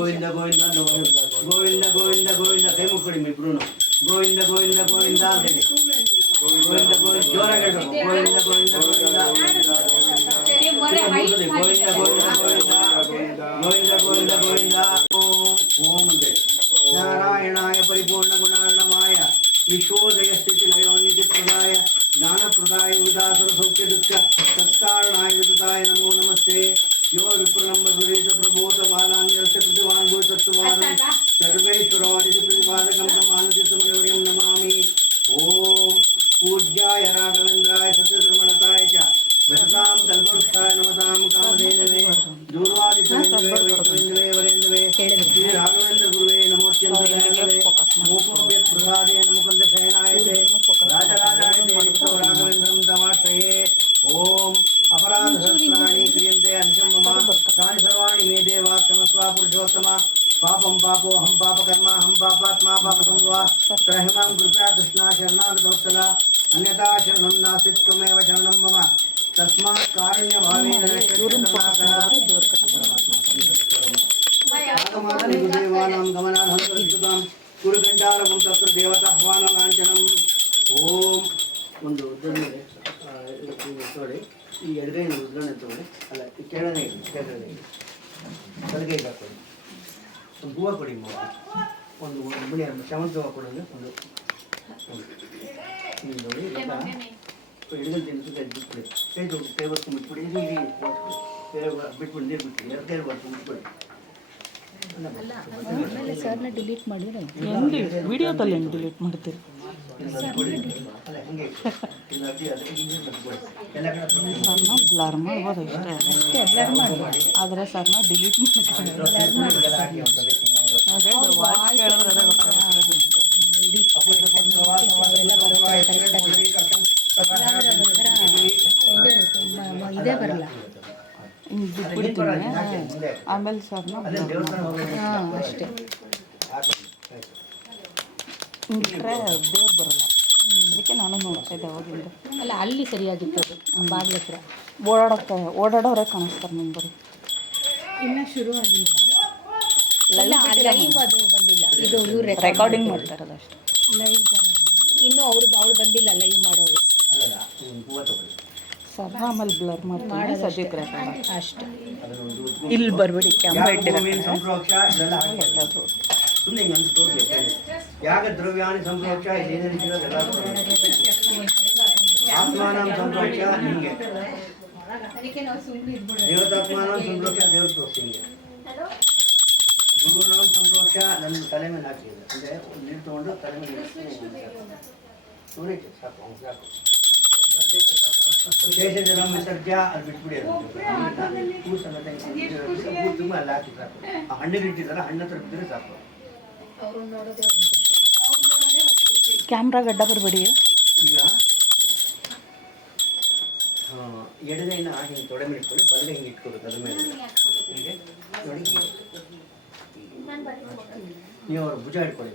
ಗೋವಿಂದ ಗೋವಿಂದ ಗೋವಿಂದ ಗೋವಿಂದ ಗೋವಿಂದ ಕೈ ಮುಕ್ಕೊಡಿ ಇಬ್ರು ಗೋವಿಂದ ಗೋವಿಂದ ಗೋವಿಂದ ಅಂತೇಳಿ ಗೋವಿಂದ ಗೋವಿಂದ ಜೋರಾಗಿ ಹೇಳ್ಬೇಕು ಗೋವಿಂದ ಗೋವಿಂದ ಗೋವಿಂದ ಗೋವಿಂದ ಗೋವಿಂದ ಗೋವಿಂದ ಗೋವಿಂದ ಗೋವಿಂದ ಗೋವಿಂದ ಓಂ ಅಂತೇಳಿ ನಾರಾಯಣಾಯ ಪರಿಪೂರ್ಣ ಗುಣಾರ್ಣಮಾಯ ವಿಶ್ವೋದಯ ಸ್ಥಿತಿ ಲಯೋನಿಧಿ ಪ್ರದಾಯ ಜ್ಞಾನ ಪ್ರದಾಯ ಉದಾಸರ ಸೌಖ್ಯ ದುಃಖ ಸತ್ಕಾರಣಾಯ ವಿದುತಾಯ ನಮೋ ನಮಸ್ತೆ यो विप्रलंब सुरेश प्रबोध वादान्यस्य प्रतिवान भूतत्ववादं सर्वेश्वरादिति प्रतिपादकं तमानचित्तमनिवर्यं नमामि ओम पूज्याय राघवेन्द्राय सत्यधर्मरताय च वसतां कल्पवृक्षाय नमतां कामधेनवे दूर्वादितवेन्द्रे वरेन्द्रवे श्री राघवेन्द्र गुरुवे नमोऽत्यन्तदयालवे मोकोऽप्यत् प्रसादेन मुकुन्दशयनायते राजराजायते राघवेन्द्रं तमाश्रये ओम अपराध सहस्राणि क्रियन्ते अंशं मम तानि सर्वाणि मे देवा क्षमस्व पुरुषोत्तम पापं पापो हम पापकर्म हम पापात्मा पापसंवा त्रहिमां कृपया कृष्णा शरणागतवत्सल अन्यथा शरणं नास्ति त्वमेव शरणं मम तस्मात् कारुण्यभावेन गुरुदेवानां गमनार्थं कुरुगण्डारवं तत्र देवताह्वानलाञ्छनम् ओम ಒಂದು ನೋಡಿ ಈ ಎಡಗೈನ ಉದ್ರಣೆ ತಗೊಳ್ಳಿ ಅಲ್ಲ ಕೆಳಗಡೆ ಬಲಗೈ ಹಾಕೊಳ್ಳಿ ಒಂದು ಹೂವು ಕೊಡಿ ಒಂದು ಬಿಳಿ ಶಾವಂತಿ ಹೂವು ಕೊಡೋದು ಒಂದು ನೋಡಿ ಎಡಗೈ ತಿನ್ನಿಸಿ ಬಿಟ್ಬಿಡಿ ಕೈ ಬರ್ಕೊಂಡು ಬಿಟ್ಬಿಡಿ ಬಿಟ್ಬಿಡಿ ನೀರು ಬಿಟ್ಬಿಡಿ ಎರಡು ಕೈ ಬರ್ಕೊಂಡು ಬಿಟ್ಬಿಡಿ ಸರ್ನ ಡಿಲೀಟ್ ಮಾಡಿದ್ರೆ ವಿಡಿಯೋದಲ್ಲಿ ಹೆಂಗೆ ಡಿಲೀಟ್ ಮಾಡ್ತೀರಿ ಸರ್ನ ಬ್ಲರ್ ಮಾಡ್ಬೋದು ಅಷ್ಟೇ ಬ್ಲರ್ ಮಾಡ್ಬೋದು ಆದರೆ ಸರ್ನ ಡಿಲೀಟ್ ಅದೇ ವಾಯ್ಸ್ ಕೇಳಿದ್ರೆ ಇದೇ ಬರಲ್ಲ ಹಿಂಗೆ ಬಿಟ್ಬಿಡ್ತೀನಿ ಆಮೇಲೆ ಸರ್ನ ಹಾಂ ಅಷ್ಟೇ ಹಿಂಗಿಟ್ರೆ ದೇವ್ರು ಬರಲ್ಲ ಅದಕ್ಕೆ ನಾನು ನೋಡ್ತಾ ಇದ್ದೆ ಅವಾಗಿಂದ ಅಲ್ಲ ಅಲ್ಲಿ ಸರಿಯಾಗಿತ್ತು ಅದು ಬಾಗಿಲ ಹತ್ರ ಓಡಾಡೋರೇ ಕಾಣಿಸ್ತಾರೆ ನಿಮ್ಗೆ ಬರೀ ಇನ್ನೂ ಶುರು ಆಗಿಲ್ಲ ಲೈವ್ ಅದು ಬಂದಿಲ್ಲ ಇದು ಇವ್ರು ರೆಕಾರ್ಡಿಂಗ್ ಮಾಡ್ತಾರೆ ಅದಷ್ಟೇ ಲೈವ್ ಇನ್ನೂ ಅವಳು ಬಂದಿಲ್ಲ ಲೈವ್ ಮಾಡೋಳು ಸರ್ ಆಮೇಲೆ ಬ್ಲರ್ ಮಾಡ್ತೀನಿ ಸದ್ಯಕ್ಕೆ ರೆಕಾರ್ಡ್ ಅಷ್ಟೇ ಇಲ್ಲಿ ಬರಬೇಡಿ ಕ್ಯಾಮ್ರಾ ಇಟ್ಟಿರೋ ಸುಮ್ಮನೆ ಹಿಂಗೆ ಅಂತ ತೋರಿಸಿ ಯಾಗ ದ್ರವ್ಯಾನಿ ಸಂಪ್ರೋಕ್ಷ ಇದೇನೇನು ಆತ್ಮಾನಂ ಸಂಪ್ರೋಕ್ಷ ಹಿಂಗೆ ದೇವತಾತ್ಮಾನಂ ಸಂಪ್ರೋಕ್ಷ ದೇವ್ರ ತೋರಿಸಿ ಹಿಂಗೆ ಗುರುನಾಂ ಸಂಪ್ರೋಕ್ಷ ನನ್ನ ತಲೆ ಮೇಲೆ ಹಾಕಿದೆ ಅಂದರೆ ಒಂದು ನೀರು ತೊಗೊಂಡು ತಲೆ ಮೇಲೆ ಸೂರ್ಯಕ್ಕೆ ಸಾಕು ಸಾಕು ಶೇಷಜಲ ವಿಸರ್ಜ ಅದು ಬಿಟ್ಬಿಡಿ ಅದು ಹೂ ಸಮೇತ ಹೂ ತುಂಬ ಅಲ್ಲಿ ಹಾಕಿ ಸಾಕು ಆ ಹಣ್ಣಿಗೆ ಇಟ್ಟಿದ್ದಾರೆ ಹಣ್ಣು ಹತ್ರ ಬಿದ್ದರೆ ಸಾಕು ಕ್ಯಾಮ್ರಾ ಗಡ್ಡ ಬರಬೇಡಿ ಈಗ ಎಡಗೈನ ಹಿಂಗೆ ತೊಡೆ ಮೇಲೆ ಇಟ್ಕೊಳ್ಳಿ ಬಲಗೈ ಹಿಂಗೆ ಇಟ್ಕೊಬೇಕು ಅದ್ರ ಮೇಲೆ ಹೀಗೆ ನೋಡಿ ನೀವು ಅವ್ರ ಭುಜ ಇಟ್ಕೊಳ್ಳಿ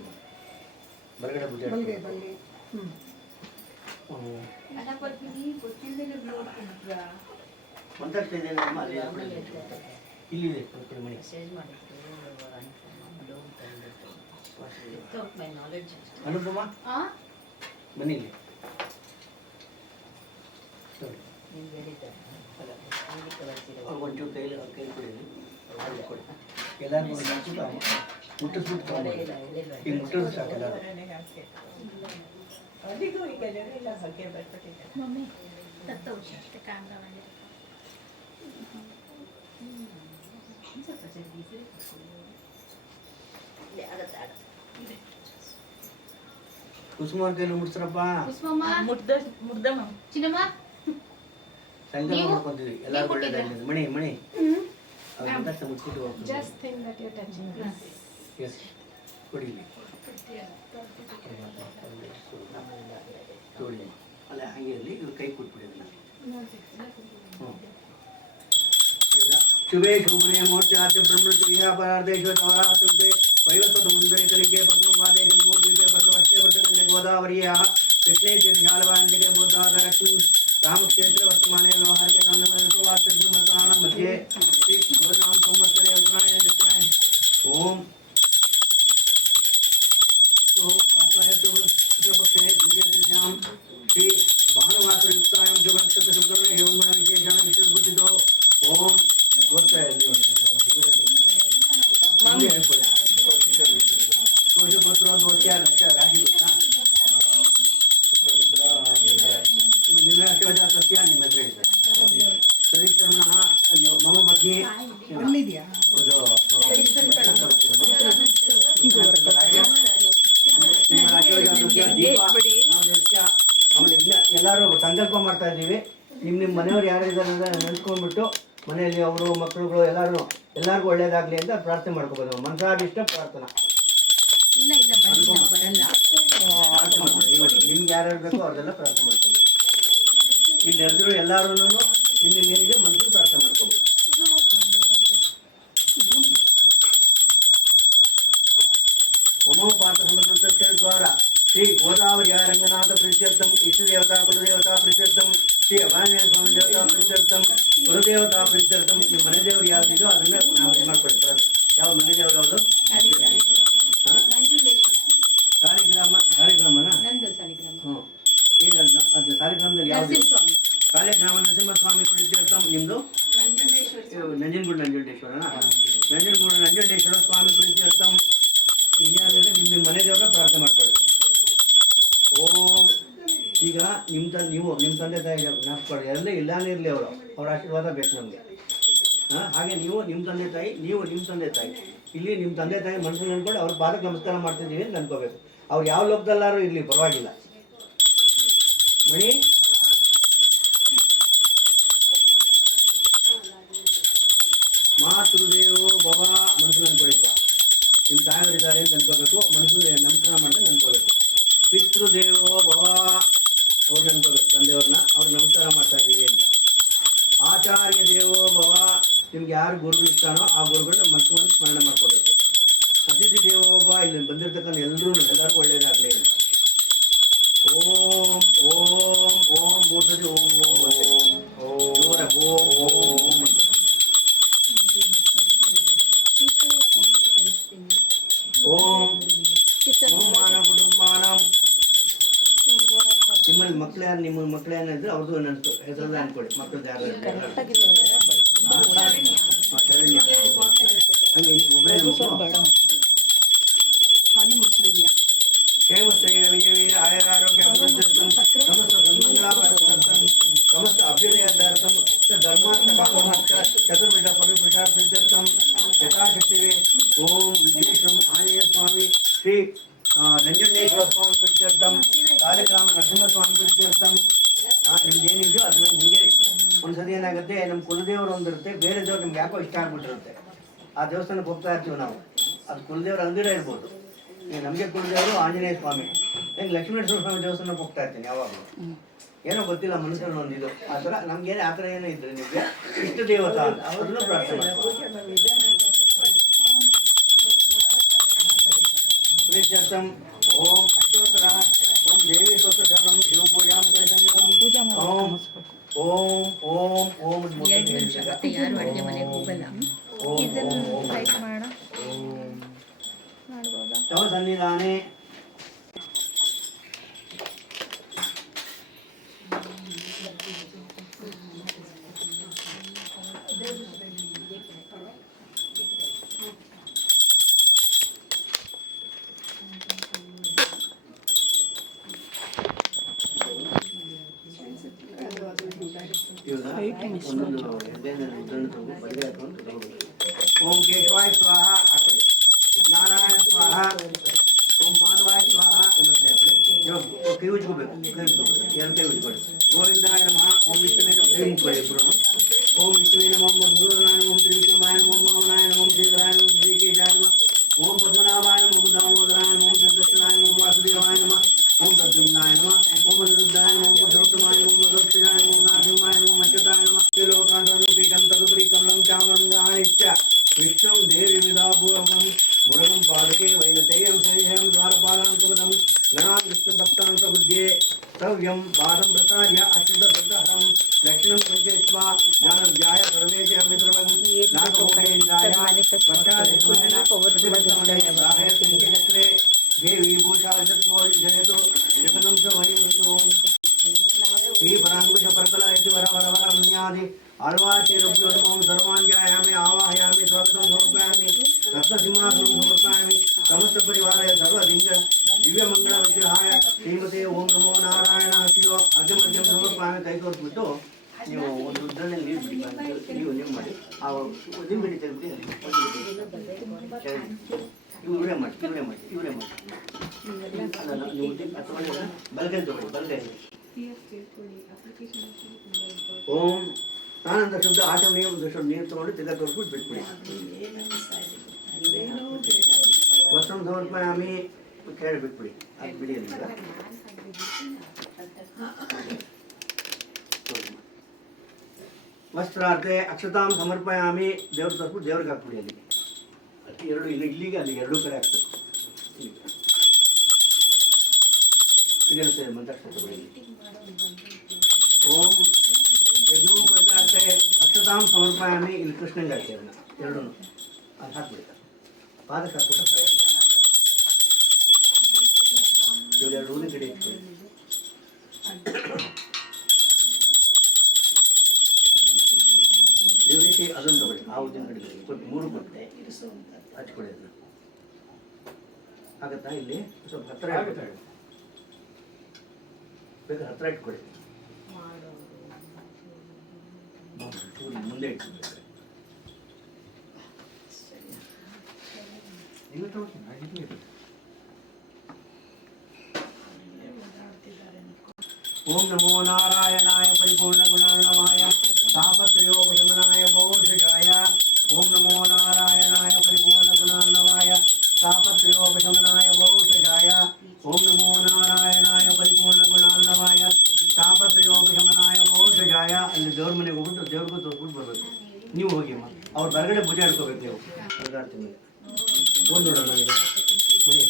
ಬಲಗಡೆ ಭುಜ ಒಂದಷ್ಟು ಇದೆ ನಮ್ಮ ಅಲ್ಲಿ ಇಲ್ಲಿದೆ ಮನೆ ಅನುಪಮ ಬನ್ನಿ ಒಂಚೂರು ಕೈಲಿ ಕೈ ಕೊಡಿ ಕೊಡಿ ಎಲ್ಲರಿಗೂ ಮುಟ್ಟಿಸ್ಬಿಟ್ಟು ಈಗ ಮುಟ್ಟಿದ್ರು ಸಾಕು ಎಲ್ಲರೂ ಕುಸುಮ ಕೈಲಿ ಮುಟ್ಸ್ರಪ್ಪ ಸಂಕಲ್ಪ ಮಾಡ್ಕೊಂತೀವಿ ಎಲ್ಲರೂ ಒಳ್ಳೇದಾಗಲಿ ಮಣಿ ಮಣಿ ಅವ್ರ ಮುಟ್ಬಿಟ್ಟು ಎಸ್ ಕೊಡಿಲಿ ತೋಳಿ ಅಲ್ಲ ಹಾಗೆ ಇರಲಿ ಇವ್ರು ಕೈ ಕೊಟ್ಬಿಡಿ ಅದನ್ನ ಶುಭೇ ಶೋಭನೆ ಮೂರ್ತಿ ಆದ್ಯ ಬ್ರಹ್ಮಣಿ ವಿಹಾಪರಾರ್ಧೇಶ್ವರ ಅವರಾಹತೆ ವೈವಸ್ವತ ಮುಂದರಿ ಕಲಿಕೆ ಪದ್ಮಪಾದೆ ಜಂಬೂದ್ವೀಪೆ ಭರತವರ್ಷೆ ಭರತಕಂಡೆ ಗೋದಾವರಿಯಾಃ ಕೃಷ್ಣೇ ತೀರ್ಥಾಲವಾಂಟಿಕೆ ಬುದ್ಧಾದ ಲಕ್ಷ್ಮೀ ರಾಮಕ್ಷೇತ್ರ ವರ್ತಮಾನೆ ವ್ಯವಹಾರಿಕ ಕಾಂಡಮತವಾರ್ತಿಕ ಮತಾನ ಮಧ್ಯೆ ಶ್ರೀ ಗೋನಾಮ ಸಂವತ್ಸರೆ ಉತ್ತರಾಯಣ ದಕ್ಷಿಣಾಯನ ಓಂ ನಿಮಗೆ ಹೇಳ್ಕೊಳ್ಳಿ. ಪುತ್ರ ಒಂದು ವರ್ಷ ರಾಶಿ ಗೊತ್ತಾ ನಿಮ್ಮ ಅಷ್ಟವಜಾತಸ್ಯ ನಿಮ್ಮ ಹೆಸರು ಇದೆ ಸರಿಕರ್ಮಣ ಮಮ ಪತ್ನಿ ಅಲ್ಲಿದೆಯಾ ಇದು ನಿಮ್ಮ ಅಷ್ಟವಜಾತಸ್ಯ ದೀಪ ಆಮೇಲೆ ಇನ್ನು ಎಲ್ಲರೂ ಸಂಕಲ್ಪ ಮಾಡ್ತಾ ಇದ್ದೀವಿ. ನಿಮ್ಮ ಮನೆಯವ್ರು ಯಾರು ಇದ್ದಾರೆ ಅಂತ ನೆನೆಸ್ಕೊಂಡ್ಬಿಟ್ಟು ಮನೆಯಲ್ಲಿ ಅವರು ಮಕ್ಕಳುಗಳು ಎಲ್ಲರಿಗೂ ಒಳ್ಳೇದಾಗಲಿ ಅಂತ ಪ್ರಾರ್ಥನೆ ಮಾಡ್ಕೋಬೋದು. ಮನಸಾಭಿಷ್ಟ ಪ್ರಾರ್ಥನಾ ಇಲ್ಲ ಇಲ್ಲ ಬರಲ್ಲ ಬರಲ್ಲ ನಿಮ್ಗೆ ಯಾರ್ಯಾರು ಬೇಕೋ ಅವ್ರದೆಲ್ಲ ಪ್ರಾರ್ಥನೆ ಮಾಡ್ಕೋಬೋದು. ಇಲ್ಲಿ ನೆರೆದ್ರು ಎಲ್ಲರೂ ನಿಮ್ಗೇನಿದೆ ಮನಸ್ಸು ಪ್ರಾರ್ಥನೆ ಮಾಡ್ಕೋಬೋದು. ಮಮ ಪಾತ್ರ ಸಮರ್ಥ ದ್ವಾರ ಶ್ರೀ ಗೋದಾವರಿ ರಂಗನಾಥ ಪ್ರೀತ್ಯರ್ಥಂ ಇಷ್ಟ ದೇವತಾ ಕುಲದೇವತಾ ಪ್ರೀತ್ಯರ್ಥಂ ಶ್ರೀ ಅಭಾನ್ಯ ಸ್ವಾಮಿ ದೇವತಾ ಪ್ರೀತ್ಯರ್ಥಂ ಕುಲದೇವತಾ ಪ್ರೀತ್ಯರ್ಥಂ ನಿಮ್ಮ ಮನೆ ದೇವರು ಯಾವುದಿದೋ ಅದನ್ನ ನಾವು ಇದು ಮಾಡ್ಕೊಳ್ತಾರೆ. ಯಾವ ಮನೆ ದೇವರು ಯಾವುದು? ಸಾಲಿಗ್ರಾಮನ ಹ್ಞೂ ಈಗ ಅದು ಸಾಲಿಗ್ರಾಮದಲ್ಲಿ ಯಾವುದು? ಸಾಲಿಗ್ರಾಮ ನರಸಿಂಹಸ್ವಾಮಿ ಪ್ರೀತ್ಯರ್ಥಂ ನಿಮ್ಮದು ನಂಜನಗೂಡು ನಂಜುಂಡೇಶ್ವರನ ನಂಜುಂಡೇಶ್ವರ ಸ್ವಾಮಿ ಪ್ರೀತ್ಯರ್ಥಂ ಇನ್ಯಾರಂದರೆ ನಿಮ್ಮ ಮನೆ ದೇವರ ಪ್ರಾರ್ಥನೆ ಮಾಡ್ಕೊಳ್ಳಿ. ಓಂ ಈಗ ನಿಮ್ಮ ತಂದೆ ತಾಯಿ ಜ್ಞಾಪಿಸ್ಕೊಳ್ಳಿ. ಎಲ್ಲ ಇಲ್ಲಾನೇ ಇರಲಿ ಅವ್ರ ಆಶೀರ್ವಾದ ಬೇಕು ನಮಗೆ. ಹಾಗೆ ನೀವು ನಿಮ್ಮ ತಂದೆ ತಾಯಿ ಇಲ್ಲಿ ನಿಮ್ಮ ತಂದೆ ತಾಯಿ ಮನಸ್ಸಲ್ಲಿ ಅಂದ್ಕೊಂಡು ಅವ್ರ ಪಾದಕ್ಕೆ ನಮಸ್ಕಾರ ಮಾಡ್ತಿದ್ದೀವಿ ಅಂತ ಅನ್ಕೋಬೇಕು. ಅವ್ರು ಯಾವ ಲೋಕದಲ್ಲಾರು ಇರಲಿ ಪರವಾಗಿಲ್ಲ. ಮಣಿ ಮಾತೃದೇವೋ ಭವ ಮನಸ್ಸಲ್ಲಿ ಅಂದ್ಕೊಳಿಪ್ಪ. ನಿಮ್ಮ ತಾಯಿಯವರಿದ್ದಾರೆ ಅಂತ ಅನ್ಕೋಬೇಕು. ಮನಸ್ಸು ನಮಸ್ಕಾರ ಮಾಡಿದ್ರೆ ಅನ್ಕೋಬೇಕು. ಪಿತೃದೇವೋ ಭವ ಅವ್ರನ್ನ ಅನ್ಕೋಬೇಕು. ತಂದೆಯವ್ರನ್ನ ಅವ್ರು ನಮಸ್ಕಾರ ಮಾಡ್ತಾ ಇದ್ದೀವಿ ಅಂತ. ಆಚಾರ್ಯ ದೇವೋ ಭವ ನಿಮ್ಗೆ ಯಾರು ಗುರುಗಳು ಇಷ್ಟನೋ ಆ ಗುರುಗಳನ್ನ ಮನಸ್ಸು ಸ್ಮರಣೆ ಮಾಡ್ಕೋಬೇಕು. ಅತಿಥಿ ದೇವೋಭ ಇಲ್ಲಿ ಬಂದಿರ್ತಕ್ಕಂಥ ಎಲ್ಲರಿಗೂ ಒಳ್ಳೇದಾಗಲಿ ಅಂತ. ಓಂ ಓಂ ಓಂ ಭೂತದಿ ಓಂ ಓಂ ಓಂ ಓಂ ಓಂ ಅಂತ. ಓಂ ಮಾನ ಕುಟುಂಬಾನಂ ನಿಮ್ಮಲ್ಲಿ ನಿಮ್ಮ ಮಕ್ಕಳೇನಿದ್ರೆ ಅವ್ರದ್ದು ನನ್ನ ಹೆಸರಲ್ಲ ಅನ್ಕೊಳ್ಳಿ. ಮಕ್ಕಳದ್ದು ಯಾರು ಶರಣ್ಯ ಹಂಗೆ ಒಬ್ಬರೇ ಕೇಮಸ್ಥೈರ ವಿಜಯ ಆಯುರಾರೋಗ್ಯ ಸಮಸ್ತ ಸನ್ಮಂಗಳಾರ್ಥಂ ಸಮಸ್ತ ಅಭ್ಯುದಯಾರ್ಥಂ ಧರ್ಮಾರ್ಥ ಕಾಮಾರ್ಥ ಚತುರ್ವಿಧ ಪರಿಪುರುಷಾರ್ಥಂ ಯಥಾಶಕ್ತಿವೆ. ಓಂ ವಿದ್ಯೇಶ್ವರಂ ಆಂಜನೇಯ ಸ್ವಾಮಿ ಶ್ರೀ ನಂಜುಂಡೇಶ್ವರ ಸ್ವಾಮಿ ಪ್ರೀತ್ಯರ್ಥಂ ಸಾಲಿಗ್ರಾಮ ನರಸಿಂಹಸ್ವಾಮಿ ಪ್ರೀತ್ಯರ್ಥಂ ನಿಮ್ದು ಏನಿದೆಯೋ ಅದನ್ನ ನಿಮಗೆ ಒಂದ್ಸತಿ ಏನಾಗುತ್ತೆ, ನಮ್ಮ ಕುಲದೇವರು ಒಂದಿರುತ್ತೆ, ಬೇರೆ ದೇವ್ರು ನಿಮ್ಗೆ ಯಾಕೋ ಇಷ್ಟ ಆಗ್ಬಿಟ್ಟಿರುತ್ತೆ. ಆ ದೇವಸ್ಥಾನಕ್ಕೆ ಹೋಗ್ತಾ ಇರ್ತೀವಿ ನಾವು. ಅದು ಕುಲದೇವ್ರು ಅಂದಿರ ಇರ್ಬೋದು. ನಮಗೆ ಕುಲದೇವರು ಆಂಜನೇಯ ಸ್ವಾಮಿ, ಹೆಂಗೆ ಲಕ್ಷ್ಮೀನರಸಿಂಹ ಸ್ವಾಮಿ ದೇವಸ್ಥಾನಕ್ಕೆ ಹೋಗ್ತಾ ಇರ್ತೀನಿ ಯಾವಾಗಲೂ. ಏನೋ ಗೊತ್ತಿಲ್ಲ ಮನುಷ್ಯನ ಒಂದಿದು ಆ ಥರ ನಮ್ಗೇನೆ ಆ ಥರ ಏನೋ ಇದ್ರೆ ನಿಮಗೆ ಇಷ್ಟ ದೇವತಾ ಅಂತ ಅದನ್ನು ಪ್ರಾರ್ಥನೆ ಪ್ರೀತ್ಯರ್ಥಂ. ಓಂ ಅಷ್ಟೋತ್ತರ ಓಂ ದೇವಿ ಸ್ತೋತ್ರ ಶರಣಂ ಶಿವಪೂಜಾಂ ಓಂ ಓಂ ಓಂ ಓಂ ಯಾರು ಅಡುಗೆ ಮನೆಗೆ ಹೋಗಲ್ಲ. ತವ ಸನ್ನಿಧಾನೆ ಓಂ ಕೇಶವಾಯ ಸ್ವಾಹ ಹಾಕೊಳ್ಳಿ, ನಾರಾಯಣ ಸ್ವಾಹ, ಓಂ ಮಾಧವಾಯ ಸ್ವಾಹ ಕೈ ಉಜ್ಕೋಬೇಕು, ಎರಡು ಕೈ ಉಜ್ಕೊಳ್ಳಿ. ಗೋವಿಂದಾಯ ನಮಃ. ಓಂ ವಿಷ್ಣುವೇ ಕೈ ಮುಕ್ಕೊಳ್ಳಿ ಇಬ್ಬರು. ಓಂ ವಿಷ್ಣುವೇ ನಮಃ, ಮಧುಸೂದನಾಯ ನಮಃ, ತ್ರಿವಿಕ್ರಮಾಯ ನಮಃ, ವಾಮನಾಯ ನಮಃ, ಶ್ರೀಧರಾಯ ನಮಃ, ಶ್ರೀಕೇಶಾಯ ನಮಃ, ಓಂ ಪದ್ಮನಾಭಾಯ ನಮಃ, ದಾಮೋದರಾಯ ನಮಃ, ಸಂಕರ್ಷಣಾಯ ನಮಃ, ವಾಸುದೇವಾಯ ನಮಃ, ಓಂ ಪ್ರದ್ಯುಮ್ನಾಯ ನಮಃ, ಓಂ ಅನಿರುದ್ಧಾಯ ನಮಃ, ಪುರುಷೋತ್ತಮಾಯ ನಮಃ, ಮಧುಕ್ಷರಾಯ ನಮಃ, ನಾರಸಿಂಹಾಯ ನಮಃ, ಅಚ್ಯುತಾಯ ನಮಃ, ಲೋಕಾಂತರೂಪೀಠಂ ತದುಪರಿ ಕಮಲಂ ಚಾಮರಂಗಾಣಿಶ್ಚ ವಿಷ್ಣುಂ ದೇವಿ ವಿಧಾಪೂರ್ವಕಂ ಮುರಗಂ ಪಾದಕೆ ವೈನತೇಯಂ ಸಂಹ್ಯಂ ದ್ವಾರಪಾಲಾಂಕಪದಂ ಗಣಾನ್ ವಿಷ್ಣುಭಕ್ತಾನ್ ಪ್ರಬುದ್ಧೇ ಸವ್ಯಂ ಪಾದಂ ಪ್ರಸಾರ್ಯ ಅಚ್ಯುತದಗ್ರಹಂ ಲಕ್ಷಣಂ ಪಂಚಯಿತ್ವಾ ಜ್ಞಾನವ್ಯಾಯ ಸರ್ವೇಶ ಮಿತ್ರವಂ ನಾಗಮೋಕ್ಷೇಂದ್ರಾಯ ಪಶ್ಚಾದಿಸ್ಮಯನ ಪ್ರತಿಪತ್ತಮಣಯ ಸಂಖ್ಯಚಕ್ರೆ ದೇವಿ ಭೂಷಾ ಜಯತು ಜಗನಂ ಸ ವೈಮೃತು ಈ ಪರಾಂಕುಶ ಪರಕಲ ಇತಿ ವರ ವರ ವರ ಮುನ್ಯಾದಿ ಆಳ್ವಾಚೇರುಭ್ಯೋ ನಮೋ ಸರ್ವಾಂಜಾಯಾಮಿ ಆವಾಹಯಾಮಿ ಸ್ವರ್ಗಂ ಉದ್ದಿನಬೇಳೆ ತೆಗೆದ್ಬಿಡಿ ಇವರೇ ಮಾಡಿ ಅಲ್ಲ ನೀವು ತಗೊಳ್ಳಿ ಬಲಗೈ ತಗೊಳ್ಳಿ ಬಲಗೈ ಓಂ ನಾನಂತ ಶುದ್ಧ ಆಚಮ ನೀರು ತಗೊಂಡು ತಿರ್ಗಾ ತೋರಿಸ್ಬಿಟ್ಟು ಬಿಟ್ಬಿಡಿ ವಸ್ತ್ರಂ ಸಮರ್ಪಯಾಮಿ ಕೇಳಿ ಬಿಟ್ಬಿಡಿ ಅದು ಬಿಡಿ ಅಲ್ಲಿಂದ ವಸ್ತ್ರಾರ್ತೆ ಅಕ್ಷತಾಂ ಸಮರ್ಪಯಾಮಿ ದೇವ್ರ ತೋರಿಸ್ಬಿಟ್ಟು ದೇವ್ರಿಗೆ ಹಾಕ್ಬಿಡಿ ಅಲ್ಲಿ ಎರಡು ಇಲ್ಲಿಗೆ ಅಲ್ಲಿ ಎರಡೂ ಕಡೆ ಹಾಕ್ಬೇಕು ಮಂತ್ರಾಕ್ಷರ ತಗೊಳ್ಳಿ ಓಂ ಯಜ್ಞೋಪಚಾರತೆ ಅಕ್ಷತಾಂ ಸಮರ್ಪಯಾಮಿ ಇಲ್ಲಿ ಕೃಷ್ಣಂಗೆ ಹಾಕಿ ಅದನ್ನ ಎರಡೂ ಅದು ಹಾಕ್ಬಿಡ್ತಾರೆ ಪಾದಕ್ಕೆ ಹಾಕ್ಬಿಟ್ಟು ಇವೆರಡು ಹೂವಿನ ಕಡೆ ಇಟ್ಕೊಳ್ಳಿ ದೇವರಿಗೆ ಅದನ್ನು ತಗೊಳ್ಳಿ ಆ ಉದ್ದಿನ ಕಡೆ ಕೊಟ್ಟು 3 ಕೊಟ್ಟೆ ಹಚ್ಕೊಳ್ಳಿ ಅದನ್ನು ಆಗತ್ತಾ ಇಲ್ಲಿ ಸ್ವಲ್ಪ ಹತ್ತಿರ ಆಗುತ್ತೆ ಬೇಕಾದ್ರೆ ಹತ್ತಿರ ಇಟ್ಕೊಳ್ಳಿ ಮುಂದೆ ಇಟ್ಕೊಳ್ಳಿ ಓಂ ನಮೋ ನಾರಾಯಣಾಯ ಪರಿಪೂರ್ಣ ಗುಣಾರ್ಣವಾಯ ತಾಪತ್ರಯೋಪಶಮನಾಯ ಬಹುಷಜಾಯ ಓಂ ನಮೋ ನಾರಾಯಣಾಯ ಪರಿಪೂರ್ಣ ಗುಣಾರ್ಣವಾಯ ತಾಪತ್ರಯೋಪಶಮನಾಯ ಬಹುಷಜಾಯ ಓಂ ನಮೋ ನಾರಾಯಣಾಯ ಪರಿಪೂರ್ಣ ಗುಣಾರ್ಣವಾಯ ತಾಪತ್ರಯೋಪಶಮನಾಯ ಬಹುಷಜಾಯ ಅಲ್ಲಿ ದೇವ್ರ ಮನೆಗೆ ಹೋಗ್ಬಿಟ್ಟು ದೇವ್ರಿಗೂ ತೋರಿಸ್ಬಿಟ್ಟು ಬರಬೇಕು ನೀವು ಹೋಗಿ ಅಮ್ಮ ಅವ್ರ ಹೊರಗಡೆ ಭುಜ ಹಿಡ್ಕೋಬೇಕು ನೀವು ಹೊರಗಾಡ್ತೀನಿ ಫೋನ್ ನೋಡೋಣ ನೀವು ಮನೆ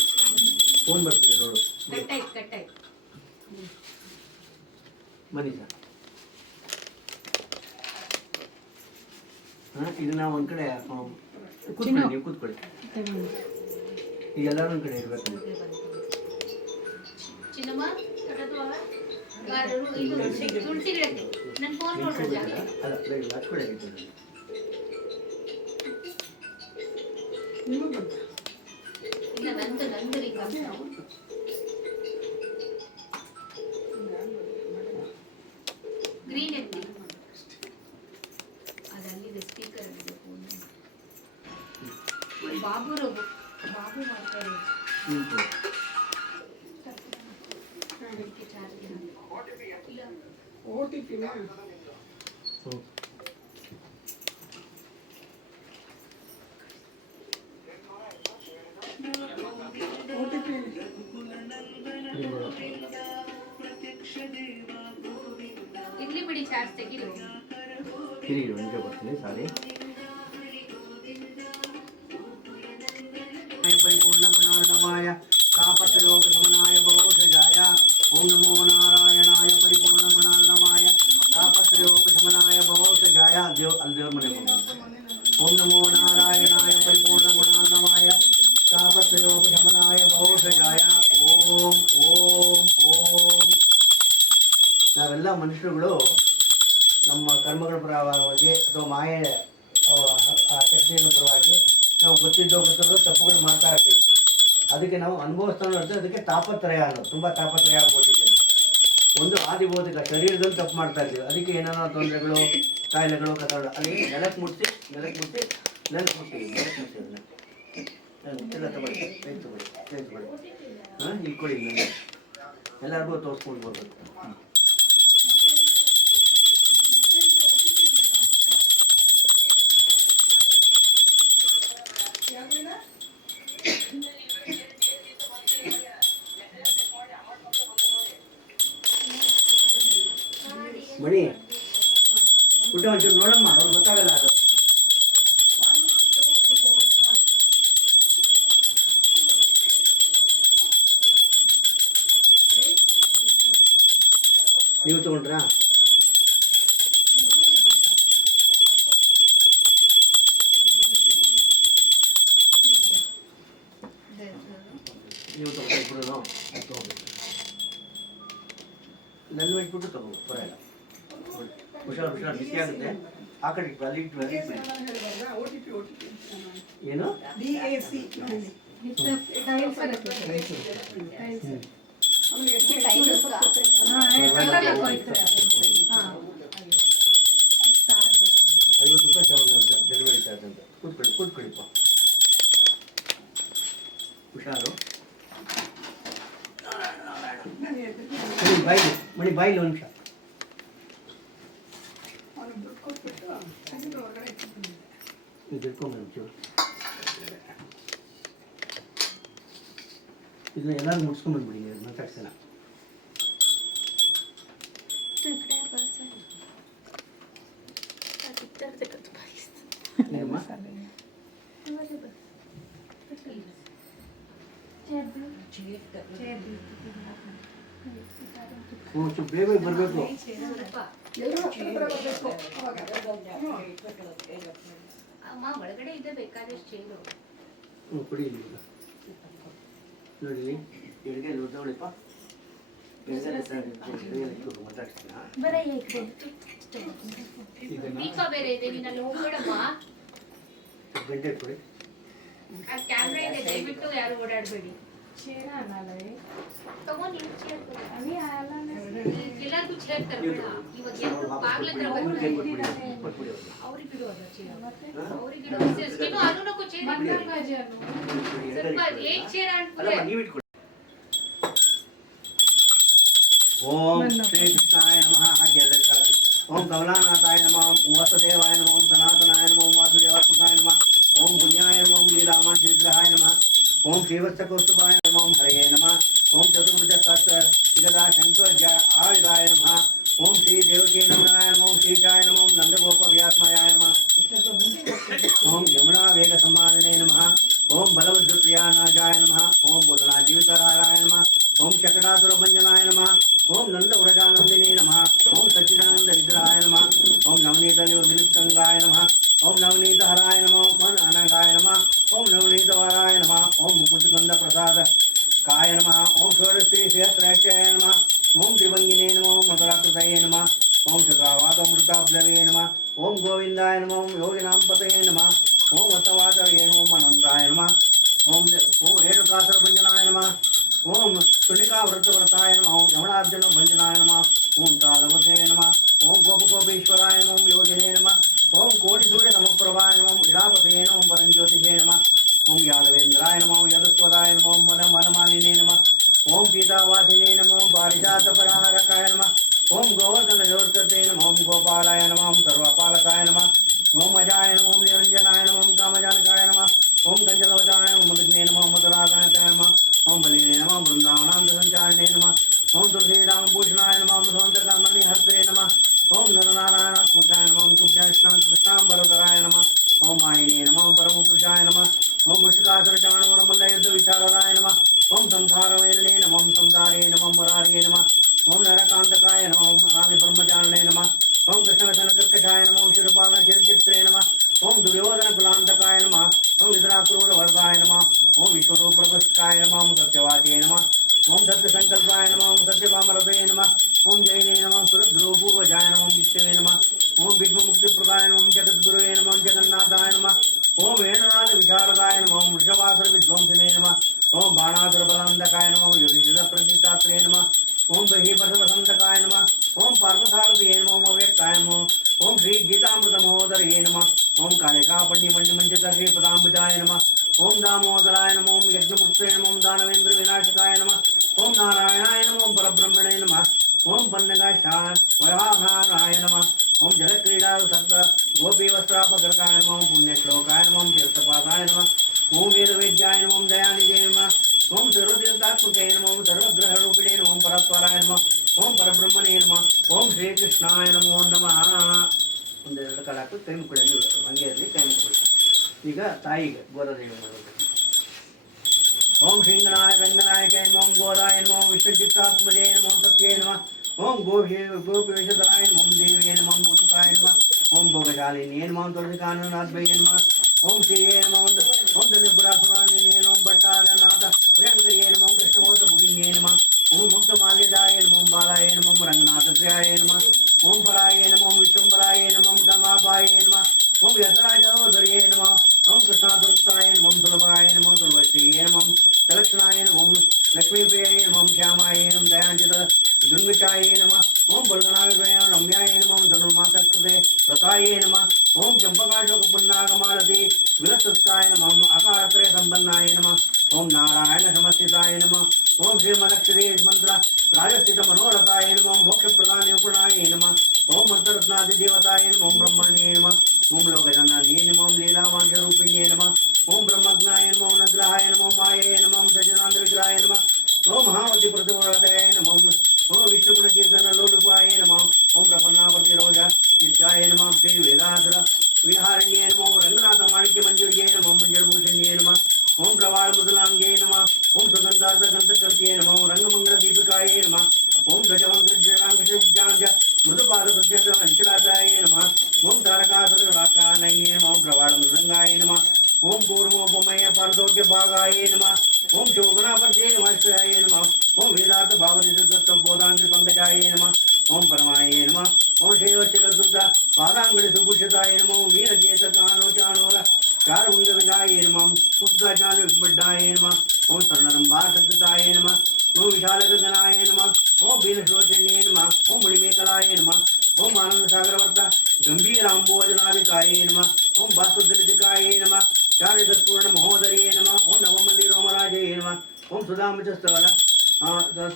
ಫೋನ್ ಬರ್ತಿದೆ ನೋಡು ಬನ್ನಿ ಸರ್ ಹಾಂ ಇದನ್ನ ಒಂದು ಕಡೆ ಕೂತ್ಕೊಳ್ಳಿ ನೀವು ಕೂತ್ಕೊಳ್ಳಿ ಈಗ ಎಲ್ಲರೂ ಒಂದು ಕಡೆ ಇರಬೇಕು ಅಲ್ಲ ಹಚ್ಕೊಳ್ಳಿ ಗ್ರೀನ್ ಎತ್ತಿ ಅದಲ್ಲಿದೆ ಸ್ಪೀಕರ್ ಬಾಬು ಮಾಡ್ತಾರೆ ಇಡ್ಲಿ ಬಿಡಿ ಚಾರ್ಜ್ ತೆಗಿರಿ ನಿಜ ಬರ್ತೀನಿ ಸಾರಿ ಪರಿಪೂರ್ಣ ಗುಣಾರ್ಣವಾಯ ತಾಪತ್ರಯೋಪಶಮನಾಯ ಬಹುಷಜಾಯ ಓಂ ನಮೋ ನಾರಾಯಣಾಯ ಪರಿಪೂರ್ಣ ಗುಣಾರ್ಣವಾಯ ತಾಪತ್ರಯೋಪಶಮನಾಯ ಬಹುಷಜಾಯ ಅಲ್ಲಿ ದೇವ್ರ ಮನೆಗೆ ಓಂ ನಮೋ ನಾರಾಯಣಾಯ ಪರಿಪೂರ್ಣ ಗುಣಾರ್ಣವಾಯ ತಾಪತ್ರಯೋಪಶಮನಾಯ ಬಹುಷಜಾಯ ಓಂ ಓಂ ಓಂ ನಾವೆಲ್ಲ ಮನುಷ್ಯರುಗಳು ನಮ್ಮ ಕರ್ಮಗಳ ಪರವಾಗಿ ಅಥವಾ ಮಾಯೆ ಶಕ್ತಿಗಳ ಪರವಾಗಿ ನಾವು ಗೊತ್ತಿದ್ದೋ ತಪ್ಪುಗಳು ಮಾಡ್ತಾ ಇರ್ತೀವಿ ಅದಕ್ಕೆ ನಾವು ಅನುಭವಿಸ್ತಾ ಇರ್ತೀವಿ ಅದಕ್ಕೆ ತಾಪತ್ರಯ ಅನ್ನೋದು ತುಂಬ ತಾಪತ್ರಯ ಆಗ್ಬಿಟ್ಟಿದೆ ಒಂದು ಆದಿಭೌತಿಕ ಶರೀರದಲ್ಲಿ ತಪ್ಪು ಮಾಡ್ತಾ ಇರ್ತೀವಿ ಅದಕ್ಕೆ ಏನೇನೋ ತೊಂದರೆಗಳು ಕಾಯಿಲೆಗಳು ಕಥಗಳು ಅಲ್ಲಿ ನೆಲಕ್ಕೆ ಮುಟ್ಟಿ ಎಲ್ಲ ತಗೊಳ್ಳಿ ಕೈ ತಗೊಳ್ಳಿ ಹಾಂ ಈಗ ಕೊಡಿ ಎಲ್ಲರಿಗೂ ತೋರಿಸ್ಕೊಂಡು ಬರ್ಬೇಕು ಮಣಿ ಊಟ ಒಂಚೂರು ನೋಡಮ್ಮ ಅವ್ರು ಗೊತ್ತಾಗಲ್ಲ ಅದು ನೀವು ತಗೊಂಡ್ರಾ ನೀವು ತಗೊಂಡು ನನ್ನ ಇಟ್ಬಿಟ್ಟು ತಗೊಂಡು ಬರೋಲ್ಲ ಹುಷಾರು ಬಿಸಿ ಆಗುತ್ತೆ ಆ ಕಡೆ ಇಟ್ಟು ಅಲ್ಲಿ ಇಟ್ಟು ಏನು ₹50 ತಗೊಂಡು ಡೆಲಿವರಿ ಅಂತ ಕೂತ್ಕೊಳ್ಳಿಪ್ಪ ಹುಷಾರು. ಮಣಿ ಬಾಯಿಲಿ ಒಂದು ನಿಮಿಷ. ಇದನ್ನ ಎಲ್ಲರೂ ಮುಗಿಸ್ಕೊಂಡ್ಬಂದ್ಬಿಡಿ ಮಾತಾಡ್ಸೋಣ. ಬೇಗ ಬರಬೇಕು. ಅಮ್ಮ ಒಳಗಡೆ ಇದೆ ಬೇಕಾದಷ್ಟು ಚೇರು. ಕುಡಿ ನೋಡಿ ಎಡಗೈ ತಗೊಳ್ಳಿಪ್ಪ. ದೀಪ ಬೇರೆ ಇದೆ, ನೀನು ಅಲ್ಲಿ ಹೋಗ್ಬೇಡಮ್ಮ. ಗಂಟೆ ಕೊಡಿ. ಆ ಕ್ಯಾಮ್ರಾ ಇದೆ, ದಯವಿಟ್ಟು ಯಾರು ಓಡಾಡಬೇಡಿ. ತಗೋ ನೀವು ಚೇರ್ ಎಲ್ಲರಿಗೂ ಚೇರ್ ತರಬೇಡ. ಇವಾಗ ಎಲ್ಲರೂ ಬಾಗ್ಲ ಹತ್ರ ಬರ್ತಾರೆ. ಅವ್ರಿಗೆ ಬಿಡುವಲ್ಲ ಚೇರ್, ಅವ್ರಿಗೆ ಬಿಡುವ ಅನುನಕ್ಕೂ ಚೇರ್ ಸ್ವಲ್ಪ ಏಕ್ ಚೇರ್ ಅಂಟ್ಬಿಟ್ಟೆ. ಓಂ ಶ್ರೀ ಕೃಷ್ಣಾಯ ನಮಃ. ಹಾಗೆ ಓಂ ಕಮಲಾನಾಥಾಯ ನಮಃ. ವಾಸುದೇವಾಯ ನಮಃ. ಓಂ ಸನಾತನಾಯ ನಮಃ. ಓಂ ವಾಸುದೇವಾತ್ಮಕಾಯ ನಮಃ. ಓಂ ಪುಣ್ಯಾಯ ನಮಃ. ಓಂ ಲೀಲಾಮಾಂಶ ವಿಗ್ರಹಾಯ ನಮಃ. ಓಂ ಶ್ರೀವತ್ಸಕೌಸ್ತುಭಾಯ ನಮಃ. ಓಂ ಹರಯೇ ನಮಃ. ಓಂ ಚತುರ್ಭುಜ ಇದಾ ಶಂಕರ ಆಳಿದಾಯ ನಮಃ. ಓಂ ಶ್ರೀ ದೇವಕೀ ನಂದನಾಯ ನಮಃ. ಓಂ ಶ್ರೀಕಾಯ ನಮಃ. ಓಂ ನಂದಗೋಪ ವ್ಯಾತ್ಮಯಾಯ ನಮಃ. ಓಂ ಯಮುನಾ ವೇಗ ಸಮ್ಮಾನನೇ ನಮಃ. ಓಂ ಬಲವದ್ರಪ್ರಿಯಾನಾಜಾಯ ನಮಃ. ಓಂ ಬುಧನಾ ಜೀವಿತರಾಯ ನಮಃ. ಓಂ ಚಕಟಾಸುರಭಂಜನಾಯ ನಮಃ. ಓಂ ನಂದ ವ್ರಜಾನಂದಿನೇ ನಮಃ. ಓಂ ಸಚ್ಚಿದಾನಂದ ವಿಗ್ರಹಾಯ ನಮಃ. ಓಂ ನವನೀತ ವಿನಿಪ್ತಂಗಾಯ ನಮಃ. ಓಂ ನವನೀತ ಹರಾಯ ನಮಃ. ಓಂ ಅನಗಾಯ ನಮಃ. ಓಂ ನವನೀತ ವರಾಯ ನಮಃ. ಓಂ ಮುಕುಟಗಂಧ ಪ್ರಸಾದ ಕಾಯ ನಮಃ. ಓಂ ಷೋಡಶ್ರೀ ಸಹಸ್ರಾಕ್ಷಾಯ ನಮಃ. ಓಂ ತ್ರಿಭಂಗಿನೇ ನಮಃ. ಓಂ ಮಧುರಾಕೃತಯೇ ನಮಃ. ಓಂ ಶುಕಾವಾತಮೃತಾಬ್ಲವೇ ನಮಃ. ಓಂ ಗೋವಿಂದಾಯ ನಮಃ. ಓಂ ಯೋಗಿನಾಂ ಪತಯೇ ನಮಃ. ಓಂ ವಸವಾಚರಯೇ ನಮಃ. ಅನಂತಾಯ ನಮಃ. ಓಂ ರೇಣುಕಾಸುರಭಂಜನಾಯ ನಮಃ. ಓಂ ತುಲಿಕಾ ವೃತ್ತವ್ರತಾಯ ನಮಃ. ಓಂ ಯಮಣಾರ್ಜುನ ಭಂಜನಾಯ ನಮಃ. ಓಂ ತಾಳವತೆ ನಮಃ. ಓಂ ಗೋಪಗೋಪೇಶ್ವರಾಯ ನಮಃ. ಓಂ ಯೋಗಿನೇ ನಮಃ. ಓಂ ಕೋಟಿ ಸೂರ್ಯ ಸಮಪ್ರಭಾಯ ನಮಃ. ಓಂ ಇಡಾಪತೇ ನಮಃ. ಓಂ ಪರಂಜ್ಯೋತಿಷೇ ನಮಃ. ಓಂ ಯಾದವೇಂದ್ರಾಯ ನಮಃ. ಓಂ ಯದಸ್ವದಾಯ ನಮಃ. ಓಂ ವನಮಾಲಿನೇ ನಮಃ. ಓಂ ಸೀತಾವಾಸಿನೇ ನಮಃ. ಓಂ ಪಾರಿಜಾತಪರಾಹರಕಾಯ ನಮಃ. ಓಂ ಗೋವರ್ಧನ ಜೋತ್ಕೃತೆ ನಮಃ. ಓಂ ಗೋಪಾಲಾಯ ನಮಃ. ಓಂ ಸರ್ವಪಾಲಕಾಯ ನಮಃ. ಓಂ ಅಜಾಯ ನಮಃ. ಓಂ ನಿರಂಜನಾಯ ನಮಃ. ಓಂ ಕಾಮಜಾನಕಾಯ ನಮಃ. ಓಂ ಕಂಜಲವಚಾಯ ನಮಃ. ಮಧುಗ್ನೇ ನಮಃ. ಮಧುರಾಗಾಯಕಾಯ ನಮಃ. ಓಂ ಬಲಿನೇ ನಮಃ. ಬೃಂದಾವನಾಂತ ಸಂಚಾರಣೆ ನಮಃ. ಓಂ ತುಳಸೀರಾಮಭೂಷಣಾಯ ನಮಃ. ಓಂ ಸ್ವಂತಕರ್ಮಣಿ ಹರ್ತ್ರೇ ನಮಃ. ಓಂ ನರನಾರಾಯಣಾತ್ಮಕಾಯ ನಮಃ. ಓಂ ಕೃಷ್ಣಾಂಬರಧರಾಯ ನಮಃ. ಓಂ ಮಾಯಿನೇ ನಮಃ. ಓಂ ಪರಮಪುರುಷಾಯ ನಮಃ. ಓಂ ಮುಷ್ಟಿಕಾಸುರಚಾಣೂರಮಲ್ಲ ಯುದ್ಧ ವಿಚಾರದಾಯ ನಮಃ. ಓಂ ಸಂಸಾರವೇರಣೇ ನಮಃ. ಓಂ ಸಂಸಾರೇ ನಮಃ. ಮುರಾರಿಯೇ ನಮಃ. ಓಂ ನರಕಾಂತಕಾಯ ನಮಃ. ಓಂ ನಾದಿ ಬ್ರಹ್ಮಚಾರಣೇ ನಮಃ. ಓಂ ಕೃಷ್ಣವಚನ ಕರ್ಕಷಾಯ ನಮಃ. ಓಂ ಶಿರಪಾಲನ ಚಿರಚಿತ್ರೇ ನಮಃ. ಓಂ ದುರ್ಯೋಧನ ಕುಲಾಂತಕಾಯ ನಮಃ. ಓಂ ವಿದ್ರಾಕ್ರೂರ ವರ್ಗಾಯ ನಮಃ. ಓಂ ವಿಶ್ವರೂಪಪ್ರಕೃಷ್ಟಕಾಯ ನಮಃ. ಓಂ ಸತ್ಯವಾಚೇ ನಮಃ. ಓಂ ಸತ್ಯಸಂಕಲ್ಪಾಯ ನಮಃ. ಓಂ ಸತ್ಯಪಾಮರತೆ ನಮಃ. ಓಂ ಜೈನೇ ನಮಃ. ಸುರಧ್ರುವಪೂರ್ವಜಾಯ ನಮಃ. ಓಂ ವಿಷ್ಣುವೇ ನಮಃ. ಓಂ ವಿಶ್ವಮುಕ್ತಿಪ್ರದಾಯ ನಮಃ. ಓಂ ಜಗದ್ಗುರುವೇ ನಮಃ. ಓಂ ಜಗನ್ನಾಥಾಯ ನಮಃ. ಓಂ ವೇಣುನಾಥ ವಿಶಾರದಾಯ ನಮಃ. ಓಂ ವೃಷಭಾಸುರ ವಿದ್ವಾಂಸನೇ ನಮಃ. ಓಂ ಬಾಣಾಸುರ ಬಲಾಂಧಕಾಯ ನಮಃ. ಓಂ ಯುಧಿಷ್ಠಿರ ಪ್ರತಿಷ್ಠಾತ್ರೇ ನಮಃ. ಓಂ ಬಹಿಪಥವಸಂತಕಾಯ ನಮಃ. ಓಂ ಪಾರ್ಥಸಾರಥಿಯೇ ನಮಃ. ಓಂ ಅವ್ಯಕ್ತಾಯ ನಮಃ. ಓಂ ಶ್ರೀ ಗೀತಾಮೃತ ಮಹೋದರಯೇ ನಮಃ. ಓಂ ಕಾಳಿಕಾ ಪಂಡಿ ಮಂಜುಮಂಜಿತ ಶ್ರೀ ಪದಾಂಬುಜಾಯ ನಮಃ. ಓಂ ದಾಮೋದರಾಯ ನಮಃ. ಓಂ ಯಜ್ಞಪುತ್ರೇ ನಮಃ. ಓಂ ದಾನವೇಂದ್ರ ವಿನಾಶಕಾಯ ನಮಃ. ಓಂ ನಾರಾಯಣಾಯ ನಮಃ. ಓಂ ಪರಬ್ರಹ್ಮಣೇ ನಮಃ. ಓಂ ಪನ್ನಗಾಯ ನಮಃ. ಓಂ ಜಲಕ್ರೀಡಾ ಸದ್ದ ಗೋಪಿ ವಸ್ತ್ರಾಪಕರ್ಕಾಯ ನಮಃ. ಓಂ ಪುಣ್ಯಶ್ಲೋಕಾಯ ನಮಃ. ಓಂ ತೀರ್ಥಪಾದಾಯ ನಮಃ. ಓಂ ವೇದವೇದ್ಯಾಯ ನಮಃ. ಓಂ ದಯಾನಿಧೇ ನಮಃ. ಓಂ ಸರ್ವತೀರ್ಥಾತ್ಮಕೇ ನಮಃ. ಓಂ ಸರ್ವಗ್ರಹರೂಪಿಣೇ ನಮಃ. ಓಂ ಪರತ್ವರಾಯ ನಮಃ. ಓಂ ಪರಬ್ರಹ್ಮಣೇ ನಮಃ. ಓಂ ಶ್ರೀಕೃಷ್ಣಾಯ ನಮೋ ನಮಃ. ಒಂದೆರಡು ಕಾಲ ಹಾಕಿ ಕೈ ಮುಕ್ಕಳಿ ಹಂಗೆ ಇರಲಿ, ಕೈ ಮುಕ್ಕಳಿ. ಈಗ ತಾಯಿಗೆ ಗೋದಾದೇವಿ ಮಾಡೋದು. ಓಂ ಶ್ರೀಂಗನಾಯ ರಂಗನಾಯಕಾಯ ನಮಃ. ಓಂ ಗೋದಾಯ ನಮಃ. ಓಂ ವಿಶ್ವಚಿತ್ತಾತ್ಮಜೇ ನಮಃ. ಓಂ ಸತ್ಯೇ ನಮಃ. ಓಂ ಗೋಪಿವೇಶಧರಾಯ ನಮಃ. ಓಂ ದೇವಿಯೇ ನಮಃ. ಓಂ ಭೂತಕಾಯ ನಮಃ. ಓಂ ಭೋಗಶಾಲಿನಿಯೇ ನಮಃ. ಓಂ ತುಳಸಿಕಾನನಾಥ್ವಯೇ ನಮಃ. ಓಂ ಶ್ರೀಯೇ ನಮಃ. ಓಂ ಧನುಪುರಾಸುರಾನಿನೇ ನಮಃ. ಭಟ್ಟಾರನಾಥ ಪ್ರಿಯಾಂಕರಿಯೇ ನಮಃ. ಓಂ ಕೃಷ್ಣಮೂರ್ತ ಭುಗಿಂಗೇ ನಮಃ. ಓಂ ಮುಕ್ತಮಾಲ್ಯದಾಯ ನಮಃ. ಓಂ ಬಾಲಾಯ ನಮಃ. ಓಂ ರಂಗನಾಥ ಪ್ರಿಯಾಯ ನಮಃ. ಓಂ ಪರಾಯೇ ನಮಃ. ಓಂ ವಿಶ್ವಂಬರಾಯೇ ನಮಃ. ಓಂ ಕಮಾಪಾಯೇ ನಮಃ. ಓಂ ಯತರಾಜೋದರ್ಯೇ ನಮಃ. ಓಂ ಕೃಷ್ಣಾಸುರಕ್ತಾಯ ನಮಃ. ಓಂ ಸುಲಭಾಯ ನಮಃ. ಓಂ ಸುಲಭಶ್ರೀಯೇ ನಮಃ. ಸಲಕ್ಷಣಾಯ ನಮಃ. ಓಂ ಲಕ್ಷ್ಮೀಪ್ರಿಯಾಯ ನಮಃ. ಓಂ ಶ್ಯಾಮಾಯ ನಮಃ. ದಯಾಂಚಿತ दुर्मिचाये नमः ओम बलगणाय रम्याय नमः धनुर्मातकृते प्रकाये नमः ओम चंपकाशोकपुन्नागमालति विलसत्काय नमः अकारत्रय संपन्नाय नमः ओम नारायण समस्थिताय नमः ओम श्रीमदक्षरे मंत्र राजस्थित मनोरथाय नमः मोक्षप्रदान निपुणाय नमः ओम मंत्ररत्नादिदेवताय नमः ओम ब्रह्मण्ये नमः ओम लोकजनन्ये नमः ओम लीलावांशरूपिण्ये नमः ओम ब्रह्मज्ञाय नमः ओम नग्रहाय नमः ओम माये नमः ओम सज्जनानंद विग्रहाय नमः ओम महावती प्रतिव्रताय नमः ओम विष्णुगुण कीर्तन लोलुपाय नमः ओम प्रपन्ना प्रतिरोध नित्याय नमः श्री वेदासुर विहारण्ये नमः ओम रंगनाथ माणिक्य मंजूर्ये नमः ओम मंजलभूषण्ये नमः ओम प्रवाल मुदलांगे नमः ओम सुगंधार्थ गंधकर्त्ये नमः ओम रंगमंगल दीपिकाय नमः ओम ध्वजवंद्रजांग मृदुपाद प्रत्यंग अंचलाताय नमः ओम तारकासुरराकानये नमः ओम प्रवाल मृदंगाय नमः ओम कूर्मोपमय पारदोग्य भागाय नमः ओम शोभनापर्जय नमस्ताय नमः ओम वेदार्थ भावनिधत्तबोधांग पंकजाय नमः ओम परमाय नमः ओम श्रीवत्सलदुर्गा पादांगुली सुभूषिताय नमः ओम वीरकेतकानोचानोर चारुंगविगाय नमः पुष्पजान विबड्डाय नमः ओम स्वर्णरंभासक्ताय नमः ओम विशालगगनाय नमः ओम वीरशोचन्ये नमः ओम मणिमेखलाय नमः ओम आनंदसागरवर्त गंभीरांबोजनादिकाय नमः ओम भास्वदलितिकाय नमः चार्यतत्पूर्ण महोदर्ये नमः ओम नवमल्ली रोमराजये नमः ओम सुधामचस्तवर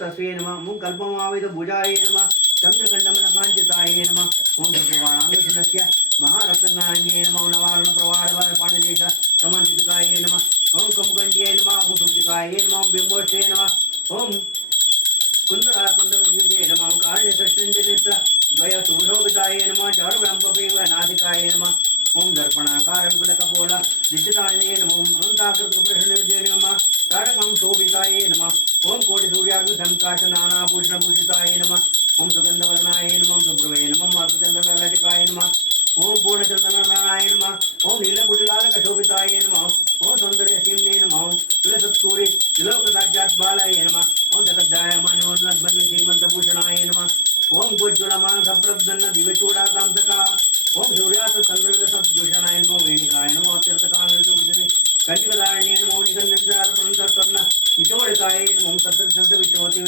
तस्यै नमः ओम कल्पमाविद भुजाय नमः चंद्रकंडमनकांचिताय नमः ओम सर्ववाणांगसुनस्य महारत्नान्ये नमः ओम नवारणप्रवाळपाणिदेश समन्वितकाय नमः ओम कमुकंड्ये नमः ओम सुमतिकाय नमः ओम बिंबोष्ठे नमः ओम कुंदराकुंडविजये नमः ओम कारण्यसृष्टिञ्चरित्र द्वय सुशोभिताय नमः चारुब्रह्मपेव नादिकाय नमः ओम दर्पणाकार विपुलकपोल दिशिताय नमः ओम अनंताकृतप्रश्नविजये नमः तारकं शोभिताय नमः ओम कोटिसूर्याग्निसंकाश नानाभूषणभूषिताय नमः ओम सुगंधवर्णाय नमः ओम सुब्रवे नमः मातृचंद्रललिताय नमः ओम पूर्णचंद्रनाराय नमः ओम नीलकुटिलालकशोभिताय नमः ओम सौंदर्यसीम्ने नमः ओम तुलसत्कूरि त्रिलोकदाज्यात्बालाय नमः ओम जगद्दायमानोन्नद्मन्वि श्रीमन्तभूषणाय नमः ओम गोज्ज्वलमानसप्रद्दन्न दिव्यचूडाकांसका ओम सूर्यास चंद्रसद्भूषणाय नमो वेणिकाय नमो तीर्थकालभूषणे कंचिकदारण्ये नमो निगन्धेन्द्रार्पणस्वर्ण निचोडिकाय नमो सत्रसंतविचोति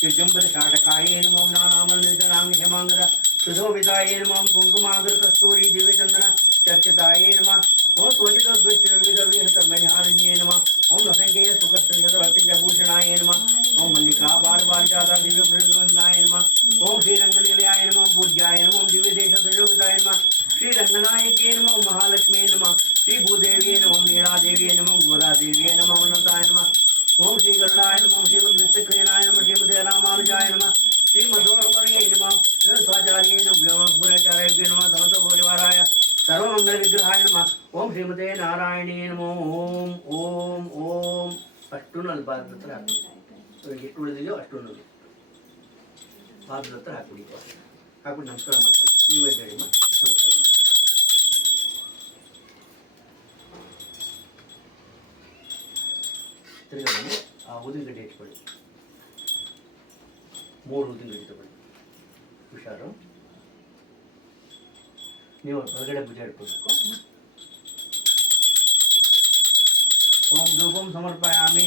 चिजंबरशाटकाय नमो नानामलनितनांगहेमांगद सुशोभिताय नमो कुंकुमागर कस्तूरी दिव्यचंदन चर्चिताय नमः ओम स्वजितद्विष्टविविधविहतमणिहारण्ये नमः ओम असंख्येय सुखसंगतभक्तिभूषणाय नमः ओम मल्लिका बालबालजाता दिव्यप्रसन्नाय नमः ओम श्रीरंगनिलयाय नमः पूज्याय नमः दिव्यदेशसुशोभिताय नमः श्रीरंगनायके नमः महालक्ष्मी नमः श्रीभूदेव्ये नमः नीलादेव्ये नमः गोदादेव्ये नमः उन्नताय नमः ओम श्री गरुडाय नमः श्रीमद्विष्णुनाय नमः श्रीमते रामानुजाय नमः श्रीमध्वर्वर्ये नमः स्वाचार्ये नमः गुराचार्येभ्यो नमः समस्त परिवाराय सर्वमंगल विग्रहाय नमः ओम श्रीमते नारायणे नमः ओम ओम ओम अष्टुन ಅಲ್ಲಿ ಪಾದದ ಹತ್ರ ಹಾಕಿ ಎಷ್ಟು ಉಳಿದಿದೆಯೋ ಅಷ್ಟುನು ಪಾದದ ಹತ್ರ ಹಾಕ್ಬಿಡಿ ಹಾಕ್ಬಿಟ್ಟು ನಮಸ್ಕಾರ ಮಾಡ್ಕೊಳ್ಳಿ ನೀವೇ ಹೇಳಿ ನಮಸ್ಕಾರ ಮಾಡಿ ತಿರುಗಿ ಆ ಉದ್ದಿನಗಡ್ಡೆ ಇಟ್ಕೊಳ್ಳಿ 3 ಉದ್ದಿನಗಡ್ಡೆ ತಗೊಳ್ಳಿ ಹುಷಾರು ನೀವು ಹೊರಗಡೆ ಭುಜ ಇಟ್ಕೋಬೇಕು ओम धूपम समर्पयामि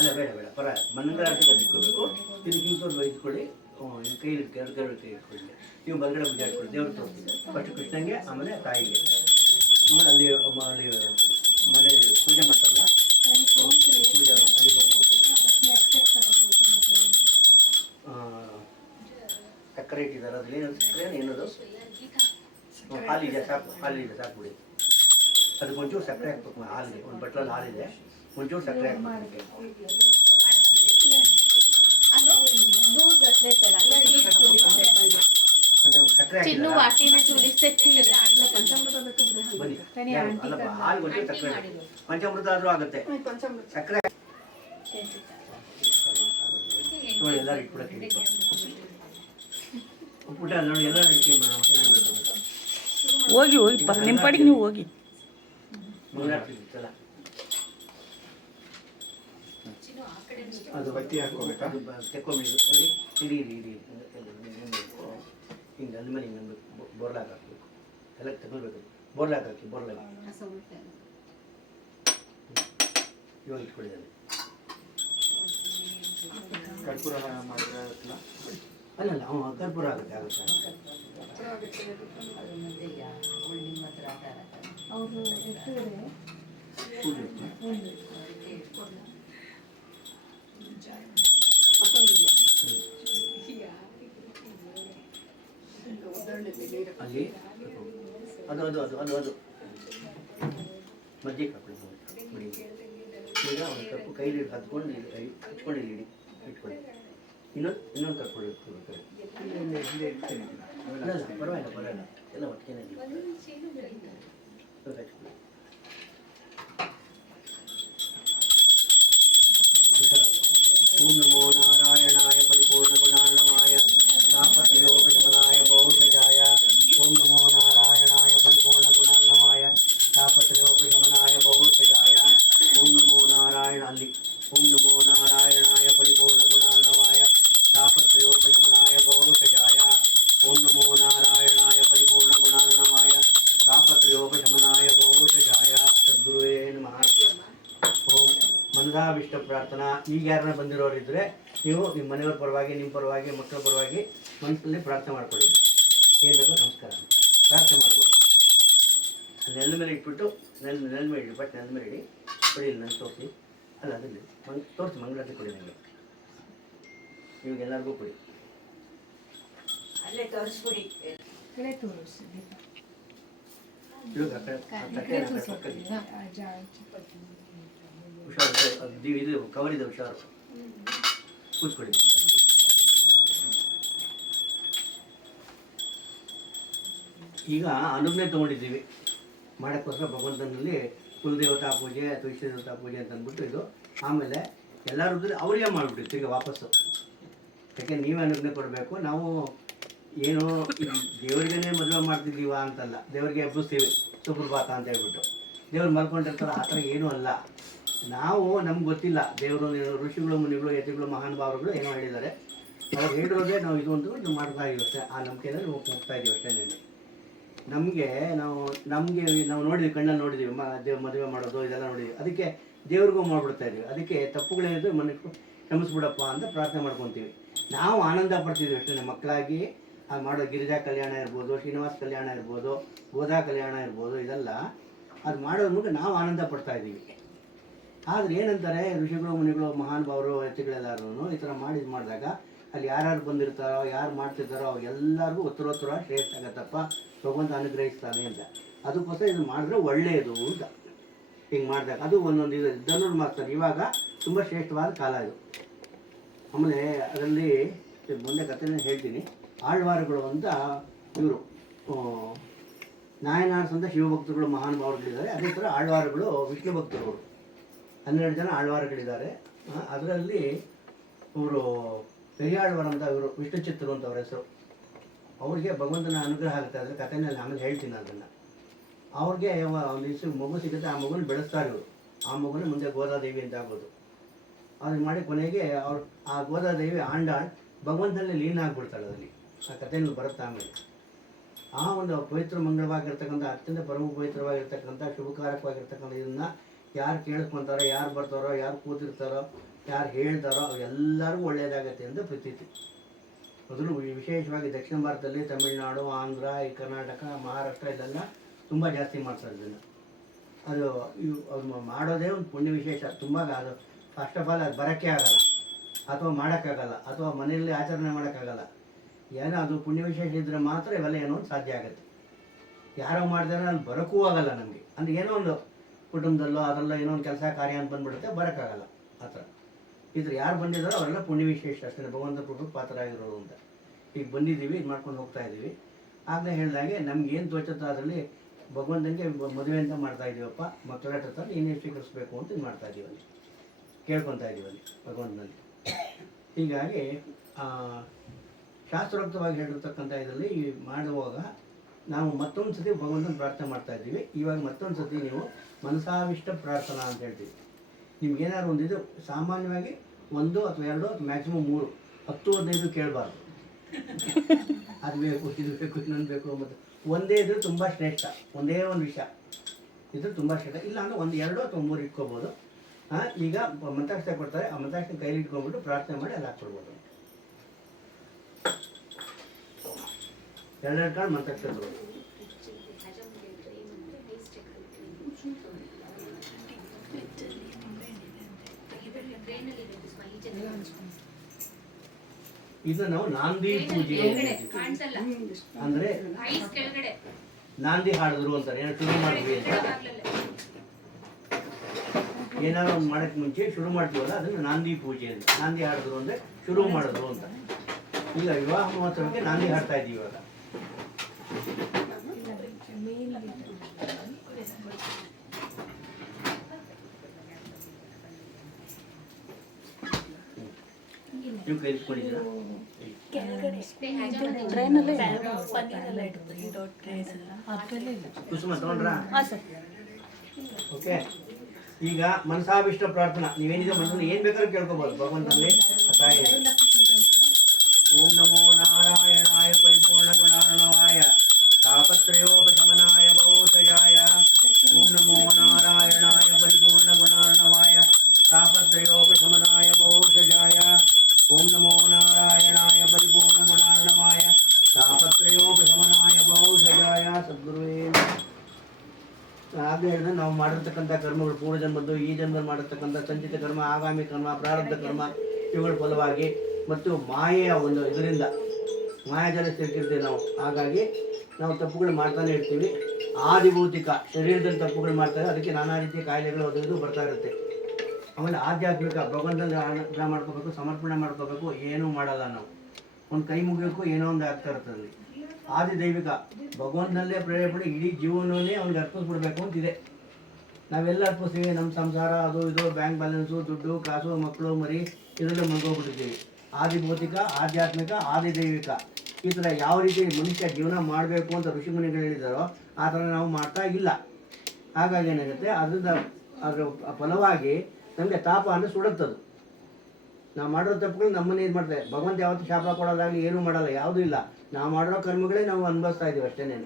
ಅಲ್ಲ ಬೇಡ ಬೇಡ ಪರ ಮಂಗಳಾರತಿ ಕಟ್ಟಿಟ್ಕೋಬೇಕು ಇದಕ್ಕಿಂತ ವಹಿಸ್ಕೊಳ್ಳಿ ಕೈ ಎರಡು ಕೈ ಇಟ್ಕೊಳ್ಳಿ ನೀವು ಬಲಗಡೆ ಭುಜ ಇಟ್ಕೊಳ್ಳಿ ದೇವ್ರ ತೋರಿಸ್ತೀವಿ ಫಸ್ಟ್ ಕೃಷ್ಣಂಗೆ ಆಮೇಲೆ ತಾಯಿಗೆ ಆಮೇಲೆ ಅಲ್ಲಿ ಮನೆ ಪೂಜೆ ಮಾಡ್ತಾರಲ್ಲ ಪೂಜೆ ಅಲ್ಲಿ ಸಕ್ಕರೆ ಇಟ್ಟಿದ್ದಾರೆ ಅದ್ರಲ್ಲಿ ಏನು ಸಕ್ಕರೆ ಏನದು ಹಾಲಿದೆ ಸಾಕು ಸಾಕ್ಬಿಡಿ ಅದಕ್ಕೆ ಒಂಚೂರು ಸಕ್ಕರೆ ಹಾಕ್ಬೇಕು ಹಾಲಿಗೆ ಒಂದು ಬಟ್ಲಲ್ಲಿ ಹಾಲಿದೆ ಒಂಚೂರು ಸಕ್ಕರೆ ಹಾಕ್ಬೇಕು चिन्नू वाटीने चुलीस ಬನ್ನಿ ಅಲ್ಲಪ್ಪ ಹಾಲು ಒಂಚೂರು ಸಕ್ಕರೆ ಪಂಚಾಮೃತ ಆದರೂ ಆಗುತ್ತೆ ಸಕ್ಕರೆ ನೋಡಿ ಎಲ್ಲರೂ ಇಟ್ಬಿಡಕ್ಕೆ ಉಪ್ಪುಟ ನೋಡಿ ಎಲ್ಲ ಇಡ್ತೀವಿ ಹೋಗಿ ಹೋಗಿಪ್ಪ ನಿಮ್ಮ ಪಾಡಿಗೆ ನೀವು ಹೋಗಿ ಮಂಗಳಾರತಿಲ್ಲ ಅದು ಬತ್ತಿ ಹಾಕೋಬೇಕಾ ತೆಕ್ಕೊಂಬಿಡಿ ಇಡಿ ಇಡಿ ಇಡಿ ಹಿಂಗೆ ಅಲ್ಲಿ ಮೇಲೆ ಹಿಂಗೆ ಬೋರ್ಲಾಕ್ ಹಾಕಬೇಕು, ಎಲ್ಲ ತಗೊಳ್ಬೇಕು. ಬೋರ್ಲಾಕ್ ಹಾಕಿ, ಬೋರ್ಲಾಕ್ ಇವಾಗ ಇಟ್ಕೊಂಡಿದ್ದಾನೆ. ಕರ್ಪೂರ ಮಾಡಿದ್ರೆ ಅಲ್ಲಲ್ಲ ಕರ್ಪೂರ ಆಗುತ್ತೆ ಆಗುತ್ತೆ. ಅಲ್ಲಿ ಅದು ಅದು ಅದು ಅದು ಅದು ಮಜ್ಜಿಗೆ ಹಾಕೊಳ್ಳಿ. ಈಗ ಒಂದು ಕಪ್ಪು ಕೈಲಿ ಹತ್ಕೊಂಡು ಹಚ್ಕೊಂಡು ಇಡಿ ಇಟ್ಕೊಳ್ಳಿ. ಇನ್ನೊಂದು ಕರ್ಪೂರ ಇಟ್ಕೊಳ್ಬೇಕಾರೆ ಪರವಾಗಿಲ್ಲ ಎಲ್ಲ ಒಟ್ಟಿಗೆ ಹಚ್ಕೊಳ್ಳಿ. ಓಂ ನಮೋ ನಾರಾಯಣಾಯ ಪರಿಪೂರ್ಣ ಗುಣಾರ್ಣವಾಯ ತಾಪತ್ರಯೋಪಶಮನಾಯ ಬಹುಶಜಾಯ. ಓಂ ನಮೋ ನಾರಾಯಣಾಯ ಪರಿಪೂರ್ಣ ಗುಣಾರ್ಣವಾಯ ತಾಪತ್ರಯೋಪಶಮನಾಯ ಬಹುಶಜಾಯ. ಓಂ ನಮೋ ನಾರಾಯಣ ಅಲ್ಲಿ ಓಂ ನಮೋ ನಾರಾಯಣಾಯ ಪರಿಪೂರ್ಣ ಗುಣಾರ್ಣವಾಯ ತಾಪತ್ರಯೋಪಶಮನಾಯ ಬಹುಶಜಾಯ. ಓಂ ನಮೋ ನಾರಾಯಣಾಯ ಪರಿಪೂರ್ಣ ಗುಣಾರ್ಣವಾಯ ತಾಪತ್ರಯೋಪಶಮನಾಯ ಬಹುಶಜಾಯ. ಸದ್ಗುರುವೇ ನಮಃ. ಓಂ ಮನದಾಭಿಷ್ಟ ಪ್ರಾರ್ಥನಾ. ಈಗ ಯಾರನ್ನ ಬಂದಿರೋರಿದ್ದರೆ ನೀವು ನಿಮ್ಮ ಮನೆಯವ್ರ ಪರವಾಗಿ, ನಿಮ್ಮ ಪರವಾಗಿ, ಮಕ್ಕಳ ಪರವಾಗಿ ಮನಸ್ಸಲ್ಲಿ ಪ್ರಾರ್ಥನೆ ಮಾಡ್ಕೊಳ್ಳಿ. ಏನು ಬೇಕೋ ನಮಸ್ಕಾರ ಪ್ರಾರ್ಥನೆ ಮಾಡ್ಬೋದು. ನೆಲ ಮೇಲೆ ಇಟ್ಬಿಟ್ಟು ನೆಲ ಮೇಲೆ ಇಡಿ, ಬಟ್ ನೆಲ ಮೇಲೆ ಇಡಿ. ಕೊಡಿ ಇಲ್ಲಿ ನನಗೆ ತೋರಿಸಿ. ಅಲ್ಲ ಅದಲ್ಲಿ ತೋರಿಸಿ ಮಂಗಳಾರತಿ ಕೊಡಿ ನನಗೆ. ಇವಾಗ ಎಲ್ಲರಿಗೂ ಕೊಡಿ. ಅಲ್ಲೇ ತೋರಿಸ್ಬಿಡಿ. ಇವಾಗ ಹುಷಾರು, ಇದು ಕವರ್ ಇದೆ, ಹುಷಾರು ಕೂತ್ಕೊಡಿ. ಈಗ ಅನುಜ್ಞೆ ತೊಗೊಂಡಿದ್ದೀವಿ ಮಾಡೋಕ್ಕೋಸ್ಕರ ಭಗವಂತನಲ್ಲಿ ಕುಲದೇವತಾ ಪೂಜೆ ಅಥವಾ ಇಷ್ಟ ದೇವತಾ ಪೂಜೆ ಅಂತ ಅಂದ್ಬಿಟ್ಟು ಇದು. ಆಮೇಲೆ ಎಲ್ಲರೂ ಅವರಿಗೆ ಮಾಡಿಬಿಟ್ಟು ಈಗ ವಾಪಸ್ಸು. ಯಾಕೆ ನೀವೇ ಅನುಜ್ಞೆ ಕೊಡಬೇಕು. ನಾವು ಏನು ದೇವರಿಗೇ ಮದುವೆ ಮಾಡ್ತಿದ್ದೀವ ಅಂತಲ್ಲ, ದೇವರಿಗೆ ಎಬ್ಬಿಸ್ತೀವಿ ಸುಪ್ರಭಾತ ಅಂತ ಹೇಳ್ಬಿಟ್ಟು. ದೇವ್ರು ಮಲ್ಕೊಂಡಿರ್ತಾರೆ, ಆ ಥರ ಏನೂ ಅಲ್ಲ. ನಾವು ನಮ್ಗೆ ಗೊತ್ತಿಲ್ಲ, ದೇವರು ಋಷಿಗಳು, ಮುನಿಗಳು, ಯತಿಗಳು, ಮಹಾನುಭಾವರುಗಳು ಏನೋ ಹೇಳಿದ್ದಾರೆ. ಅವ್ರು ಹೇಳಿರೋದೇ ನಾವು ಇದು ಅಂತ ಮಾಡ್ತಾ ಇದೀವಿ ಅಷ್ಟೇ. ಆ ನಂಬಿಕೆಯಲ್ಲಿ ನಾವು ಹೋಗ್ತಾ ಇದ್ದೀವಿ ಅಷ್ಟೇ. ನಾವು ನೋಡಿದ್ವಿ, ಕಣ್ಣಲ್ಲಿ ನೋಡಿದ್ದೀವಿ, ಮದುವೆ ಮಾಡೋದು ಇದೆಲ್ಲ ನೋಡಿದ್ವಿ. ಅದಕ್ಕೆ ದೇವ್ರಿಗೂ ಮಾಡಿಬಿಡ್ತಾ ಇದ್ದೀವಿ. ಅದಕ್ಕೆ ತಪ್ಪುಗಳೇನಿದ್ರು ಮನೆಗೆ ಕ್ಷಮಿಸ್ಬಿಡಪ್ಪ ಅಂತ ಪ್ರಾರ್ಥನೆ ಮಾಡ್ಕೊತೀವಿ. ನಾವು ಆನಂದ ಪಡ್ತಿದ್ವಿ ಅಷ್ಟೇ. ಮಕ್ಕಳಾಗಿ ಮಾಡೋ ಗಿರಿಜಾ ಕಲ್ಯಾಣ ಇರ್ಬೋದು, ಶ್ರೀನಿವಾಸ ಕಲ್ಯಾಣ ಇರ್ಬೋದು, ಗೋದಾ ಕಲ್ಯಾಣ ಇರ್ಬೋದು, ಇದೆಲ್ಲ ಅದು ಮಾಡೋದ್ರ ಮೂಲಕ ನಾವು ಆನಂದ ಪಡ್ತಾ ಇದ್ದೀವಿ. ಆದರೆ ಏನಂತಾರೆ ಋಷಿಗಳು, ಮುನಿಗಳು, ಮಹಾನುಭಾವರು, ಯತಿಗಳೆಲ್ಲರೂ ಈ ಥರ ಮಾಡಿದಾಗ ಅಲ್ಲಿ ಯಾರ್ಯಾರು ಬಂದಿರ್ತಾರೋ, ಯಾರು ಮಾಡ್ತಿರ್ತಾರೋ ಅವ್ರಿಗೆಲ್ಲರಿಗೂ ಉತ್ತರೋತ್ತರ ಶ್ರೇಷ್ಠ ಆಗತ್ತಪ್ಪ, ಭಗವಂತ ಅನುಗ್ರಹಿಸ್ತಾನೆ ಅಂತ. ಅದಕ್ಕೋಸ್ಕರ ಇದು ಮಾಡಿದ್ರೆ ಒಳ್ಳೆಯದು ಅಂತ ಹಿಂಗೆ ಮಾಡಿದಾಗ ಅದು ಒಂದೊಂದು ಇದು ಧನುರ್ಮಾಸ ಇವಾಗ ತುಂಬ ಶ್ರೇಷ್ಠವಾದ ಕಾಲ ಇದು. ಆಮೇಲೆ ಅದರಲ್ಲಿ ಮುಂದೆ ಕಥೆನ ಹೇಳ್ತೀನಿ. ಆಳ್ವಾರುಗಳು ಅಂತ ಇವರು ನಾಯನಾರ್ಸ್ ಅಂತ ಶಿವಭಕ್ತರುಗಳು, ಮಹಾನುಭಾವರುಗಳಿದ್ದಾರೆ. ಅದೇ ಥರ ಆಳ್ವಾರುಗಳು ವಿಷ್ಣು ಭಕ್ತರುಗಳು 12 ಜನ ಆಳ್ವಾರುಗಳಿದ್ದಾರೆ. ಅದರಲ್ಲಿ ಇವರು ಪೆರಿಯಾಳ್ವಾರ್ ಅಂತ ಇವರು ವಿಷ್ಣು ಚಿತ್ತರು ಅಂತ ಅವ್ರ ಹೆಸರು. ಅವ್ರಿಗೆ ಭಗವಂತನ ಅನುಗ್ರಹ ಆಗುತ್ತೆ. ಅದ್ರ ಕಥೆನಲ್ಲಿ ಆಮೇಲೆ ಹೇಳ್ತೀನಿ ಅದನ್ನು. ಅವ್ರಿಗೆ ಒಂದು ದಿವಸ ಮಗು ಸಿಗುತ್ತೆ, ಆ ಮಗುನ ಬೆಳೆಸ್ತಾರೆ ಇವರು. ಆ ಮಗುನ ಮುಂದೆ ಗೋದಾದೇವಿ ಅಂತ ಆಗೋದು. ಅದನ್ನು ಮಾಡಿ ಕೊನೆಗೆ ಅವ್ರು ಆ ಗೋದಾದೇವಿ ಆಂಡಾಳ್ ಭಗವಂತನಲ್ಲಿ ಲೀನ ಆಗಿಬಿಡ್ತಾಳೆ. ಅದರಲ್ಲಿ ಆ ಕಥೆಯಲ್ಲಿ ಬರುತ್ತೆ. ಆಮೇಲೆ ಆ ಒಂದು ಪವಿತ್ರ ಮಂಗಳವಾಗಿರ್ತಕ್ಕಂಥ, ಅತ್ಯಂತ ಪರಮ ಪವಿತ್ರವಾಗಿರ್ತಕ್ಕಂಥ, ಶುಭಕಾರಕವಾಗಿರ್ತಕ್ಕಂಥ ಇದನ್ನು ಯಾರು ಕೇಳಿಸ್ಕೊತಾರೋ, ಯಾರು ಬರ್ತಾರೋ, ಯಾರು ಕೂತಿರ್ತಾರೋ, ಯಾರು ಹೇಳ್ತಾರೋ ಎಲ್ಲರಿಗೂ ಒಳ್ಳೆಯದಾಗತ್ತೆ ಅಂತ ಪ್ರತೀತಿ. ಮೊದಲು ವಿಶೇಷವಾಗಿ ದಕ್ಷಿಣ ಭಾರತದಲ್ಲಿ ತಮಿಳುನಾಡು, ಆಂಧ್ರ, ಈ ಕರ್ನಾಟಕ, ಮಹಾರಾಷ್ಟ್ರ ಇಲ್ಲೆಲ್ಲ ತುಂಬ ಜಾಸ್ತಿ ಮಾಡ್ತಾರೆ ಇದನ್ನು. ಅದು ಮಾಡೋದೇ ಒಂದು ಪುಣ್ಯ ವಿಶೇಷ. ತುಂಬ ಅದು ಫಸ್ಟ್ ಆಫ್ ಆಲ್ ಅದು ಬರೋಕ್ಕೆ ಆಗಲ್ಲ, ಅಥವಾ ಮಾಡೋಕ್ಕಾಗಲ್ಲ, ಅಥವಾ ಮನೆಯಲ್ಲಿ ಆಚರಣೆ ಮಾಡೋಕ್ಕಾಗಲ್ಲ. ಏನೋ ಅದು ಪುಣ್ಯ ವಿಶೇಷ ಇದ್ದರೆ ಮಾತ್ರ ಇವೆಲ್ಲ ಏನೋ ಒಂದು ಸಾಧ್ಯ ಆಗುತ್ತೆ. ಯಾರೋ ಮಾಡಿದ್ರೆ ಅಲ್ಲಿ ಬರೋಕ್ಕೂ ಆಗಲ್ಲ ನಮಗೆ. ಅಂದರೆ ಏನೋ ಒಂದು ಕುಟುಂಬದಲ್ಲೋ ಅದರಲ್ಲೋ ಏನೋ ಒಂದು ಕೆಲಸ ಕಾರ್ಯ ಅಂತ ಬಂದುಬಿಡುತ್ತೆ, ಬರೋಕ್ಕಾಗಲ್ಲ. ಆ ಥರ ಇದ್ರೆ ಯಾರು ಬಂದಿದ್ದಾರೋ ಅವರೆಲ್ಲ ಪುಣ್ಯ ವಿಶೇಷ ಅಷ್ಟೇ, ಭಗವಂತ ಕೃಪೆಗೆ ಪಾತ್ರ ಆಗಿರೋದು ಅಂತ. ಈಗ ಬಂದಿದ್ದೀವಿ, ಇದು ಮಾಡ್ಕೊಂಡು ಹೋಗ್ತಾ ಇದ್ದೀವಿ. ಆಗಲೇ ಹೇಳಿದಾಗೆ ನಮ್ಗೆ ಏನು ತೋಚುತ್ತೋ ಅದರಲ್ಲಿ ಭಗವಂತನಿಗೆ ಮದುವೆ ಅಂತ ಮಾಡ್ತಾ ಇದ್ದೀವಪ್ಪ, ಮಕ್ಕಳ ಹತ್ರ ನೀನೇ ಸ್ವೀಕರಿಸಬೇಕು ಅಂತ ಇದು ಮಾಡ್ತಾ ಇದ್ದೀವಿ, ಅಲ್ಲಿ ಕೇಳ್ಕೊತಾ ಇದ್ದೀವಿ ಅಲ್ಲಿ ಭಗವಂತನಲ್ಲಿ. ಹೀಗಾಗಿ ಶಾಸ್ತ್ರೋಕ್ತವಾಗಿ ಹೇಳಿರ್ತಕ್ಕಂಥ ಇದರಲ್ಲಿ ಮಾಡುವಾಗ ನಾವು ಮತ್ತೊಂದು ಸತಿ ಭಗವಂತನ ಪ್ರಾರ್ಥನೆ ಮಾಡ್ತಾ ಇದ್ದೀವಿ. ಇವಾಗ ಮತ್ತೊಂದು ಸತಿ ನೀವು ಮನಸಾವಿಷ್ಟ ಪ್ರಾರ್ಥನಾ ಅಂತ ಹೇಳ್ತೀವಿ. ನಿಮ್ಗೇನಾದ್ರು ಒಂದು ಇದು ಸಾಮಾನ್ಯವಾಗಿ 1 ಅಥವಾ 2 ಅಥವಾ ಮ್ಯಾಕ್ಸಿಮಮ್ 3, 10, 15 ಕೇಳಬಾರ್ದು. ಅದು ಬೇಕು ಇದು ಬೇಕು ಇನ್ನೊಂದು ಬೇಕು ಮತ್ತು ಒಂದೇ ಇದ್ರೆ ತುಂಬ ಶ್ರೇಷ್ಠ. ಒಂದೇ ಒಂದು ವಿಷಯ ಇದ್ರೆ ತುಂಬ ಶ್ರೇಷ್ಠ. ಇಲ್ಲ ಅಂದರೆ ಒಂದು 2 ಅಥವಾ 3 ಇಟ್ಕೋಬೋದು. ಈಗ ಮಂತ್ರಾಕ್ಷರ ಕೊಡ್ತಾರೆ, ಆ ಮಂತ್ರಾಕ್ಷರ ಕೈಲಿ ಇಟ್ಕೊಂಡ್ಬಿಟ್ಟು ಪ್ರಾರ್ಥನೆ ಮಾಡಿ ಅಲ್ಲಿ ಹಾಕ್ಕೊಡ್ಬೋದು. 2 ಕಾಳು ಮಂತ್ರಾಕ್ಷರ ತಗೊಳ್ಳಿ. ಇದು ನಾವು ನಾಂದಿ ಪೂಜೆ ಅಂದ್ರೆ ನಾಂದಿ ಹಾಡಿದ್ರು ಅಂತಾರೆ. ಏನೋ ಶುರು ಮಾಡಿದ್ವಿ ಅಂತ, ಏನಾದ್ರು ಒಂದು ಮಾಡಕ್ಕೆ ಮುಂಚೆ ಶುರು ಮಾಡ್ತೀವಲ್ಲ ಅದನ್ನು ನಾಂದಿ ಪೂಜೆ ಅಂತ. ನಾಂದಿ ಹಾಡಿದ್ರು ಅಂದ್ರೆ ಶುರು ಮಾಡಿದ್ರು ಅಂತ. ಈಗ ವಿವಾಹ ಮಹೋತ್ಸವಕ್ಕೆ ನಾಂದಿ ಹಾಡ್ತಾ ಇದ್ದೀವಿ ಇವಾಗ. ನೀವು ಕೈ ಇಟ್ಕೊಂಡಿದ್ದೀರಾ? ಕುಸುಮ ತಗೊಂಡ್ರಾ? ಓಕೆ. ಈಗ ಮನಸಾಭಿಷ್ಟ ಪ್ರಾರ್ಥನಾ ನೀವೇನಿದೆ ಮನಸ್ಸಲ್ಲಿ ಏನ್ ಬೇಕಾದ್ರೂ ಕೇಳ್ಕೋಬಹುದು ಭಗವಂತನಲ್ಲಿ. ಓಂ ನಮೋ ನಾರಾಯಣಾಯ ಪರಿಪೂರ್ಣ ಗುಣಾರ್ಣವಾಯ ತಾಪತ್ರಯೋಪಶಮನಾಯ ಬಹುಶಜಾಯ. ಓಂ ನಮೋ ನಾರಾಯಣಾಯ ಪರಿಪೂರ್ಣ ಗುಣಾರ್ಣವಾಯ ತಾಪತ್ರಯೋಪಶಮನಾಯ ಬಹುಶಜಾಯ. ಓಂ ನಮೋ ನಾರಾಯಣಾಯ ಪರಿಪೂರ್ಣ ಗುಣಾರ್ಣವಾಯ ತಾಪತ್ರಯೋಪಶಮನಾಯ ಬಹುಶಜಾಯ. ಸದ್ಗುರುವೇ ಹಾಗೆ ಹೇಳಿದ್ರೆ ನಾವು ಮಾಡಿರ್ತಕ್ಕಂಥ ಕರ್ಮಗಳು ಪೂರ್ವ ಜನ್ಮದ್ದು, ಈ ಜನ್ಮದಲ್ಲಿ ಮಾಡಿರ್ತಕ್ಕಂಥ ಸಂಚಿತ ಕರ್ಮ, ಆಗಾಮಿ ಕರ್ಮ, ಪ್ರಾರಬ್ಧ ಕರ್ಮ ಇವುಗಳ ಫಲವಾಗಿ ಮತ್ತು ಮಾಯೆಯ ಒಂದು ಇದರಿಂದ ಮಾಯಾಜಾಲ ಸಿಕ್ಕಿರ್ತೀವಿ ನಾವು. ಹಾಗಾಗಿ ನಾವು ತಪ್ಪುಗಳು ಮಾಡ್ತಾನೆ ಇರ್ತೀವಿ. ಆದಿಭೌತಿಕ ಶರೀರದಲ್ಲಿ ತಪ್ಪುಗಳು ಮಾಡ್ತಾರೆ, ಅದಕ್ಕೆ ನಾನಾ ರೀತಿಯ ಕಾಯಿಲೆಗಳು ಅದು ಬರ್ತಾ ಇರುತ್ತೆ. ಆಮೇಲೆ ಆಧ್ಯಾತ್ಮಿಕ ಭಗವಂತನ ಅನುಗ್ರಹ ಮಾಡ್ಕೋಬೇಕು, ಸಮರ್ಪಣೆ ಮಾಡ್ಕೋಬೇಕು, ಏನೂ ಮಾಡಲ್ಲ ನಾವು. ಒಂದು ಕೈ ಮುಗಿಯೋಕ್ಕೂ ಏನೋ ಒಂದು ಆಗ್ತಾ ಇರ್ತದೆ. ಆದಿದೈವಿಕ ಭಗವಂತನಲ್ಲೇ ಪ್ರೇರೇಪಣೆ ಇಡೀ ಜೀವನವನ್ನೇ ಅವ್ನಿಗೆ ಅರ್ಪಿಸ್ಬಿಡ್ಬೇಕು ಅಂತಿದೆ. ನಾವೆಲ್ಲ ಅರ್ಪಿಸ್ತೀವಿ, ನಮ್ಮ ಸಂಸಾರ ಅದು ಇದು ಬ್ಯಾಂಕ್ ಬ್ಯಾಲೆನ್ಸು ದುಡ್ಡು ಕಾಸು ಮಕ್ಕಳು ಮರಿ ಇದರಲ್ಲೇ ಮುಳುಗೋಗ್ಬಿಟ್ಟಿರ್ತೀವಿ. ಆದಿಭೌತಿಕ ಆಧ್ಯಾತ್ಮಿಕ ಆದಿದೈವಿಕ ಈ ಥರ ಯಾವ ರೀತಿ ಮನುಷ್ಯ ಜೀವನ ಮಾಡಬೇಕು ಅಂತ ಋಷಿಮುನಿಗಳು ಹೇಳಿದಾರೋ ಆ ಥರ ನಾವು ಮಾಡ್ತಾ ಇಲ್ಲ. ಹಾಗಾಗಿ ಏನಾಗುತ್ತೆ, ಅದರಿಂದ ಅದರ ಫಲವಾಗಿ ನಮಗೆ ತಾಪ ಅಂದರೆ ಸುಡುತ್ತದು. ನಾವು ಮಾಡಿರೋ ತಪ್ಪುಗಳು ನಮ್ಮನ್ನೇ ಇದು ಮಾಡ್ತಾರೆ. ಭಗವಂತ ಯಾವತ್ತೂ ಶಾಪ ಕೊಡೋದಾಗಲಿ ಏನೂ ಮಾಡಲ್ಲ, ಯಾವುದೂ ಇಲ್ಲ. ನಾವು ಮಾಡಿರೋ ಕರ್ಮಗಳೇ ನಾವು ಅನುಭವಿಸ್ತಾ ಇದ್ದೀವಿ ಅಷ್ಟೇನೆ.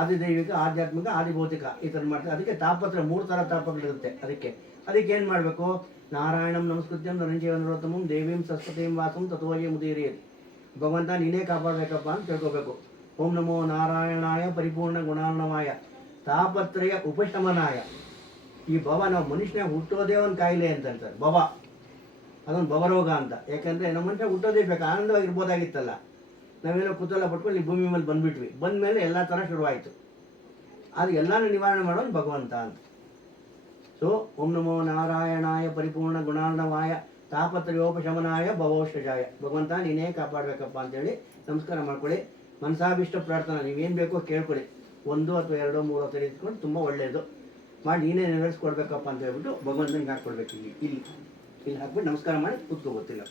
ಆದಿದೈವಿಕ ಆಧ್ಯಾತ್ಮಿಕ ಆದಿಭೌತಿಕ ಈ ಥರ ಮಾಡ್ತಾರೆ. ಅದಕ್ಕೆ ತಾಪತ್ರ 3 ಥರ ತಾಪಗಳಿರುತ್ತೆ. ಅದಕ್ಕೆ ಏನು ಮಾಡಬೇಕು? ನಾರಾಯಣಂ ನಮಸ್ಕೃತ್ಯಂ ನರಂಜೀವನರೋತ್ತಮಂ ದೇವೀಂ ಸರಸ್ವತೀಂ ವಾಸಂ ತಥೋಜಿ ಮುದೀರಿಯೇತ್. ಭಗವಂತ ನೀನೇ ಕಾಪಾಡಬೇಕಪ್ಪ ಅಂತ ತಿಳ್ಕೊಬೇಕು. ಓಂ ನಮೋ ನಾರಾಯಣಾಯ ಪರಿಪೂರ್ಣ ಗುಣಾರ್ಣವಾಯ ತಾಪತ್ರಯ ಉಪಶಮನಾಯ. ಈ ಭವ ನಾವು ಮನುಷ್ಯನಾಗ ಹುಟ್ಟೋದೇ ಒಂದು ಕಾಯಿಲೆ ಅಂತ ಹೇಳ್ತಾರೆ. ಭವ ಅದೊಂದು ಭವರೋಗ ಅಂತ. ಯಾಕೆಂದರೆ ನಮ್ಮ ಮನುಷ್ಯ ಹುಟ್ಟೋದೇ ಬೇಕು, ಆನಂದವಾಗಿರ್ಬೋದಾಗಿತ್ತಲ್ಲ. ನಾವೇನೋ ಕುತೂಹಲ ಪಟ್ಕೊಂಡು ಈ ಭೂಮಿ ಮೇಲೆ ಬಂದುಬಿಟ್ವಿ. ಬಂದಮೇಲೆ ಎಲ್ಲ ಥರ ಶುರುವಾಯಿತು. ಅದು ಎಲ್ಲನೂ ನಿವಾರಣೆ ಮಾಡೋನು ಭಗವಂತ ಅಂತ. ಸೊ ಓಂ ನಮೋ ನಾರಾಯಣಾಯ ಪರಿಪೂರ್ಣ ಗುಣಾರ್ಣವಾಯ ತಾಪತ್ರಯೋಪಶಮನಾಯ ಭವೋಷಜಾಯ. ಭಗವಂತ ನೀನೇ ಕಾಪಾಡಬೇಕಪ್ಪ ಅಂತೇಳಿ ನಮಸ್ಕಾರ ಮಾಡ್ಕೊಳ್ಳಿ. ಮನಸಾಭಿಷ್ಟ ಪ್ರಾರ್ಥನಾ ನೀವೇನು ಬೇಕೋ ಕೇಳ್ಕೊಳ್ಳಿ. 1 ಅಥವಾ 2 3 ಅಥವಾ ಇಟ್ಕೊಂಡು ತುಂಬ ಒಳ್ಳೆಯದು ಮಾಡಿ ನೀನೇ ನೆರವೇರಿಸ್ಕೊಡ್ಬೇಕಪ್ಪ ಅಂತ ಹೇಳ್ಬಿಟ್ಟು ಭಗವಂತನಿಗೆ ಹಾಕ್ಕೊಡ್ಬೇಕು. ಇಲ್ಲಿ ಹಾಕ್ಬಿಟ್ಟು ನಮಸ್ಕಾರ ಮಾಡಿ ಕೂತ್ಕೋಬೋತಿಲ್ಲ.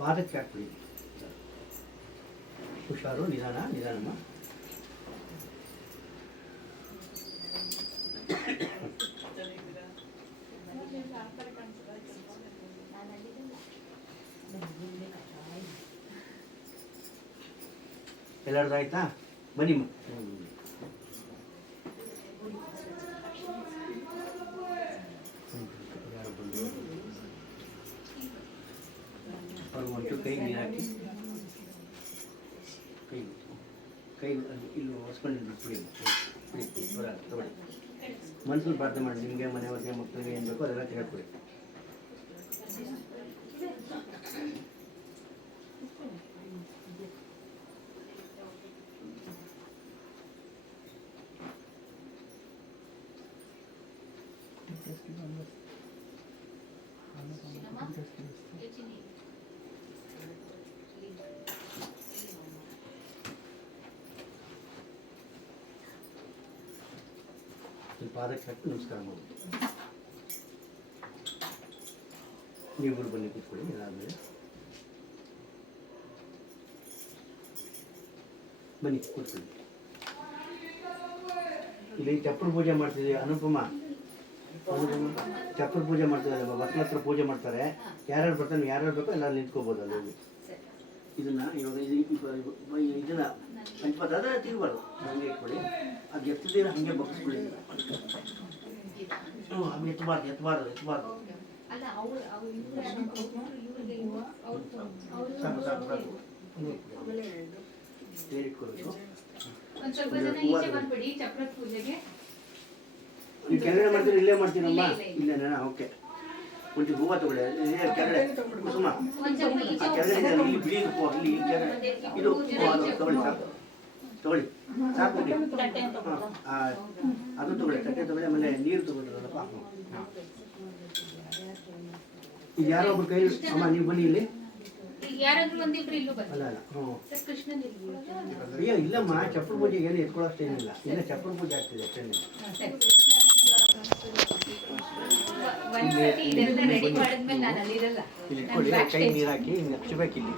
ಪಾದಕ್ಕೆ ಹಾಕ್ಬಿಡಿ. ಹುಷಾರು, ನಿಧಾನಮ್ಮ. ಎಲ್ಲರದ್ದು ಆಯ್ತಾ? ಬನ್ನಿ. ಅವ್ರು ಒಂಚೂರು ಕೈ ನೀರು ಹಾಕಿ ಕೈ ಇಲ್ಲಿ ಹೊಸ್ಕೊಂಡು ಬಿಡಿ. ತಗೊಳ್ಳಿ. ಮನಸ್ಸಲ್ಲಿ ಪ್ರಾರ್ಥನೆ ಮಾಡಿ. ನಿಮಗೆ ಮನೆಯವ್ರಿಗೆ ಮಕ್ಕಳಿಗೆ ಏನು ಬೇಕೋ ಅದೆಲ್ಲ ಕೇಳ್ಕೊಡಿ. ಪಾದಕ್ಕೆ ಹಾಕಿ ನಮಸ್ಕಾರ ಮಾಡಿ. ನೀವುಗಳು ಬನ್ನಿ ಕೂತ್ಕೊಳ್ಳಿ. ಎಲ್ಲಾದ್ಮೇಲೆ ಬನ್ನಿ ಕೂತ್ಕೊಳ್ಳಿ. ಇಲ್ಲಿ ಚಪ್ಪರ ಪೂಜೆ ಮಾಡ್ತಿದ್ದೀವಿ. ಅನುಪಮ ಚಪ್ಪರ ಪೂಜೆ ಮಾಡ್ತಿದ್ದಾರೆ. ಭಕ್ತರ ಹತ್ರ ಪೂಜೆ ಮಾಡ್ತಾರೆ. ಯಾರ್ಯಾರು ಬರ್ತಾನೆ, ಯಾರ್ಯಾರು ಬೇಕೋ ಎಲ್ಲರೂ ನಿಂತ್ಕೋಬೋದು ಅಲ್ಲಿ ಹೋಗಿ. ಇದನ್ನ ಇವಾಗ ಇದನ್ನ ಪಂಚಪದ ಅದೇ ತಿರುಗಬಾರ್ದು, ಹಂಗೆ ಇಟ್ಕೊಳ್ಳಿ. ಅದು ಎತ್ತಿದ್ದೀರ ಹಾಗೆ ಬಗ್ಗಿಸ್ಕೊಳ್ಳಿ. ಎತ್ತಬಾರ್ದು. ಸಾಕು ಇಟ್ಕೊಳ್ಬೇಕು. ನೀವು ಕೆಳಗಡೆ ಮಾಡ್ತೀರಿ, ಇಲ್ಲೇ ಮಾಡ್ತೀರಮ್ಮ? ಇಲ್ಲೇನಾ? ಓಕೆ. ಒಂದು ಹೂವು ತಗೊಳ್ಳಿ. ಕೆಳಗಡೆ ಕುಸುಮ ಕೆಳಗಡೆ ಇಲ್ಲಿ ಬಿಳಿ ಇಲ್ಲಿ ಇದು ತಗೊಳ್ಳಿ. ತಗೊಳ್ಳಿ ಸಾಕು. ಅದು ತಗೊಳ್ಳಿ, ತಟ್ಟೆ ತಗೊಳ್ಳಿ. ಆಮೇಲೆ ನೀರು ತಗೊಳ್ಳಿರಲ್ಲಪ್ಪ. ಈಗ ಯಾರೋ ಒಬ್ರು ಕೈ ಅಮ್ಮ ನೀವು ಬನ್ನಿ ಇಲ್ಲಿ. ಅಲ್ಲ ಹ್ಞೂ ಅಯ್ಯೋ ಇಲ್ಲಮ್ಮ, ಚಪ್ಪರ ಪೂಜೆ ಏನು ಎತ್ಕೊಳ್ಳೋಷ್ಟೇನಿಲ್ಲ. ಇಲ್ಲ ಚಪ್ಪರ ಪೂಜೆ ಆಗ್ತಿದೆ ಅಷ್ಟೇನಿಲ್ಲ. ಇಲ್ಲಿ ಇಟ್ಕೊಳ್ಳಿ. ಕೈ ನೀರು ಹಾಕಿ ಹಿಂಗೆ ಹಚ್ಚಬೇಕು. ಇಲ್ಲಿ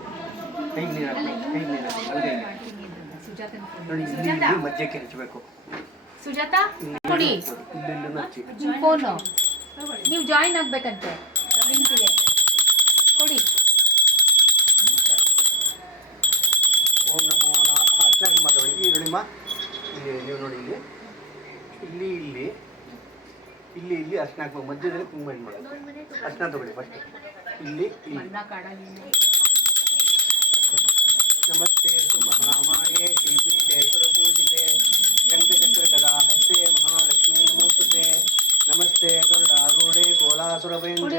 ಕೈ ನೀರು ಹಾಕಿ ಅಲ್ಲಿಗೆ ನೋಡಿ. ಇಲ್ಲಿ ಮಧ್ಯಕ್ಕೆ ಹಚ್ಚಬೇಕು. ಸುಜಾತ ಕೊಡಿ ಇಲ್ಲೆಲ್ಲ ಹಚ್ಚಿ. ಫೋನು ನೀವು ಜಾಯಿನ್ ಆಗ್ಬೇಕಂತೆ ಲಿಂಕಿಗೆ ಕೊಡಿ. ಓಂ ನಮೋ ಅರ್ಚನಾಗಿ ಮಾತಾಡಿ. ನೋಡಿಮ್ಮ, ಇಲ್ಲಿ ನೀವು ನೋಡಿ. ಇಲ್ಲಿ ಇಲ್ಲಿ ಇಲ್ಲಿ ಇಲ್ಲಿ ಅರ್ಚನಾ ಹಾಕ್ಬೇಕು. ಮಧ್ಯದಲ್ಲಿ ಕುಂಕುಮ ಮಾಡೋದು. ಅರ್ಚನಾ ತಗೊಳ್ಳಿ ಫಸ್ಟ್. ಇಲ್ಲಿ ನಮಸ್ತೆ ಸುಮಹಾಮಾಯೇ ಶಿಲ್ಪೀಠೆ ಸುರಪೂಜಿತೆ ಶಂಖಚಕ್ರ ಗದಾ ಹಸ್ತೆ ಮಹಾಲಕ್ಷ್ಮೀ ನಮೋಸ್ತುತೆ. ನಮಸ್ತೆ ಗರುಡಾರೂಢೆ ಕೋಲಾಸುರಭಯಂಕರಿ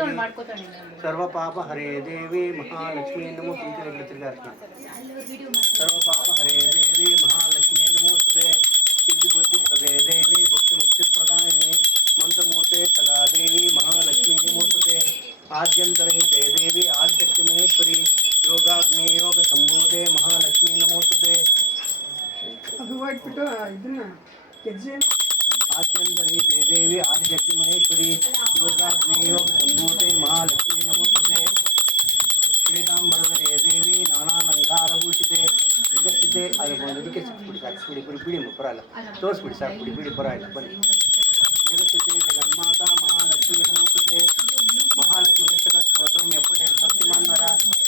ಸರ್ವಪಾಪ ಹರೇ ದೇವಿ ಮಹಾಲಕ್ಷ್ಮೀ ನಮೋಸ್ತುತೆ. ಸರ್ವಪಾಪ ಹರೇ ದೇವಿ ಮಹಾಲಕ್ಷ್ಮೀ ನಮೋಸ್ತುತೆ. ಸಿದ್ಧಿ ಬುದ್ಧಿ ಪ್ರದೇ ದೇವಿ ಭಕ್ತಿ ಮುಕ್ತಿ ಪ್ರದಾಯಿನಿ ಮಂತ್ರಮೂರ್ತೆ ಸದಾ ದೇವಿ ಮಹಾಲಕ್ಷ್ಮೀ ನಮೋಸ್ತುತೆ. ಆದ್ಯಂತರಹಿತೆ ದೇವಿ ಆದಿಶಕ್ತಿ ಮಹೇಶ್ವರಿ ಯೋಗಾಗ್ನಿ ಯೋಗ ಸಂಭೂತೆ ಮಹಾಲಕ್ಷ್ಮೀ ನಮೋಸ್ತುತೆ. ಆದ್ಯಂತರಹಿತೆ ದೇವಿ ಆದಿಶಕ್ತಿ ಮಹೇಶ್ವರಿ ಯೋಗಾಗ್ನಿ ಯೋಗ ಸಂಭೂತೆ ಮಹಾಲಕ್ಷ್ಮೀ ನಮೋಸ್ತುತೆ. ಶ್ವೇತಾಂಬರಧರೆ ದೇವಿ ನಾನಾಲಂಕಾರಭೂಷಿತೆ ವಿಕಸಿತೆ. ಅದಕ್ಕೆ ಸಿಕ್ಬಿಡಿ, ಸಾಕು ಬಿಡಿ ಪರವಾಗಿಲ್ಲ. ತೋರಿಸ್ಬಿಡಿ ಸಾಕು, ಬಿಡಿ ಪರವಾಗಿಲ್ಲ. ಬನ್ನಿ. ಜಗತ್ತಿತೆ ಜಗನ್ಮಾತಾ ಮಹಾಲಕ್ಷ್ಮೀ ನಮೋಸ್ತುತೆ. ಮಹಾಲಕ್ಷ್ಮೀ ಕಷ್ಟಕ ಸ್ತೋತ್ರಂ ಎಪ್ಪಟೆ ಭಕ್ತಿಮಾನ್ವರ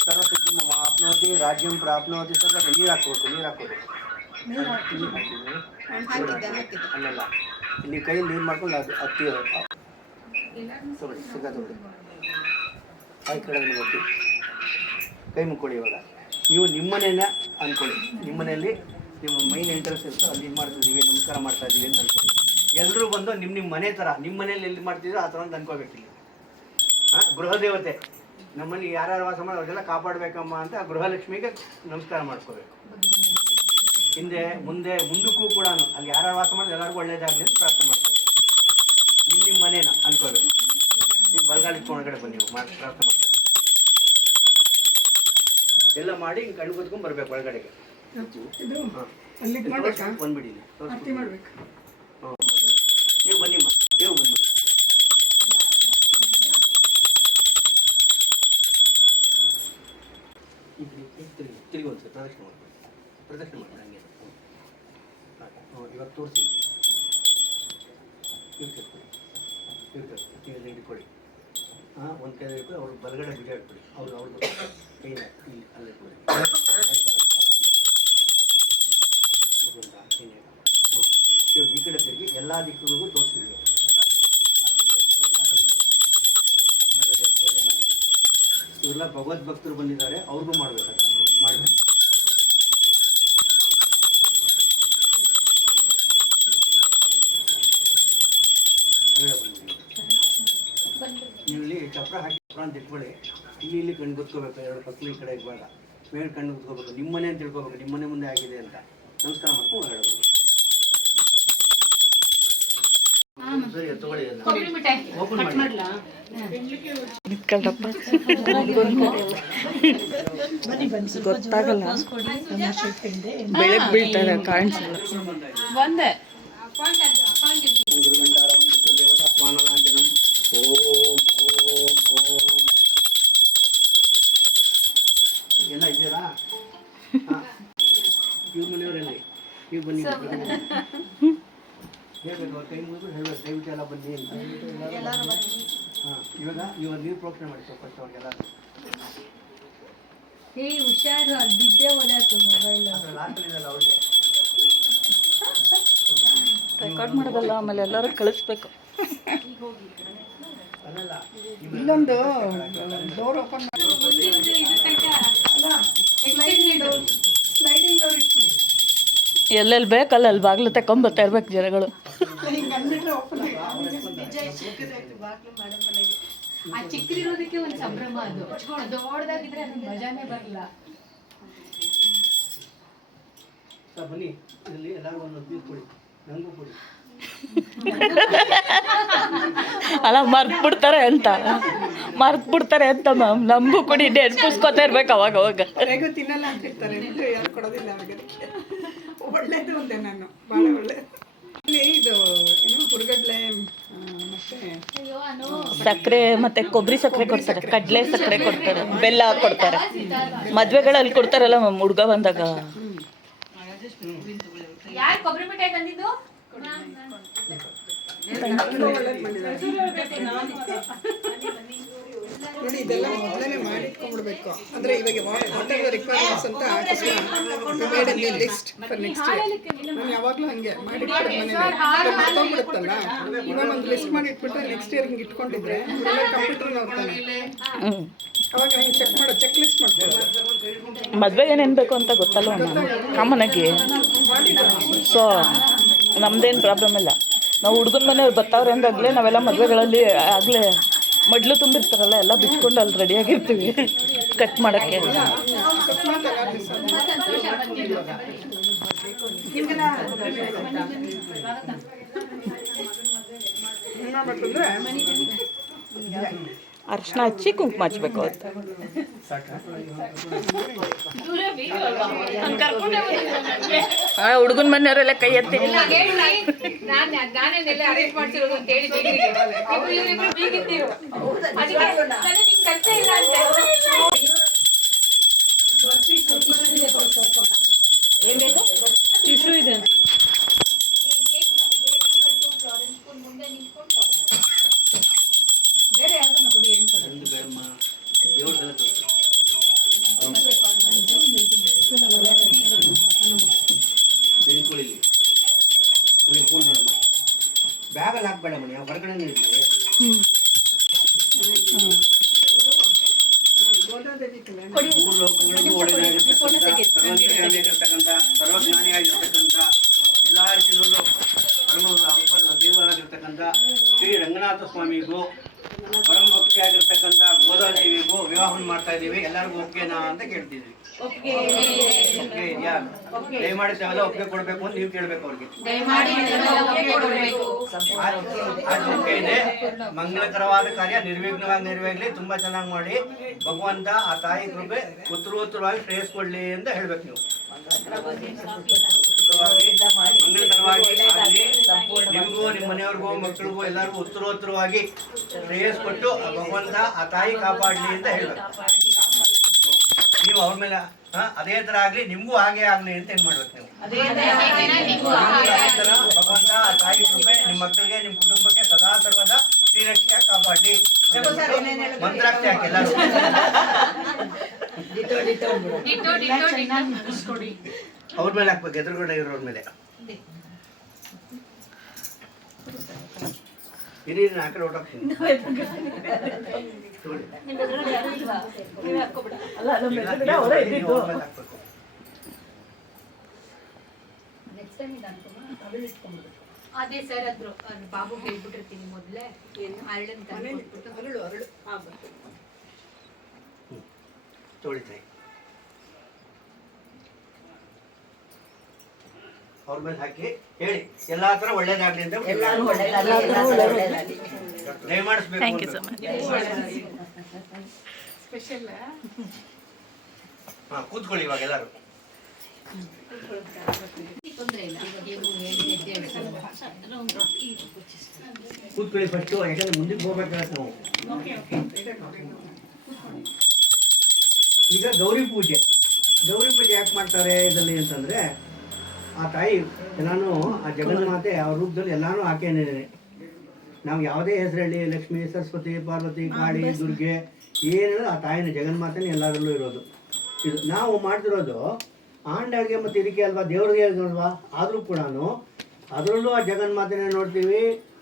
ಸರ್ವಸಿದ್ಧಿ ಮಮ ಆಪ್ನೋತಿ ರಾಜ್ಯಂ ಪ್ರಾಪ್ನೋತಿ. ಸ್ವಲ್ಪ ನೀರು ಹಾಕ್ಬೇಕು. ಅಲ್ಲಲ್ಲ, ಇಲ್ಲಿ ಕೈಯಲ್ಲಿ ನೀರು ಮಾಡ್ಕೊಂಡು ಅದು ಹತ್ತಿ ತಗೊಳ್ಳಿ. ಸಿಕ್ಕ ತಗೊಳ್ಳಿ. ಕೈ ಕೆಳಗೆ ಒತ್ತಿ ಕೈ ಮುಕ್ಕೊಳ್ಳಿ. ಇವಾಗ ನೀವು ನಿಮ್ಮನೇನ ಅಂದ್ಕೊಳ್ಳಿ. ನಿಮ್ಮನೆಯಲ್ಲಿ ನಿಮ್ಮ ಮೈನ್ ಎಂಟ್ರೆನ್ಸ್ ಇರ್ತೋ ಅಲ್ಲಿ ಇದು ಮಾಡ್ತಿದ್ದೀವಿ, ನಮಸ್ಕಾರ ಮಾಡ್ತಾ ಇದ್ದೀವಿ ಅಂತ ಅಂದ್ಕೊಳ್ಳಿ. ಎಲ್ಲರೂ ಬಂದು ನಿಮ್ಮ ಮನೆ ಥರ ನಿಮ್ಮ ಮನೇಲಿ ಎಲ್ಲಿ ಮಾಡ್ತಿದ್ದೀರೋ ಆ ಥರ ಅಂತ ಅಂದ್ಕೋಬೇಕಿಲ್ಲ. ಗೃಹ ದೇವತೆ ನಮ್ಮಲ್ಲಿ ಯಾರ್ಯಾರು ವಾಸ ಮಾಡಿ ಅವ್ರಿಗೆಲ್ಲ ಕಾಪಾಡಬೇಕಮ್ಮ ಅಂತ ಆ ಗೃಹಲಕ್ಷ್ಮಿಗೆ ನಮಸ್ಕಾರ ಮಾಡ್ಕೋಬೇಕು. ಮುಂದಕ್ಕೂ ಕೂಡ ಅಲ್ಲಿ ಯಾರ್ಯಾರು ವಾಸ ಮಾಡಿದ್ರೆ ಎಲ್ಲರಿಗೂ ಒಳ್ಳೇದಾಗಲಿ ಅಂತ ಪ್ರಾರ್ಥನೆ ಮಾಡ್ಕೋಬೇಕು. ನಿಮ್ಮ ಮನೇನ ಅಂದ್ಕೋಬೇಕು. ನೀವು ಬಲಗಾಲ ಇಟ್ಕೊಂಡು ಒಳಗಡೆ ಬನ್ನಿ, ನೀವು ಮಾಡಿ ಪ್ರಾರ್ಥನೆ ಮಾಡ್ಕೊಂಡು ಎಲ್ಲ ಮಾಡಿ ಹಿಂಗೆ ಕಣ್ಣು ಕೂತ್ಕೊಂಡು ಬರ್ಬೇಕು ಒಳಗಡೆಗೆ. ಬಂದ್ಬಿಡಿ. ನೀವು ಬನ್ನಿಮ್ಮ, ನೀವು ಬಂದ್ಬಿಡಿ. ತಿರುಗಿ ಒಂದು ಪ್ರದಕ್ಷಿಣೆ ಮಾಡ್ಕೊಳ್ಳಿ. ಪ್ರದಕ್ಷಿಣೆ ಮಾಡಿ ಹಂಗೆ ಇವಾಗ ತೋರಿಸಿ. ಕಿವಿಯಲ್ಲಿ ಹಿಡ್ಕೊಳ್ಳಿ. ಒಂದು ಕೈ ಹಿಡ್ಕೊಳ್ಳಿ. ಅವ್ರು ಬಲಗಡೆ ಬಿಡಿ ಹಾಕ್ಬಿಡಿ. ಅವ್ರದ್ದು ಕೈನ ಇಲ್ಲಿ ಅಲ್ಲಿ ಇಟ್ಕೊಳ್ಳಿ. ಇವಾಗ ಈ ಕಡೆ ತಿರುಗಿ ಎಲ್ಲ ದಿಕ್ಕುಗಳಿಗೂ ತೋರಿಸ್ತೀವಿ. ಇವೆಲ್ಲ ಭಗವದ್ ಭಕ್ತರು ಬಂದಿದ್ದಾರೆ, ಅವ್ರಿಗೂ ಮಾಡ್ಬೇಕಾಗ ಮಾಡಬೇಕು. ನೀವು ಇಲ್ಲಿ ಚಪ್ರ ಹಾಕಿ ಚಪ್ರ ಅಂತ ಇಟ್ಕೊಳ್ಳಿ. ಇಲ್ಲಿ ಕಣ್ಣು ಗುತ್ಕೋಬೇಕು. ಎರಡು ಪಕ್ಕಲಿ ಈ ಕಡೆ ಬೇಡ, ಮೇಲೆ ಕಣ್ಣು ಗುತ್ಕೋಬೇಕು. ನಿಮ್ಮನೆ ಅಂತ ತಿಳ್ಕೊಬೇಕು, ನಿಮ್ಮನೆ ಮುಂದೆ ಆಗಿದೆ ಅಂತ ನಮಸ್ಕಾರ ಮಾಡ್ಕೊಂಡು ಹೊರಗಡೆ ಸರಿ ತಗೊಳ್ಳಿ ಅದನ್ನ. ಕೊಬ್ಬರಿ ಮಿಠಾಯಿ ಓಪನ್ ಕಟ್ ಮಾಡಿ. ಮಾಡ್ಲಾ? ನಿಂತ್ಕೊಳ್ರಪ್ಪ ಗೊತ್ತಾಗಲ್ಲ ಬೆಳಗ್ಗೆ ಬೀಳ್ತಾರೆ ಕಾಣಿಸಲ್ಲ ಒಂದೇ ಗುರುಗಂಧಾರಂ ದೇವತಾ ಸ್ವಾನಲಾಂಛನಂ. ಓಂ ಓಂ ಓಂ. ಎಲ್ಲ ಇದ್ದೀರಾ? ಇವ್ರ ಮನೆಯವರಲ್ಲಿ ನೀವು ಬನ್ನಿ. ಹೇಳ್ಬೇಕು ಕೈ ಮುಗಿದು ಹೇಳ್ಬೇಕು ದಯವಿಟ್ಟು ಎಲ್ಲ ಬನ್ನಿ ಅಂತ. ಹಾಂ ಇವಾಗ ನೀವು ಪ್ರೋಕ್ಷಣೆ ಮಾಡಿ ಫಸ್ಟ್ ಅವ್ರಿಗೆಲ್ಲ. ಏ ಹುಷಾರು ಅಲ್ಲಿ ಬಿದ್ದೆ ಓದಾತು ಮೊಬೈಲ್. ಲಾಸ್ಟಲ್ಲಿದಲ್ಲ ಅವ್ರಿಗೆ ರೆಕಾರ್ಡ್ ಮಾಡೋದಲ್ಲ ಆಮೇಲೆ ಎಲ್ಲರೂ ಕಳಿಸ್ಬೇಕು. ಅಲ್ಲಲ್ಲ ಇಲ್ಲೊಂದು ಡೋರ್ ಓಪನ್ ಸ್ಲೈಡಿಂಗ್ ಡೋರ್ ಇಟ್ಬಿಡಿ. ಎಲ್ಲೆಲ್ಲಿ ಬೇಕಲ್ಲ ಅಲ್ಲಿ ಬಾಗಿಲು ತಗೊಂಬರ್ತಾ ಇರ್ಬೇಕು ಜನಗಳು. ಹಿಂಗೆ ಅಂದ್ಬಿಟ್ರೆ ಓಪನ್ ಆ ಚಿಕ್ಕದಿರೋದಕ್ಕೆ ಒಂದು ಸಂಭ್ರಮ. ಅದು ದೊಡ್ಡದಾಗಿದ್ರೆ ಅದು ಮಜಾನೇ ಬರಲ್ಲ. ಬನ್ನಿ ಇದರಲ್ಲಿ ಎಲ್ಲರೂ ಒಂದು ಕೊಡಿ, ನನಗೂ ಕೊಡಿ. ಅಲ್ಲ ಮರ್ತ್ಬಿಡ್ತಾರೆ ಅಂತ ಮ್ಯಾಮ್. ನಮಗೂ ಕೊಡಿ, ನೆನ್ಪಿಸ್ಕೊತಾ ಇರ್ಬೇಕು ಅವಾಗ ಅವಾಗ. ಹೇಗೂ ತಿನ್ನಲ್ಲ ಅಂತಿರ್ತಾರೆ, ಯಾರು ಕೊಡೋದಿಲ್ಲ ಅವಾಗ. ಒಳ್ಳೇದು ಒಂದೇ ನಾನು ಭಾಳ ಒಳ್ಳೆಯದು. ಇಲ್ಲಿ ಇದು ಏನು ಹುರುಗಡ್ಲೆ ಮತ್ತೆ ಅಯ್ಯೋ ಅನು ಸಕ್ಕರೆ ಮತ್ತೆ ಕೊಬ್ಬರಿ ಸಕ್ಕರೆ ಕೊಡ್ತಾರೆ, ಕಡಲೆ ಸಕ್ಕರೆ ಕೊಡ್ತಾರೆ, ಬೆಲ್ಲ ಕೊಡ್ತಾರೆ. ಮದ್ವೆಗಳಲ್ಲಿ ಕೊಡ್ತಾರಲ್ಲ ಮ್ಯಾಮ್ ಹುಡುಗ ಬಂದಾಗ. ಯಾರು ಕೊಬ್ಬರಿ ಮಿಠಾಯಿ ತಂದಿದ್ದು? ನೋಡಿ ಇದೆಲ್ಲ ಮೊದಲೇ ಮಾಡಿಟ್ಕೊಂಡ್ಬಿಡ್ಬೇಕು. ಅಂದರೆ ಇವಾಗ ವಾಟರ್ ರಿಕ್ವೈರ್ಮೆಂಟ್ಸ್ ಅಂತ made in list for next year. ನಾನು ಯಾವಾಗಲೂ ಹಂಗೆ ಮಾಡಿಟ್ಬಿಟ್ಟು ಮನೇಲಿ ಮರ್ತೋಗ್ಬಿಡುತ್ತಲ್ಲ, ಇವಾಗ ಒಂದು ಲಿಸ್ಟ್ ಮಾಡಿ ಇಟ್ಬಿಟ್ರೆ ನೆಕ್ಸ್ಟ್ ಇಯರ್ ಹಿಂಗೆ ಇಟ್ಕೊಂಡಿದ್ರೆ ಕಂಪ್ಯೂಟರ್ ನೋಡ್ತಾನೆ, ಅವಾಗ ಹಿಂಗೆ ಚೆಕ್ ಲಿಸ್ಟ್ ಮಾಡ್ತಾರೆ. ಮದ್ವೆಗೆ ಏನೇನು ಬೇಕು ಅಂತ ಗೊತ್ತಲ್ವ ಕಾಮನ್ ಆಗಿ. ಸೊ ನಮ್ದೇನು ಪ್ರಾಬ್ಲಮ್ ಇಲ್ಲ. ನಾವು ಹುಡುಗನ ಮನೆಯವ್ರು ಬರ್ತಾವ್ರೆ ಅಂದಾಗಲೇ ನಾವೆಲ್ಲ ಮದುವೆಗಳಲ್ಲಿ ಆಗಲೇ ಮಡ್ಲು ತುಂಬಿರ್ತಾರಲ್ಲ ಎಲ್ಲ ಬಿಚ್ಕೊಂಡು ಅಲ್ಲಿ ರೆಡಿಯಾಗಿರ್ತೀವಿ ಕಟ್ ಮಾಡೋಕ್ಕೆ. ಅರ್ಶಿನ ಹಚ್ಚಿ ಕುಂಕುಮ ಹಚ್ಬೇಕು ಅಂತ. ಹುಡುಗನ ಮನೆಯವರೆಲ್ಲ ಕೈ ಎತ್ತಿ ನಾನೇನೆಲ್ಲ ಅರೇಂಜ್ ಮಾಡ್ತಿರೋದು ಅಂತ ಹೇಳಿ ಬೀಗಿದ್ದೀರು. ನಿಮ್ಗೆ ಕಷ್ಟ ಇಲ್ಲ ಅಂತ ಟಿಶ್ಯೂ ಇದೆ. ಬೇರೆ ಯಾವ್ದನ್ನ ಕೊಡಿ ಹೇಳ್ತಾರೆ. ಫೋನ್ ನೋಡಮ್ಮ, ಬ್ಯಾಗಲ್ಲಿ ಹಾಕ್ಬೇಡ ಮನೆ ಹೊರಗಡೆ ಇರಲಿ. ಸರ್ವಜ್ಞಾನಿಯಾಗಿರ್ತಕ್ಕಂಥ ಎಲ್ಲ ರೀತಿಯಲ್ಲೂ ದೇವರಾಗಿರ್ತಕ್ಕಂಥ ಶ್ರೀ ರಂಗನಾಥ ಸ್ವಾಮಿಗೂ ಪರಮ ಭಕ್ತಿಯಾಗಿರ್ತಕ್ಕಂಥ ಗೋದಾದೇವಿಗೂ ವಿವಾಹವನ್ನು ಮಾಡ್ತಾ ಇದ್ದೀವಿ. ಎಲ್ಲರಿಗೂ ಓಕೆನಾ ಅಂತ ಕೇಳ್ತಿದ್ವಿ. ಓಕೆ ಇದೆಯಾ? ದಯಮಾಡಿ ತಾವೆಲ್ಲ ಒಪ್ಪಿಗೆ ಕೊಡಬೇಕು ಅಂತ ನೀವು ಕೇಳಬೇಕು ಅವ್ರಿಗೆ. ಓಕೆ ಇದೆ. ಮಂಗಳಕರವಾದ ಕಾರ್ಯ ನಿರ್ವಿಘ್ನವಾಗಿ ನೆರವೇರಲಿ, ತುಂಬಾ ಚೆನ್ನಾಗಿ ಮಾಡಿ, ಭಗವಂತ ಆ ತಾಯಿ ಕೃಪೆ ಉತ್ತರೋತ್ತರವಾಗಿ ಶ್ರೇಯಸ್ಕೊಳ್ಳಿ ಅಂತ ಹೇಳ್ಬೇಕು ನೀವು. ಮಂಗಳಕರವಾಗಿ ಆಗಲಿ, ನಿಮಗೂ ನಿಮ್ಮ ಮನೆಯವ್ರಿಗೂ ಮಕ್ಕಳಿಗೂ ಎಲ್ಲರಿಗೂ ಉತ್ತರೋತ್ತರವಾಗಿ ಶ್ರೇಯಸ್ಕೊಟ್ಟು ಭಗವಂತ ಆ ತಾಯಿ ಕಾಪಾಡಲಿ ಅಂತ ಹೇಳ್ಬೇಕು. ನೀವು ಅವ್ರ ಮೇಲೆ ಅದೇ ತರ ಆಗ್ಲಿ, ನಿಮ್ಗೂ ಹಾಗೆ ಆಗ್ಲಿ ಅಂತ ಏನ್ ಮಾಡ್ಬೇಕು ನೀವು. ಭಗವಂತ ಆ ತಾಯಿ ಕೃಪೆ ನಿಮ್ಮ ಮಕ್ಕಳಿಗೆ ನಿಮ್ಮ ಕುಟುಂಬಕ್ಕೆ ಸದಾ ಸರ್ವದ ಶ್ರೀರಕ್ಷೆ ಕಾಪಾಡಲಿ. ಮಂತ್ರಾಕ್ಷಿ ಹಾಕಿ ಎಲ್ಲರೂ ಅವ್ರ ಮೇಲೆ ಹಾಕ್ಬೇಕು, ಎದುರುಗಡೆ ಇರೋರ ಮೇಲೆ. ಇರಿ ಆ ಕಡೆ ಹೊಟ್ಟೋಗ್ತೀನಿ. ಅದೇ ಸರ್ ಅದ್ರು ಬಾಬು ಹೇಳ್ಬಿಟ್ಟಿರ್ತೀನಿ ಮೊದ್ಲೇ ಅರಳನ್ ತೊಳಿತಾಯಿ ಅವ್ರ ಮೇಲೆ ಹಾಕಿ ಹೇಳಿ ಎಲ್ಲಾ ತರ ಒಳ್ಳೇದಾಗ್ಲಿ ಅಂತ ದಯಮಾಡಿಸ್ಬೇಕು. Thank you so much. ಹಾ, ಕೂತ್ಕೊಳ್ಳಿ ಇವಾಗ ಎಲ್ಲರೂ. ತೊಂದ್ರೆ ಇಲ್ಲ. ಇವಾಗ ಇವ್ರು ಹೇಳಿದ್ದು ಎದ್ದೇಳ್ತಾರೆ. ಕೂತ್ಕೊಳ್ಳಿ ಫಸ್ಟು, ಯಾಕಂದ್ರೆ ಮುಂದಕ್ಕೆ ಹೋಗ್ಬೇಕಾಗತ್ತೆ ನಾವು. ಈಗ ಗೌರಿ ಪೂಜೆ ಯಾಕೆ ಮಾಡ್ತಾರೆ ಇದರಲ್ಲಿ ಅಂತಂದ್ರೆ, ಆ ತಾಯಿ ಎಲ್ಲಾನು, ಆ ಜಗನ್ಮಾತೆ ಆ ರೂಪದಲ್ಲಿ ಎಲ್ಲಾನು ಆಕೆನೇನೆ. ನಾವು ಯಾವುದೇ ಹೆಸರು ಹೇಳಿ, ಲಕ್ಷ್ಮೀ, ಸರಸ್ವತಿ, ಪಾರ್ವತಿ, ಕಾಳಿ, ದುರ್ಗೆ, ಏನೇಳು ಆ ತಾಯಿನ ಜಗನ್ಮಾತೆನೇ ಎಲ್ಲರಲ್ಲೂ ಇರೋದು. ಇದು ನಾವು ಮಾಡ್ತಿರೋದು ಆಂಡಾಳಿಗೆ ಮತ್ತು ಇದಕ್ಕೆ ಅಲ್ವಾ, ದೇವ್ರಿಗೆ ಅಲ್ವಾ. ಆದರೂ ಕೂಡ ಅದರಲ್ಲೂ ಆ ಜಗನ್ಮಾತೆನೇ ನೋಡ್ತೀವಿ,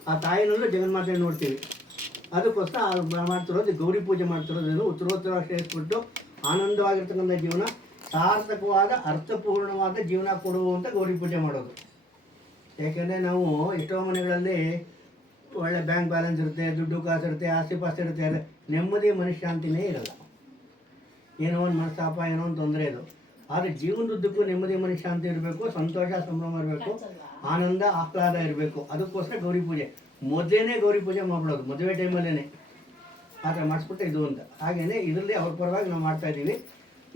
ಆ ತಾಯಿನಲ್ಲೂ ಜಗನ್ಮಾತೆನೇ ನೋಡ್ತೀವಿ. ಅದಕ್ಕೋಸ್ಕರ ಮಾಡ್ತಿರೋದು ಗೌರಿ ಪೂಜೆ ಮಾಡ್ತಿರೋದು ಉತ್ತರೋತ್ತರ ಶ್ರೇಷ್ಠಪಟ್ಟು ಆನಂದವಾಗಿರ್ತಕ್ಕಂಥ ಜೀವನ, ಸಾರ್ಥಕವಾದ ಅರ್ಥಪೂರ್ಣವಾದ ಜೀವನ ಕೊಡುವಂಥ ಗೌರಿ ಪೂಜೆ ಮಾಡೋದು. ಯಾಕೆಂದರೆ ನಾವು ಎಷ್ಟೋ ಮನೆಗಳಲ್ಲಿ ಒಳ್ಳೆ ಬ್ಯಾಂಕ್ ಬ್ಯಾಲೆನ್ಸ್ ಇರುತ್ತೆ, ದುಡ್ಡು ಕಾಸು ಇರುತ್ತೆ, ಆಸ್ತಿ ಪಾಸ್ತಿ ಇರುತ್ತೆ, ಆದರೆ ನೆಮ್ಮದಿ ಮನಃಶಾಂತಿನೇ ಇರಲ್ಲ. ಏನೋ ಒಂದು ಮನಸ್ತಾಪ, ಏನೋ ಒಂದು ತೊಂದರೆ ಇದು. ಆದರೆ ಜೀವನದುದ್ದಕ್ಕೂ ನೆಮ್ಮದಿ ಮನಃಶಾಂತಿ ಇರಬೇಕು, ಸಂತೋಷ ಸಂಭ್ರಮ ಇರಬೇಕು, ಆನಂದ ಆಹ್ಲಾದ ಇರಬೇಕು. ಅದಕ್ಕೋಸ್ಕರ ಗೌರಿ ಪೂಜೆ ಮೊದಲೇನೆ ಗೌರಿ ಪೂಜೆ ಮಾಡ್ಬಿಡೋದು, ಮದುವೆ ಟೈಮಲ್ಲೇ ಆ ಥರ ಮಾಡಿಸ್ಬಿಟ್ಟು ಇದು ಅಂತ. ಹಾಗೆಯೇ ಇದರಲ್ಲಿ ಅವ್ರ ಪರವಾಗಿ ನಾವು ಮಾಡ್ತಾಯಿದ್ದೀವಿ.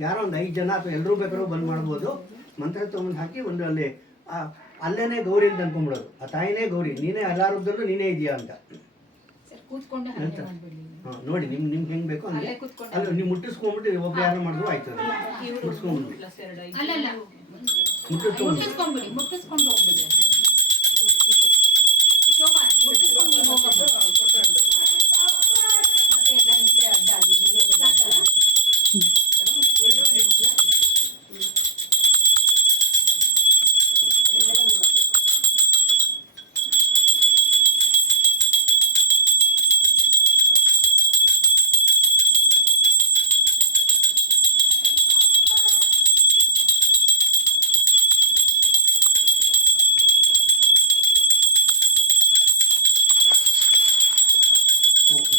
ಯಾರೋ ಒಂದು 5 ಜನ ಅಥವಾ ಎಲ್ಲರೂ ಬೇಕಾದ್ರೂ ಬಂದು ಮಾಡ್ಬೋದು. ಮಂತ್ರ ತೊಗೊಂಡು ಹಾಕಿ ಒಂದು ಅಲ್ಲೇನೇ ಗೌರಿ ಅಂತ ಅನ್ಕೊಂಡ್ಬಿಡೋದು. ಆ ತಾಯಿನೇ ಗೌರಿ, ನೀನೇ ಎಲ್ಲ ರೂಪದಲ್ಲೂ ನೀನೇ ಇದೆಯಾ ಅಂತ ಅಂತ. ಹಾಂ, ನೋಡಿ ನಿಮ್ಗೆ ಹೆಂಗೆ ಬೇಕೋ ಹಂಗೆ ಅಲ್ಲ, ನೀವು ಮುಟ್ಟಿಸ್ಕೊಂಡ್ಬಿಟ್ಟು ಒಬ್ಬರು ಯಾರು ಮಾಡಿದ್ರು ಆಯ್ತು. ಮುಟ್ಟಿಸ್ಕೊಂಡ್ಬಿಡಿ, ಅಲ್ಲಲ್ಲ, ಮುಟ್ಟಿಸ್ಕೊಂಡ್ಬಿಡಿ. ಮುಟ್ಟಿಸ್ಕೊಂಡು ಹೋಗ್ಬಿಡಿ. ಶೋಭಾ, ಮುಟ್ಟಿಸ್ಕೊಂಡು ನೀವು ಹೋಗಮ್ಮ. ಮತ್ತೆ ಎಲ್ಲ ನಿಂತ್ರೆ ಅಡ್ಡ ಆಗಿ ಸಾಕಲ್ಲ.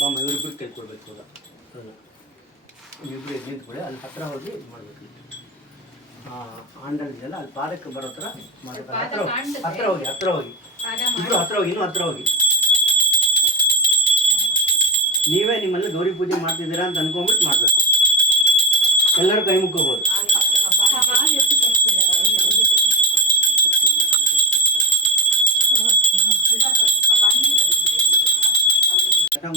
ಬಾಮ್ಮ, ಇವರಿಬ್ಬರು ಕೇಳ್ಕೊಳ್ಬೇಕು. ಇವಾಗ ಇಬ್ಬರು ನಿಂತ್ಕೊಳ್ಳಿ, ಅಲ್ಲಿ ಹತ್ರ ಹೋಗಿ ಇದು ಮಾಡಬೇಕು. ಆಂಡಲ್ ಇದೆಯಲ್ಲ, ಅಲ್ಲಿ ಪಾದಕ್ಕೆ ಬರೋ ಥರ ಮಾಡಬೇಕು. ಹತ್ರ ಹೋಗಿ ಇಬ್ಬರು ಹತ್ರ ಹೋಗಿ, ಇನ್ನೂ ಹತ್ರ ಹೋಗಿ. ನೀವೇ ನಿಮ್ಮಲ್ಲಿ ಗೌರಿ ಪೂಜೆ ಮಾಡ್ತಿದ್ದೀರಾ ಅಂತ ಅನ್ಕೊಂಡ್ಬಿಟ್ಟು ಮಾಡಬೇಕು. ಎಲ್ಲರೂ ಕೈ ಮುಕ್ಕೋಬೋದು.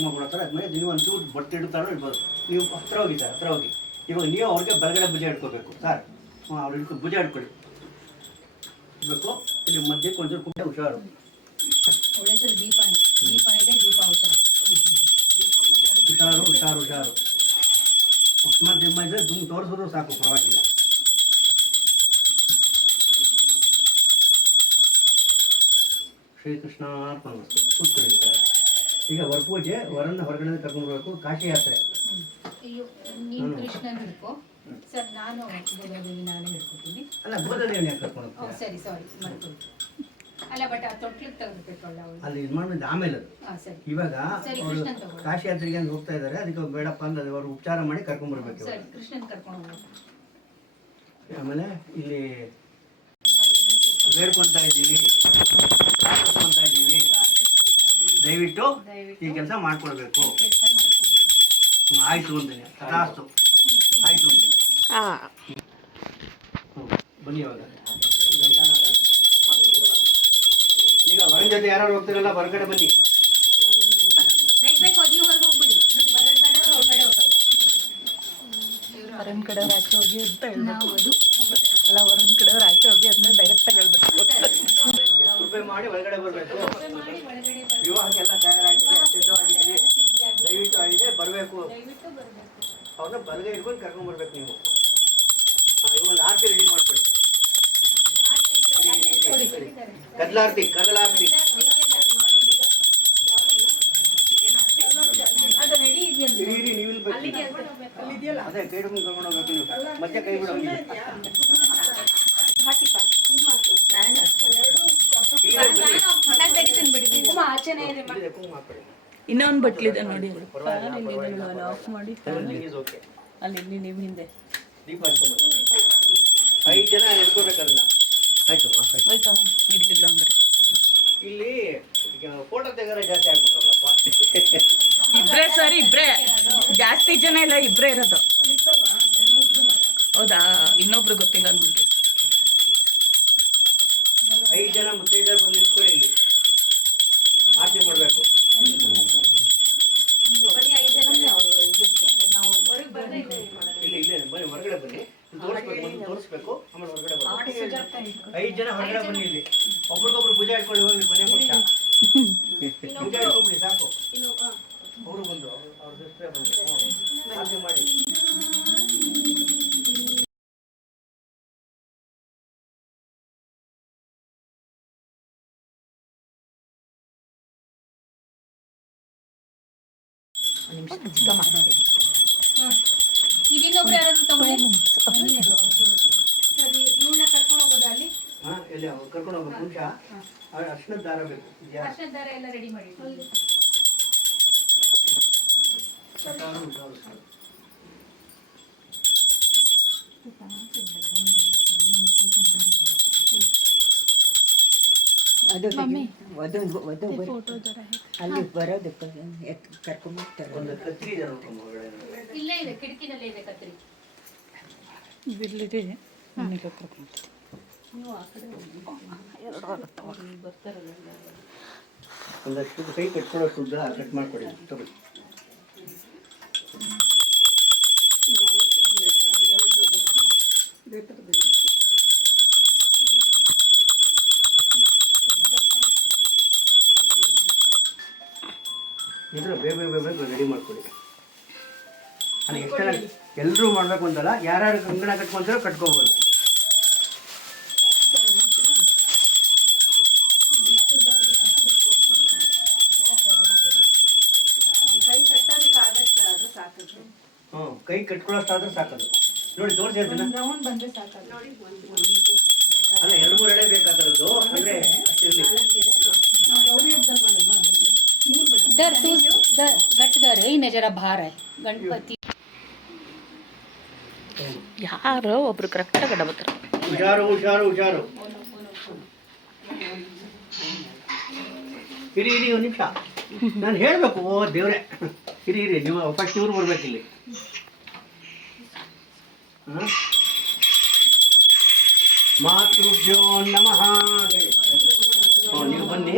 ಮಾಡ್ಬಿಡೋ ಥರ ಅದ್ಮೇಲೆ ನೀವು ಒಂಚೂರು ಬಟ್ಟೆ ಇಡ್ತಾರೋ ಇಡ್ಬೋದು. ನೀವು ಹತ್ರ ಹೋಗಿ ಸರ್, ಹತ್ರ ಹೋಗಿ. ಇವಾಗ ನೀವು ಅವ್ರಿಗೆ ಬಲಗಡೆ ಭುಜ ಹಿಡ್ಕೋಬೇಕು ಸರ್. ಅವ್ರು ಭುಜ ಹಿಡ್ಕೊಳ್ಳಿ ಬೇಕು. ಇಲ್ಲಿ ಮಧ್ಯಕ್ಕೆ ಒಂಚೂರು ಕುಂಟೆ ಹುಷಾರು. ದೀಪ ಇದೆ, ದೀಪ ಹುಷಾರು. ಅಕಸ್ಮಾತ್ ನಿಮ್ಮ ಇದ್ರೆ ತುಂಬ ತೋರಿಸಿದ್ರು ಸಾಕು, ಪರವಾಗಿಲ್ಲ. ಶ್ರೀಕೃಷ್ಣ ಅರ್ಪಣಮಸ್ತು. ಕೂತ್ಕೊಳ್ಳಿ ಸರ್. ಈಗ ವರಪೂಜೆ, ವರನ್ನ ಹೊರಗಡೆ ಕರ್ಕೊಂಡ್ಬರ್ಬೇಕು. ಕಾಶಿ ಯಾತ್ರೆ ನೀನು ಕೃಷ್ಣನ್ ಹಿಡ್ಕೊ ಸರ್, ನಾನು ಗೋದಾದೇವಿ ನಾನೇ ಹಿಡ್ಕೊತೀನಿ. ಅಲ್ಲ, ಗೋದಾದೇವಿ ಯಾಕೆ ಕರ್ಕೊಂಡು ಹೋಗ್ತೀರಾ? ಸರಿ, ಸಾರಿ ಮಾಡ್ಕೊಳ್ಳಿ. ಅಲ್ಲ, ಬಟ್ ಆ ತೊಟ್ಲಿಗೆ ತೆಗೆದುಬೇಕಲ್ಲ ಅವಳು. ಅಲ್ಲಿ ಇದು ಮಾಡಿದ್ದು ಆಮೇಲೆ ಅದು. ಸರಿ, ಇವಾಗ ಸರಿ, ಅವರು ಕೃಷ್ಣನ್ ತಗೊಳ್ಳಿ. ಕಾಶಿ ಯಾತ್ರೆಗೆ ಅಂತ ಹೋಗ್ತಾ ಇದ್ದಾರೆ, ಅದಕ್ಕೆ ಬೇಡಪ್ಪ ಅಂತ ಅವರು ಉಪಚಾರ ಮಾಡಿ ಕರ್ಕೊಂಡ್ಬರ್ಬೇಕು. ಸರಿ, ಕೃಷ್ಣನ್ ಕರ್ಕೊಂಡು ಹೋಗೋದು. ಆಮೇಲೆ ಇಲ್ಲಿ ಬೇಡ್ಕೊತಾ ಇದ್ದೀವಿ, ಪ್ರಾರ್ಥಿಸ್ಕೊತಾ ಇದ್ದೀವಿ, ದಯವಿಟ್ಟು ಈ ಕೆಲಸ ಮಾಡ್ಕೊಳ್ಬೇಕು. ಆಯ್ತು ಅಂತೀನಿ, ತಥಾಸ್ತು, ಆಯ್ತು ಅಂತೀನಿ. ಬನ್ನಿ ಇವಾಗ. ಈಗ ಹೊರನ ಜೊತೆ ಯಾರು ಹೋಗ್ತಿರಲ್ಲ, ಹೊರಗಡೆ ಬನ್ನಿ. ಬೇಕು, ನೀವು ಹೊರಗೆ ಹೋಗ್ಬಿಡಿ. ಹೊರನ ಕಡೆಯವ್ರು ಆಚೆ ಹೋಗಿ ಅಂತ ಹೇಳ್ಬೇಕು. ಅಲ್ಲ, ಹೊರನ ಕಡೆಯವ್ರು ಆಚೆ ಹೋಗಿ ಅಂತ ಡೈರೆಕ್ಟಾಗಿ ಹೇಳ್ಬೇಕು. ಕೃಪೆ ಮಾಡಿ ಒಳಗಡೆ ಬರಬೇಕು. ವಿವಾಹಕ್ಕೆಲ್ಲ ತಯಾರಾಗಿದೆ, ಸಿದ್ಧವಾಗಿದ್ದೀವಿ, ದಯವಿಟ್ಟು ಆಗಿದೆ, ಬರಬೇಕು. ಅವ್ರನ್ನ ಬಲಗೈ ಹಿಡ್ಕೊಂಡು ಕರ್ಕೊಂಡ್ಬರ್ಬೇಕು ನೀವು. ಇವಾಗ ಒಂದು ಆರತಿ ರೆಡಿ ಮಾಡ್ಕೊಳ್ಳಿ. ಕದಲಾರ್ತಿ ಅದೇ ಕೈ ಹಿಡ್ಕೊಂಡು ಕರ್ಕೊಂಡು ಹೋಗ್ಬೇಕು. ನೀವು ಮಧ್ಯ ಕೈ ಬಿಡೋ. ಇನ್ನೊಂದು ಬಟ್ಲಿದೆ ನೋಡಿ, ಆಫ್ ಮಾಡಿ ಅಲ್ಲಿ ನೀವು ಹಿಂದೆ ದೀಪ ಹಚ್ಕೊಂಡ್ಬರ್ತೀವಿ. 5 ಜನ ಹಿಡ್ಕೋಬೇಕು ಅದನ್ನ. ಆಯ್ತು. ಆಯ್ತಾ ಇಡ್ಲಿಲ್ಲ ಹಂಗಾರೆ ಇಲ್ಲಿ ಫೋಟೋ ತೆಗೆದ್ರೆ ಜಾಸ್ತಿ ಆಗ್ಬಿಟ್ರಲ್ಲಪ್ಪ. ಇಬ್ರೇ ಸರ್, ಇಬ್ರೇ, ಜಾಸ್ತಿ ಜನ ಇಲ್ಲ, ಇಬ್ರೇ ಇರೋದು. ಹೌದಾ? ಇನ್ನೊಬ್ರು ಗೊತ್ತಿಲ್ಲ ನಮಗೆ. 5 ಜನ ಮುತ್ತೈದೆಯರು ಬಂದು ನಿಂತ್ಕೊಳ್ಳಿ, ಇಲ್ಲಿ ಆರತಿ ಮಾಡಬೇಕು. ಇಲ್ಲಿ ಇಲ್ಲೇ ಬನ್ನಿ, ಹೊರಗಡೆ ಬನ್ನಿ, ತೋರಿಸ್ಬೇಕು, ಆಮೇಲೆ ಹೊರಗಡೆ ಬನ್ನಿ. 5 ಜನ ಹೊರಗಡೆ ಬನ್ನಿ, ಇಲ್ಲಿ ಒಬ್ರಿಗೊಬ್ರು ಭುಜ ಇಟ್ಕೊಳ್ಳಿ, ಹೋಗಿ ಕೊನೆ ಪಕ್ಷ ಭುಜ ಇಟ್ಕೊಂಡ್ಬಿಡಿ ಸಾಕು. ಅವರು ಬಂದು ಅವ್ರ ಸಿಸ್ಟ್ರೇ ಬಂದು ಆರತಿ ಮಾಡಿ. ಇದನ್ನೊಬ್ರು ಯಾರಾದ್ರೂ ತಗೊಳ್ಳಿ. ಸರಿ, ಇವಳನ್ನ ಕರ್ಕೊಂಡು ಹೋಗೋದು ಅಲ್ಲಿ. ಎಲ್ಲಿ ಕರ್ಕೊಂಡು ಹೋಗ್ಬೇಕು ನಿಮಿಷ. ಅರ್ಶನದ ದಾರ ಬೇಕು. ಅರ್ಶನದ ದಾರ ಎಲ್ಲ ರೆಡಿ ಮಾಡಿ. ಅಲ್ಲಿ ಬರೋದಕ್ಕೆ ಕರ್ಕೊಂಡ್ಬರ್ತಾರೆ. ಒಂದು ಕತ್ರಿ ಇದೆ ನೋಡ್ಕೊಂಡು ಹೊರಗಡೆ. ಇಲ್ಲೇ ಇದೆ, ಕಿಟಕಿನಲ್ಲೇ ಇದೆ ಕತ್ರಿ. ಇಲ್ಲಿದೆ ಮನೆಗೆ ಕರ್ಕೊಂಡು ಒಂದಷ್ಟು ಕೈ ಕಟ್ಕೊಳ್ಳೋಷ್ಟು ಉದ್ದ ಕಟ್ ಮಾಡಿಕೊಡಿ, ತಗೊಳ್ಳಿ. ಇದ್ರ ಬೇಗ ರೆಡಿ ಮಾಡ್ಕೊಡಿ. ನನಗೆ ಎಷ್ಟೆಲ್ಲ ಎಲ್ಲರೂ ಮಾಡಬೇಕು ಅಂತಲ್ಲ, ಯಾರ್ಯಾರು ಕಂಕಣ ಕಟ್ಕೊಂತಾರೋ ಕಟ್ಕೋಬೋದು. ಕೈ ಕಟ್ಕೊಳ್ಳೋಷ್ಟಾದ್ರೆ ಸಾಕದು. ನೋಡಿ ತೋರಿಸಿ ಅದನ್ನ. ಅಲ್ಲ, 2-3 ಎಳೆ ಬೇಕಾಗಿರೋದು, ಅಂದ್ರೆ ಅಷ್ಟಿರಲಿ. डर तू घट कर ही न जरा बाहर है गणपति. ಯಾರೋ ಒಬ್ರು ಕರೆಕ್ಟಾಗಿ ಗಡ್ಡ ಬರ್ತಾರೆ. ಹುಷಾರು ಹುಷಾರು ಹುಷಾರು. ಇರಿ ಒಂದು ನಿಮಿಷ, ನಾನು ಹೇಳಬೇಕು. ಓ ದೇವ್ರೆ, ಇರಿ ನೀವು ಫಸ್ಟ್ ಇವ್ರು ಬರ್ಬೇಕು ಇಲ್ಲಿ. ಮಾತೃಭ್ಯೋ ನಮಃ. ನೀವು ಬನ್ನಿ,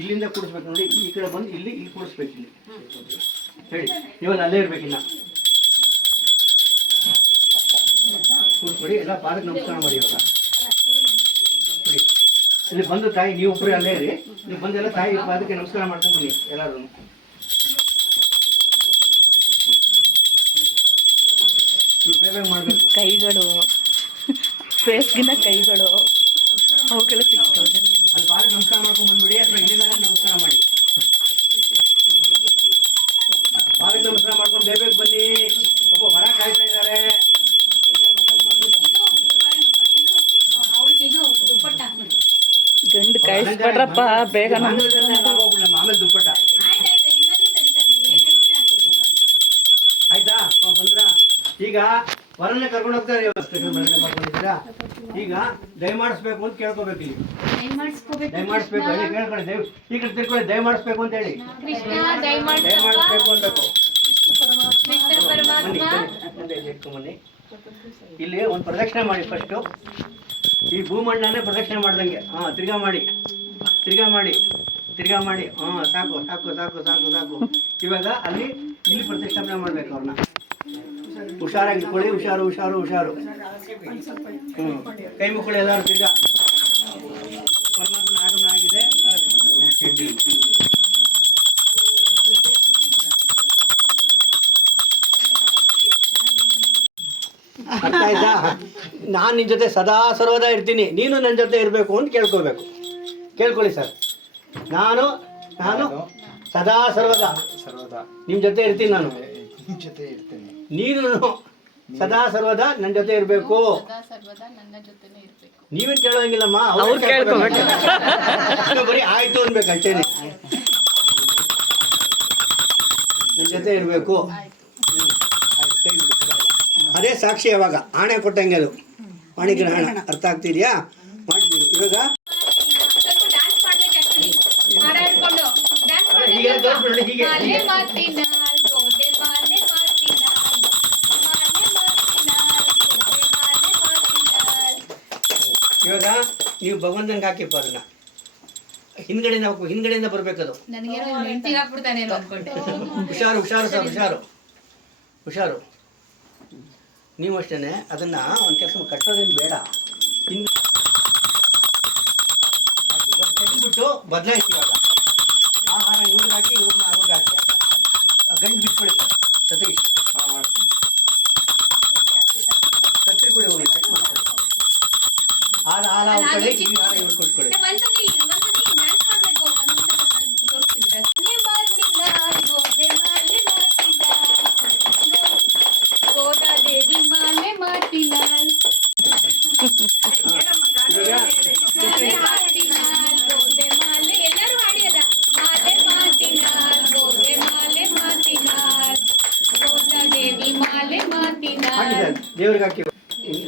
ಇಲ್ಲಿಂದ ಕೂಡಿಸ್ಬೇಕು. ನೋಡಿ, ಈ ಕಡೆ ಬಂದು ಇಲ್ಲಿ ಕೂಡಿಸ್ಬೇಕು. ಇಲ್ಲಿ ಹೇಳಿ, ನೀವಲ್ಲಿ ಅಲ್ಲೇ ಇರ್ಬೇಕಿಲ್ಲ. ಕೂಡಿಸ್ಬಿಡಿ, ಎಲ್ಲ ಪಾದಕ್ಕೆ ನಮಸ್ಕಾರ ಮಾಡಿ. ಇವಾಗ ನೋಡಿ, ಇಲ್ಲಿ ಬಂದು ತಾಯಿ, ನೀವು ಒಬ್ಬರೇ ಅಲ್ಲೇ ಇರಿ. ನೀವು ಬಂದೆಲ್ಲ ತಾಯಿ ಪಾದಕ್ಕೆ ನಮಸ್ಕಾರ ಮಾಡ್ಕೊಂಡು ಬನ್ನಿ ಎಲ್ಲರೂ. ಬೇಗ ಮಾಡಬೇಕು. ಕೈಗಳು ಫೇಸ್ಗಿನ ಕೈಗಳು ಅವುಗಳು ಸಿಗ್ತವೆ. ಅಲ್ಲಿ ಪಾದಕ್ಕೆ ನಮಸ್ಕಾರ ಮಾಡ್ಕೊಂಡು ಬಂದ್ಬಿಡಿ, ಅಥವಾ ಇಲ್ಲಿಂದ ನಮಸ್ಕಾರ ಮಾಡಿ. ಪಾದಕ್ಕೆ ನಮಸ್ಕಾರ ಮಾಡ್ಕೊಂಡು ಬೇಗ ಬನ್ನಿ. ಪಾಪ ಹೊರ ಕಾಯ್ತಾ ಇದ್ದಾರೆ. ಗಂಡು ಕಾಯಿಸ್ಬಿಡ್ರಪ್ಪ ಬೇಗ. ಆಮೇಲೆ ದುಪ್ಪಟ್ಟ ಆಯ್ತಾ? ಬಂದ್ರ ಈಗ ವರನ್ನೇ ಕರ್ಕೊಂಡು ಹೋಗ್ತಾರೆ. ಮಾಡ್ಕೊಂಡಿದ್ದೀರಾ? ಈಗ ದಯಮಾಡಿಸ್ಬೇಕು ಅಂತ ಕೇಳ್ಕೋಬೇಕು. ಇಲ್ಲಿ ದಯಮಾಡಿಸ್ಬೇಕು ಹೇಳಿ, ಕೇಳ್ಕೊಳ್ಳಿ. ಈ ಕಡೆ ತಿಳ್ಕೊಳ್ಳಿ, ದಯಮಾಡಿಸ್ಬೇಕು ಅಂತ ಹೇಳಿ. ದಯಮಾಡಿಸ್ಬೇಕು ಅನ್ಬೇಕು. ಬನ್ನಿ, ಇಟ್ಕೊಂಬನ್ನಿ. ಇಲ್ಲಿ ಒಂದು ಪ್ರದಕ್ಷಿಣೆ ಮಾಡಿ. ಫಸ್ಟು ಈ ಭೂಮಂಡನೇ ಪ್ರದಕ್ಷಿಣೆ ಮಾಡ್ದಂಗೆ. ತಿರ್ಗಾ ಮಾಡಿ, ತಿರ್ಗಾ ಮಾಡಿ, ತಿರ್ಗಾ ಮಾಡಿ. ಸಾಕು ಸಾಕು ಸಾಕು ಸಾಕು ಸಾಕು. ಇವಾಗ ಇಲ್ಲಿ ಪ್ರತಿಷ್ಠಾಪನೆ ಮಾಡ್ಬೇಕು ಅವ್ರನ್ನ. ಹುಷಾರಾಗಿ ಇಟ್ಕೊಳ್ಳಿ. ಹುಷಾರು ಹುಷಾರು ಹುಷಾರು. ಕೈ ಮುಕ್ಕೊಳ್ಳಿ ಎಲ್ಲರೂ. ತಿರ್ಗಾ ಪರಮಾತ್ಮನ ಆಗಮನ ಆಗಿದೆ. ಅರ್ಥ ಆಯ್ತಾ? ನಾನು ನಿನ್ನ ಜೊತೆ ಸದಾ ಸರ್ವದಾ ಇರ್ತೀನಿ, ನೀನು ನನ್ನ ಜೊತೆ ಇರಬೇಕು ಅಂತ ಕೇಳ್ಕೊಳ್ಳಿ ಸರ್. ನಾನು ಸದಾ ಸರ್ವದಾ ನಿಮ್ಮ ಜೊತೆ ಇರ್ತೀನಿ. ನಾನು ನೀನು ಸದಾ ಸರ್ವದಾ ನನ್ನ ಜೊತೆ ಇರಬೇಕು. ನೀವೇನು ಕೇಳೋಂಗಿಲ್ಲಮ್ಮ, ಅವ್ರು ಕೇಳ್ಕೋಬೇಕು. ಬರೀ ಆಯ್ತು ಅನ್ಬೇಕು ಅಷ್ಟೇನೆ. ನನ್ನ ಜೊತೆ ಇರಬೇಕು. ಅದೇ ಸಾಕ್ಷಿ. ಯಾವಾಗ ಆಣೆ ಕೊಟ್ಟಂಗೆ ಅದು ವಾಣಿಗ್ರಹಣ. ಅರ್ಥ ಆಗ್ತಿದೆಯಾ? ಮಾಡಿದ್ದೀವಿ. ಇವಾಗ ಹೀಗೆ ತೋರಿಸ್ಬಿಡಿ ಹೀಗೆ ಮಾಲೆ ಹೀಗೆ ಮಾತಿನ ಗೋದೆ ಮಾಲೆ ಮಾತಿನ ಮಾಲೆ ಮಾತಿನ ಗೋದೆ ಮಾಲೆ ಮಾತಿನ. ಇವಾಗ ನೀವು ಭಗವಂತನಿಗೆ ಹಾಕಿಪ್ಪ ಅದನ್ನ ಹಿಂದ್ಗಡೆಯಿಂದ ಬರ್ಬೇಕದು. ನನಗೇನೋ ಹೆಂಡತಿಗೆ ಹಾಕ್ಬಿಡ್ತಾನೆ ಅನ್ಕೊಂಡೆ. ಹುಷಾರು ಹುಷಾರು ಸರ್ ಹುಷಾರು ಹುಷಾರು. ನೀವು ಅಷ್ಟೇ ಅದನ್ನ ಒಂದು ಕೆಲಸ ಕಟ್ಟೋದೇನು ಬೇಡ, ಇವಾಗ ತೆಗೆದ್ಬಿಟ್ಟು ಬದಲಾಯಿಸಿ. ಇವಾಗ ಆಹಾರ ಇವ್ರಿಗೆ ಹಾಕಿ ಇವ್ರನ್ನ ಅವ್ರಿಗೆ ಹಾಕಿ ಗಂಟು ಬಿಟ್ಕೊಳ್ಳಿ ಸತೀಶ್. ಕತ್ರಿ ಕೂಡ ಹೋಗಿ ಚೆಕ್ ಮಾಡ್ಕೊಳ್ಳಿ. ಹಾರ ಹಾರ ಅವ್ರ ಕಡೆ ಈ ಹಾರ ಇವ್ರು ಕೊಟ್ಕೊಳ್ಳಿ. ಒಂದ್ಸತಿ ಡ್ಯಾನ್ಸ್ ಮಾಡ್ಬೇಕು ತೋರಿಸ್ತೀನಿ. ಮಾಲೆ ಮಾತಿನ ಗೋದಾದೇವಿ ಮಾಲೆ ಮಾತಿನ ಮಾಲೆ ಮಾತಿನ ಗೋದೆ ಮಾಲೆ ಎಲ್ಲರೂ ಹಾಡಿಯಲ್ಲ. ಮಾಲೆ ಮಾತಿನ ಗೋದೆ ಮಾಲೆ ಮಾತಿನ ಗೋದಾದೇವಿ ಮಾಲೆ ಮಾತಿನ. ದೇವ್ರಿಗೆ ಹಾಕಿ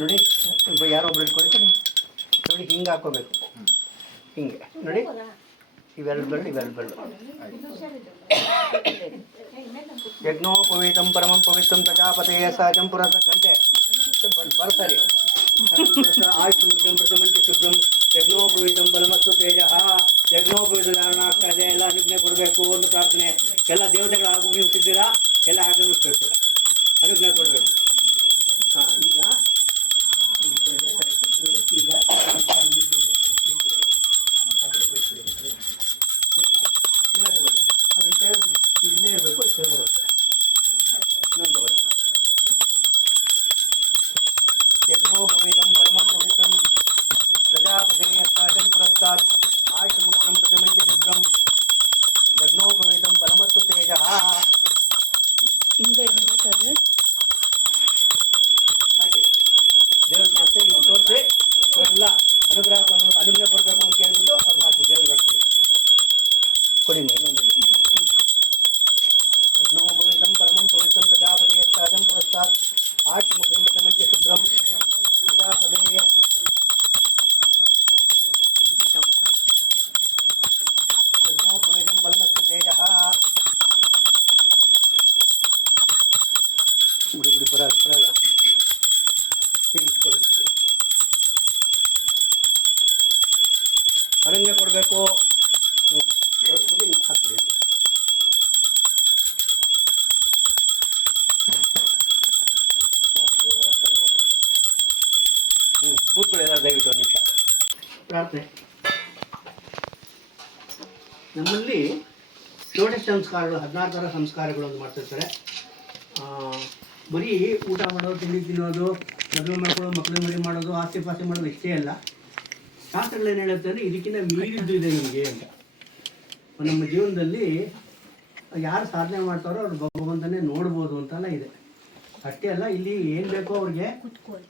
ನೋಡಿ, ಯಾರೊಬ್ರು ಇಟ್ಕೊಳ್ಳಿ ನೋಡಿ, ಹಿಂಗೆ ಹಾಕೋಬೇಕು. ಹಿಂಗೆ ನೋಡಿ, ಇವೆರಡು ಬೆರಳು ಯಜ್ಞೋಪವೀತಂ ಪರಮಂ ಪವಿತ್ರಂ ಪ್ರಜಾಪತೆಯ ಸಹಜಂ ಪುರಸ ಗಂಟೆ ಬರ್ತಾರೆ. ಆಯುಷ್ ಮುಗ್ಧಂ ಪ್ರಥಮಂಚ ಶುಭ್ರಂ ಯಜ್ಞೋಪವೀತಂ ಬಲಮಸ್ತು ತೇಜ. ಯಜ್ಞೋಪವೀತ ಧಾರಣ ಆಗ್ತಾ ಇದೆ, ಎಲ್ಲ ಅನುಜ್ಞೆ ಕೊಡಬೇಕು ಒಂದು ಪ್ರಾರ್ಥನೆ. ಎಲ್ಲ ದೇವತೆಗಳ ಆಗಮಿಸಿದ್ದೀರಾ, ಎಲ್ಲ ಆಗಮಿಸ್ಬೇಕು, ಅನುಜ್ಞೆ ಕೊಡಬೇಕು. ಹಾಂ ಈಗ ಇಲ್ಲೇ ಇರಬೇಕು. ನಾನು ತಗೊಳ್ಳಿ. ಯಜ್ಞೋಪವೀತಂ ಪರಮಂ ಪವಿತ್ರಂ ಪ್ರಜಾಪತಿಯ ಸಹಜಂ ಪುರಸ್ತಾತ್ ಆಯುಷ್ಮುಕ್ತಂ ಪ್ರಥಮಂಚ ಶುಭ್ರಂ ಯಜ್ಞೋಪವೀತಂ ಪರಮಸ್ತು ತೇಜ. ಹಾಗೆ ದೇವ್ರ ಜೊತೆ ಹಿಂಗೆ ತೋರಿಸಿ ಎಲ್ಲ ಅನುಗ್ರಹ ಕೊಡಬೇಕು ಅಂತ ಹೇಳ್ಬಿಟ್ಟು ಅವ್ರು ಹಾಕು ದೇವ್ರಿಗೆ ಹಾಕ್ಬಿಡಿ. ಕೊಡಿ ಇನ್ನೊಂದು ಯಜ್ಞೋಪವೀತಂ ಪರಮಂ ಪವಿತ್ರಂ ಪ್ರಜಾಪತಿಯ ಸಹಜಂ ಪುರಸ್ತಾತ್ ಆಯುಷ್ಮುಕ್ತಂ ಪ್ರಥಮಂಚ ಶುಭ್ರಂ ಪ್ರಜಾಪತಿಯ ಯಜ್ಞೋಪವೀತಂ ಬಲಮಸ್ತು ತೇಜ. ಬಿಡಿ ಬರಲ್ಲ ಹೀಗೆ ಇಟ್ಕೊಳ್ತೀವಿ. ಅನಂಗೆ ಕೊಡಬೇಕು. ತೋರಿಸ್ಬಿಟ್ಟು ಹಿಂಗೆ ಹಾಕ್ಬಿಡಿ. ಕೂತ್ಕೊಳ್ಳಿ ಎಲ್ಲರೂ ದಯವಿಟ್ಟು ಒಂದು ನಿಮಿಷ ಪ್ರಾರ್ಥನೆ. ನಮ್ಮಲ್ಲಿ ಷೋಡಶ ಸಂಸ್ಕಾರಗಳು 16 ಥರ ಸಂಸ್ಕಾರಗಳು ಅಂತ ಮಾಡ್ತಿರ್ತಾರೆ. ಬರೀ ಊಟ ಮಾಡೋದು, ತಿಂಡಿ ತಿನ್ನೋದು, ಮದುವೆ ಮಾಡ್ಕೊಳ್ಳೋದು, ಮಕ್ಕಳು ಮರಿ ಮಾಡೋದು, ಆಸ್ತಿ ಪಾಸ್ತಿ ಮಾಡೋದು ಇಷ್ಟೇ ಅಲ್ಲ. ಶಾಸ್ತ್ರಗಳೇನು ಹೇಳುತ್ತೆ ಅಂದರೆ ಇದಕ್ಕಿಂತ ಮೀರಿದ್ದು ಇದೆ ನಿಮಗೆ ಅಂತ. ನಮ್ಮ ಜೀವನದಲ್ಲಿ ಯಾರು ಸಾಧನೆ ಮಾಡ್ತಾರೋ ಅವ್ರು ಭಗವಂತನೇ ನೋಡ್ಬೋದು ಅಂತೆಲ್ಲ ಇದೆ. ಅಷ್ಟೇ ಅಲ್ಲ, ಇಲ್ಲಿ ಏನು ಬೇಕೋ ಅವ್ರಿಗೆ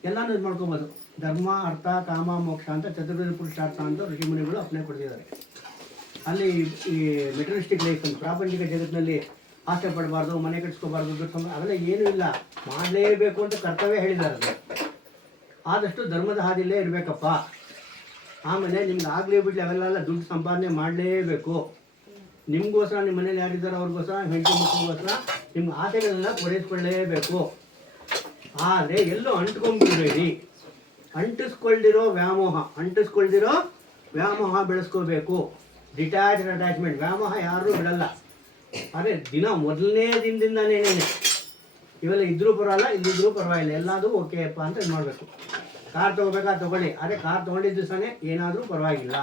ಎಲ್ಲನೂ ಇದು ಮಾಡ್ಕೊಬೋದು. ಧರ್ಮ, ಅರ್ಥ, ಕಾಮ, ಮೋಕ್ಷ ಅಂತ ಚತುರ್ವಿಧ ಪುರುಷಾರ್ಥ ಅಂತ ಋಷಿಮುನಿಗಳು ಅಪ್ಲೈ ಕೊಡ್ತಿದ್ದಾರೆ. ಅಲ್ಲಿ ಈ ಮೆಟರಿಸ್ಟಿಕ್ ಲೈಫ್ ಅಂತ ಪ್ರಾಪಂಚಿಕ ಜಗತ್ತಿನಲ್ಲಿ ಆಸೆ ಪಡಬಾರ್ದು, ಮನೆ ಕಟ್ಸ್ಕೋಬಾರ್ದು, ಅವೆಲ್ಲ ಏನೂ ಇಲ್ಲ, ಮಾಡಲೇಬೇಕು ಅಂತ ಕರ್ತವ್ಯ ಹೇಳಿದ್ದಾರೆ. ಅದು ಆದಷ್ಟು ಧರ್ಮದ ಹಾದಿಲೇ ಇರಬೇಕಪ್ಪ. ಆಮೇಲೆ ನಿಮ್ಗೆ ಆಗಲೇ ಬಿಡಲಿ ಅವೆಲ್ಲ ದುಡ್ಡು ಸಂಪಾದನೆ ಮಾಡಲೇಬೇಕು. ನಿಮಗೋಸ್ಕರ, ನಿಮ್ಮ ಮನೇಲಿ ಯಾರಿದ್ದಾರೋ ಅವ್ರಿಗೋಸ್ಕರ, ಹೆಂಡತಿ ಮಕ್ಕಳಿಗೋಸ್ಕರ ನಿಮ್ಮ ಆಸೆಗಳನ್ನೆಲ್ಲ ಪೂರೈಸ್ಕೊಳ್ಳೇಬೇಕು. ಆದರೆ ಎಲ್ಲೂ ಅಂಟ್ಕೊಂಡ್ಬಿಡಬೇಡಿ. ಅಂಟಿಸ್ಕೊಳ್ದಿರೋ ವ್ಯಾಮೋಹ ಬೆಳೆಸ್ಕೋಬೇಕು. ಡಿಟ್ಯಾಚ್ಡ್ ಅಟ್ಯಾಚ್ಮೆಂಟ್, ವ್ಯಾಮೋಹ ಯಾರೂ ಬಿಡಲ್ಲ. ಅದೇ ದಿನ ಮೊದಲನೇ ದಿನದಿಂದನೇ ಇವೆಲ್ಲ ಇದ್ರೂ ಪರವಾಗಿಲ್ಲ, ಇಲ್ಲಿದ್ರೂ ಪರವಾಗಿಲ್ಲ, ಎಲ್ಲಾದರೂ ಓಕೆ ಅಪ್ಪ ಅಂತ ಇದು ಮಾಡಬೇಕು. ಕಾರ್ ತೊಗೋಬೇಕಾ ತೊಗೊಳ್ಳಿ, ಅದೇ ಕಾರ್ ತೊಗೊಂಡಿದ್ದ ದಿವಸನೇ ಏನಾದರೂ ಪರವಾಗಿಲ್ಲ.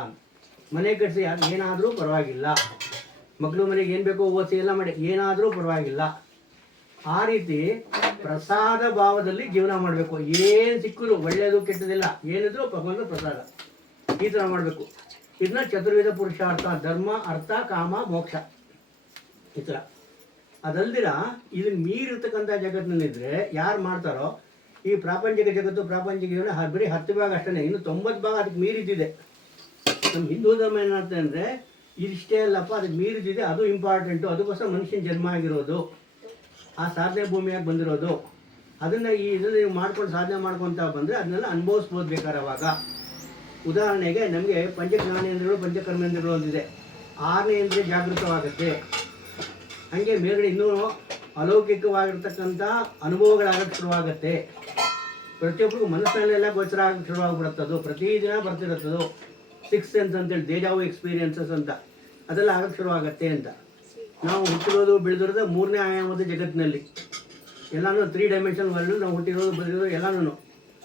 ಮನೆ ಕಟ್ಟಿಸಿ ಅದು ಏನಾದರೂ ಪರವಾಗಿಲ್ಲ. ಮಕ್ಕಳು ಮನೆಗೆ ಏನು ಬೇಕೋ ಓದಿಸಿ ಎಲ್ಲ ಮಾಡಿ ಏನಾದರೂ ಪರವಾಗಿಲ್ಲ. ಆ ರೀತಿ ಪ್ರಸಾದ ಭಾವದಲ್ಲಿ ಜೀವನ ಮಾಡಬೇಕು. ಏನು ಸಿಕ್ಕರು ಒಳ್ಳೆಯದು ಕೆಟ್ಟದಿಲ್ಲ, ಏನಿದ್ರು ಭಗವಂತ ಪ್ರಸಾದ, ಈ ಥರ ಮಾಡಬೇಕು. ಇದನ್ನ ಚತುರ್ವಿಧ ಪುರುಷಾರ್ಥ, ಧರ್ಮ, ಅರ್ಥ, ಕಾಮ, ಮೋಕ್ಷ, ಈ ಥರ. ಅದಲ್ದಿರ ಇದನ್ನು ಮೀರಿರ್ತಕ್ಕಂಥ ಜಗತ್ತಿನಲ್ಲಿದ್ದರೆ ಯಾರು ಮಾಡ್ತಾರೋ ಈ ಪ್ರಾಪಂಚಿಕ ಜಗತ್ತು, ಪ್ರಾಪಂಚಿಕ ಜೀವನ ಬರೀ 10 ಭಾಗ ಅಷ್ಟೇ, ಇನ್ನು 90 ಭಾಗ ಅದಕ್ಕೆ ಮೀರಿದ್ದಿದೆ. ನಮ್ಮ ಹಿಂದೂ ಧರ್ಮ ಏನಾಗ್ತದೆ ಅಂದರೆ ಇದಿಷ್ಟೇ ಅಲ್ಲಪ್ಪ, ಅದಕ್ಕೆ ಮೀರಿದ್ದಿದೆ, ಅದು ಇಂಪಾರ್ಟೆಂಟು. ಅದಕ್ಕೋಸ್ಕರ ಮನುಷ್ಯನ ಜನ್ಮ ಆಗಿರೋದು, ಆ ಸಾಧನೆ ಭೂಮಿಯಾಗಿ ಬಂದಿರೋದು. ಅದನ್ನು ಈ ಇದನ್ನು ನೀವು ಮಾಡ್ಕೊಂಡು ಸಾಧನೆ ಮಾಡ್ಕೊತ ಬಂದರೆ ಅದನ್ನೆಲ್ಲ ಅನುಭವಿಸ್ಬೋದು ಬೇಕಾದ್ರೆ. ಅವಾಗ ಉದಾಹರಣೆಗೆ ನಮಗೆ ಪಂಚಜ್ಞಾನೇಂದ್ರಿಯಗಳು, ಪಂಚಕರ್ಮೇಂದ್ರಿಯಗಳು ಒಂದಿದೆ. 6ನೇ ಇಂದ್ರಿಯ ಜಾಗೃತವಾಗುತ್ತೆ, ಹಾಗೆ ಮೇಲ್ಗಡೆ ಇನ್ನೂ ಅಲೌಕಿಕವಾಗಿರ್ತಕ್ಕಂಥ ಅನುಭವಗಳಾಗಕ್ಕೆ ಶುರುವಾಗುತ್ತೆ. ಪ್ರತಿಯೊಬ್ಬರಿಗೂ ಮನಸ್ಸಿನಲ್ಲೆಲ್ಲ ಗೋಚರ ಆಗಕ್ಕೆ ಶುರುವಾಗ್ಬಿಡುತ್ತದು. ಪ್ರತಿದಿನ ಬರ್ತಿರುತ್ತದು. 6 ಸೆನ್ಸ್ ಅಂತೇಳಿ ದೇಜಾವು ಎಕ್ಸ್ಪೀರಿಯನ್ಸಸ್ ಅಂತ, ಅದೆಲ್ಲ ಆಗಕ್ಕೆ ಶುರುವಾಗತ್ತೆ ಅಂತ. ನಾವು ಹುಟ್ಟಿರೋದು ಬೆಳೆದಿರೋದು 3ನೇ ಆಯಾಮದ ಜಗತ್ತಿನಲ್ಲಿ. ಎಲ್ಲನೂ 3 ಡೈಮೆನ್ಷನ್ ವರ್ಲ್ಡ್ ನಾವು ಹುಟ್ಟಿರೋದು ಬೆಳೆದಿರೋದು ಎಲ್ಲನೂ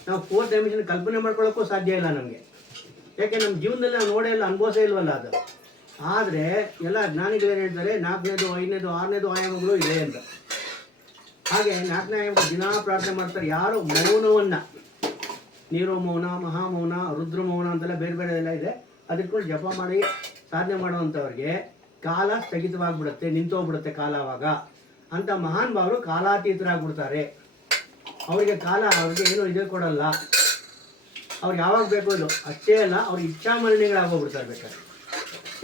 ನಾವು 4th ಡೈಮೆನ್ಷನ್ ಕಲ್ಪನೆ ಮಾಡ್ಕೊಳ್ಳೋಕ್ಕೂ ಸಾಧ್ಯ ಇಲ್ಲ ನಮಗೆ. ಯಾಕೆ ನಮ್ಮ ಜೀವನದಲ್ಲಿ ನಾವು ನೋಡೇ ಇಲ್ಲ, ಅನುಭವಿಸೇ ಇಲ್ವಲ್ಲ ಅದು. ಆದರೆ ಎಲ್ಲ ಜ್ಞಾನಿಗಳು ಏನು ಹೇಳ್ತಾರೆ, 4ನೇದು 5ನೇದು 6ನೇದು ಆಯಾಮಗಳು ಇದೆ ಅಂತ. ಹಾಗೆ 4ನೇ ಆಯಾಮ ದಿನ ಪ್ರಾರ್ಥನೆ ಮಾಡ್ತಾರೆ. ಯಾರು ಮೌನವನ್ನು, ನೀರು ಮೌನ, ಮಹಾಮೌನ, ರುದ್ರ ಮೌನ ಅಂತೆಲ್ಲ ಬೇರೆ ಬೇರೆ ಎಲ್ಲ ಇದೆ, ಅದಕ್ಕೆ ಜಪ ಮಾಡಿ ಸಾಧನೆ ಮಾಡುವಂಥವ್ರಿಗೆ ಕಾಲ ಸ್ಥಗಿತವಾಗಿಬಿಡುತ್ತೆ, ನಿಂತೋಗ್ಬಿಡುತ್ತೆ ಕಾಲ ಅವಾಗ ಅಂತ. ಮಹಾನ್ ಭಾವರು ಕಾಲಾತೀತರಾಗ್ಬಿಡ್ತಾರೆ. ಅವರಿಗೆ ಕಾಲ ಅವ್ರಿಗೆ ಏನು ಇದೇ ಕೊಡಲ್ಲ. ಅವ್ರಿಗೆ ಯಾವಾಗ ಬೇಕು ಇದು ಅಷ್ಟೇ ಅಲ್ಲ, ಅವ್ರಿಗೆ ಇಚ್ಛಾಮರಣಿಗಳಾಗೋಗ್ಬಿಡ್ತಾರೆ. ಬೇಕಾದ್ರೆ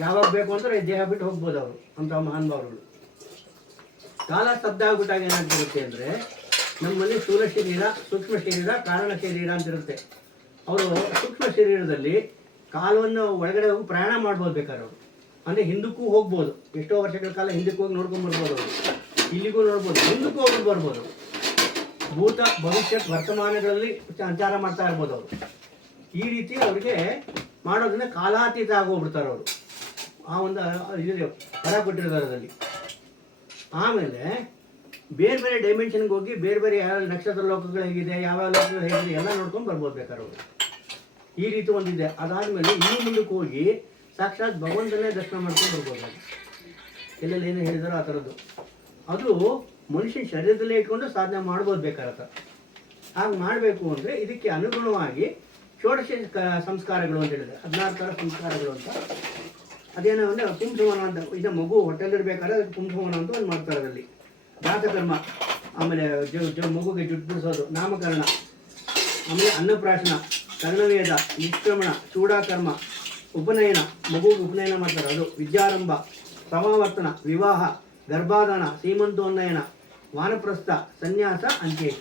ಯಾವಾಗ ಬೇಕು ಅಂದರೆ ದೇಹ ಬಿಟ್ಟು ಹೋಗ್ಬೋದು ಅವರು ಅಂತ ಮಹಾನ್ ಭಾವರುಗಳು. ಕಾಲ ಸ್ತಬ್ಧ ಆಗ್ಬಿಟ್ಟಾಗ ಏನಾಗ್ತಿರುತ್ತೆ ಅಂದರೆ, ನಮ್ಮಲ್ಲಿ ಸ್ಥೂಲ ಶರೀರ, ಸೂಕ್ಷ್ಮ ಶರೀರ, ಕಾರಣ ಶರೀರ ಅಂತ ಇರುತ್ತೆ. ಅವರು ಸೂಕ್ಷ್ಮ ಶರೀರದಲ್ಲಿ ಕಾಲವನ್ನು ಒಳಗಡೆ ಹೋಗಿ ಪ್ರಯಾಣ ಮಾಡ್ಬೋದು ಬೇಕಾದ್ರೆ ಅವರು. ಅಂದರೆ ಹಿಂದಕ್ಕೂ ಹೋಗ್ಬೋದು, ಎಷ್ಟೋ ವರ್ಷಗಳ ಕಾಲ ಹಿಂದಕ್ಕೆ ಹೋಗಿ ನೋಡ್ಕೊಂಡ್ಬರ್ಬೋದು ಅವರು. ಇಲ್ಲಿಗೂ ನೋಡ್ಬೋದು, ಹಿಂದಕ್ಕೂ ಹೋಗಿ ಬರ್ಬೋದು. ಭೂತ ಭವಿಷ್ಯತ್ ವರ್ತಮಾನಗಳಲ್ಲಿ ಸಂಚಾರ ಮಾಡ್ತಾ ಇರ್ಬೋದು ಅವರು. ಈ ರೀತಿ ಅವರಿಗೆ ಮಾಡೋದ್ರಿಂದ ಕಾಲಾತೀತ ಆಗೋಗ್ಬಿಡ್ತಾರೆ ಅವರು. ಆ ಒಂದು ಇದು ಹೊರ ಕೊಟ್ಟಿರೋದರಲ್ಲಿ. ಆಮೇಲೆ ಬೇರೆ ಬೇರೆ ಡೈಮೆನ್ಷನ್ಗೆ ಹೋಗಿ ಬೇರೆ ಬೇರೆ ಯಾವ ನಕ್ಷತ್ರ ಲೋಕಗಳು ಹೇಗಿದೆ, ಯಾವ್ಯಾವ ಲೋಕಗಳು ಹೇಗಿದೆ ಎಲ್ಲ ನೋಡ್ಕೊಂಡು ಬರ್ಬೋದು ಬೇಕಾದ್ರೆ ಅವರು. ಈ ರೀತಿ ಒಂದಿದೆ. ಅದಾದಮೇಲೆ ಇನ್ನೂ ಮುಂದಕ್ಕೆ ಹೋಗಿ ಸಾಕ್ಷಾತ್ ಭಗವಂತನೇ ದರ್ಶನ ಮಾಡ್ಕೊಂಡು ಬರ್ಬೋದು. ಎಲ್ಲೆಲ್ಲಿ ಏನು ಹೇಳಿದಾರೋ ಆ ಥರದ್ದು. ಅದು ಮನುಷ್ಯನ ಶರೀರದಲ್ಲೇ ಇಟ್ಕೊಂಡು ಸಾಧನೆ ಮಾಡ್ಬೋದು ಬೇಕಾರತ್ತ. ಹಾಗೆ ಮಾಡಬೇಕು ಅಂದರೆ ಇದಕ್ಕೆ ಅನುಗುಣವಾಗಿ ಷೋಡಶ ಸಂಸ್ಕಾರಗಳು ಅಂತ ಹೇಳಿದೆ. 16 ಥರ ಸಂಸ್ಕಾರಗಳು ಅಂತ. ಅದೇನೋ ಅಂದರೆ ಪುಂಸವನ ಅಂತ, ಇದು ಮಗು ಹೊಟ್ಟೆಲಿರ್ಬೇಕಾದ್ರೆ ಅದಕ್ಕೆ ಪುಂಸವನ ಅಂತ ಒಂದು ಮಾಡ್ತಾರೆ. ಅದರಲ್ಲಿ ಜಾತಕರ್ಮ, ಆಮೇಲೆ ಮಗುಗೆ ಜುಟ್ಟು ಬಿಡಿಸೋದು, ನಾಮಕರಣ, ಆಮೇಲೆ ಅನ್ನಪ್ರಾಶನ, ಕರ್ಣವೇದ, ನಿಷ್ಕ್ರಮಣ, ಚೂಡಾಕರ್ಮ, ಉಪನಯನ, ಮಗುಗೆ ಉಪನಯನ ಮಾಡ್ತಾರೆ ಅದು, ವಿದ್ಯಾರಂಭ, ಸಮಾವರ್ತನ, ವಿವಾಹ, ಗರ್ಭಾಧಾನ, ಸೀಮಂತೋನ್ನಯನ, ವಾನಪ್ರಸ್ಥ, ಸನ್ಯಾಸ, ಅಂತ್ಯೇಷ.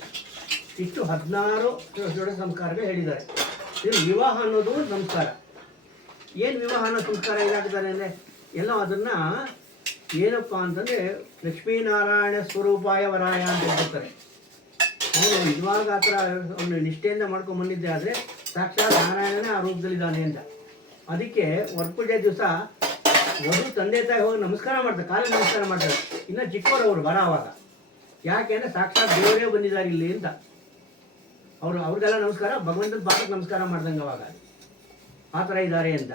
ಇಷ್ಟು 16 ಷೋಡಶ ಸಂಸ್ಕಾರಗಳು ಹೇಳಿದ್ದಾರೆ. ಇದು ವಿವಾಹ ಅನ್ನೋದು ಒಂದು ಸಂಸ್ಕಾರ. ಏನು ವಿವಾಹ ಅನ್ನೋ ಸಂಸ್ಕಾರ ಏನಾಗ್ತಾರೆ ಅಂದರೆ, ಎಲ್ಲ ಅದನ್ನು ಏನಪ್ಪ ಅಂತಂದರೆ ಲಕ್ಷ್ಮೀನಾರಾಯಣ ಸ್ವರೂಪಾಯ ವರಾಯ ಅಂತ ಹೇಳ್ತಾರೆ. ಅವನು ಇವಾಗ ಆ ಥರ ಅವನು ನಿಷ್ಠೆಯಿಂದ ಮಾಡ್ಕೊಂಡು ಬಂದಿದ್ದೆ, ಆದರೆ ಸಾಕ್ಷಾತ್ ನಾರಾಯಣನೇ ಆ ರೂಪದಲ್ಲಿದ್ದಾನೆ ಅಂತ. ಅದಕ್ಕೆ ವರಪೂಜೆ ದಿವಸ ವಧು ತಂದೆ ತಾಯಿ ಹೋಗಿ ನಮಸ್ಕಾರ ಮಾಡ್ತಾರೆ, ಕಾಲ ನಮಸ್ಕಾರ ಮಾಡ್ತಾರೆ. ಇನ್ನು ಚಿಕ್ಕವರು ಬರ ಅವಾಗ. ಯಾಕೆ ಅಂದರೆ ಸಾಕ್ಷಾತ್ ದೇವರೇ ಬಂದಿದ್ದಾರೆ ಇಲ್ಲಿ ಅಂತ. ಅವ್ರಿಗೆಲ್ಲ ನಮಸ್ಕಾರ, ಭಗವಂತನ ಪಾದಕ್ಕೆ ನಮಸ್ಕಾರ ಮಾಡ್ದಂಗೆ ಅವಾಗ ಆ ಥರ ಇದ್ದಾರೆ ಅಂತ.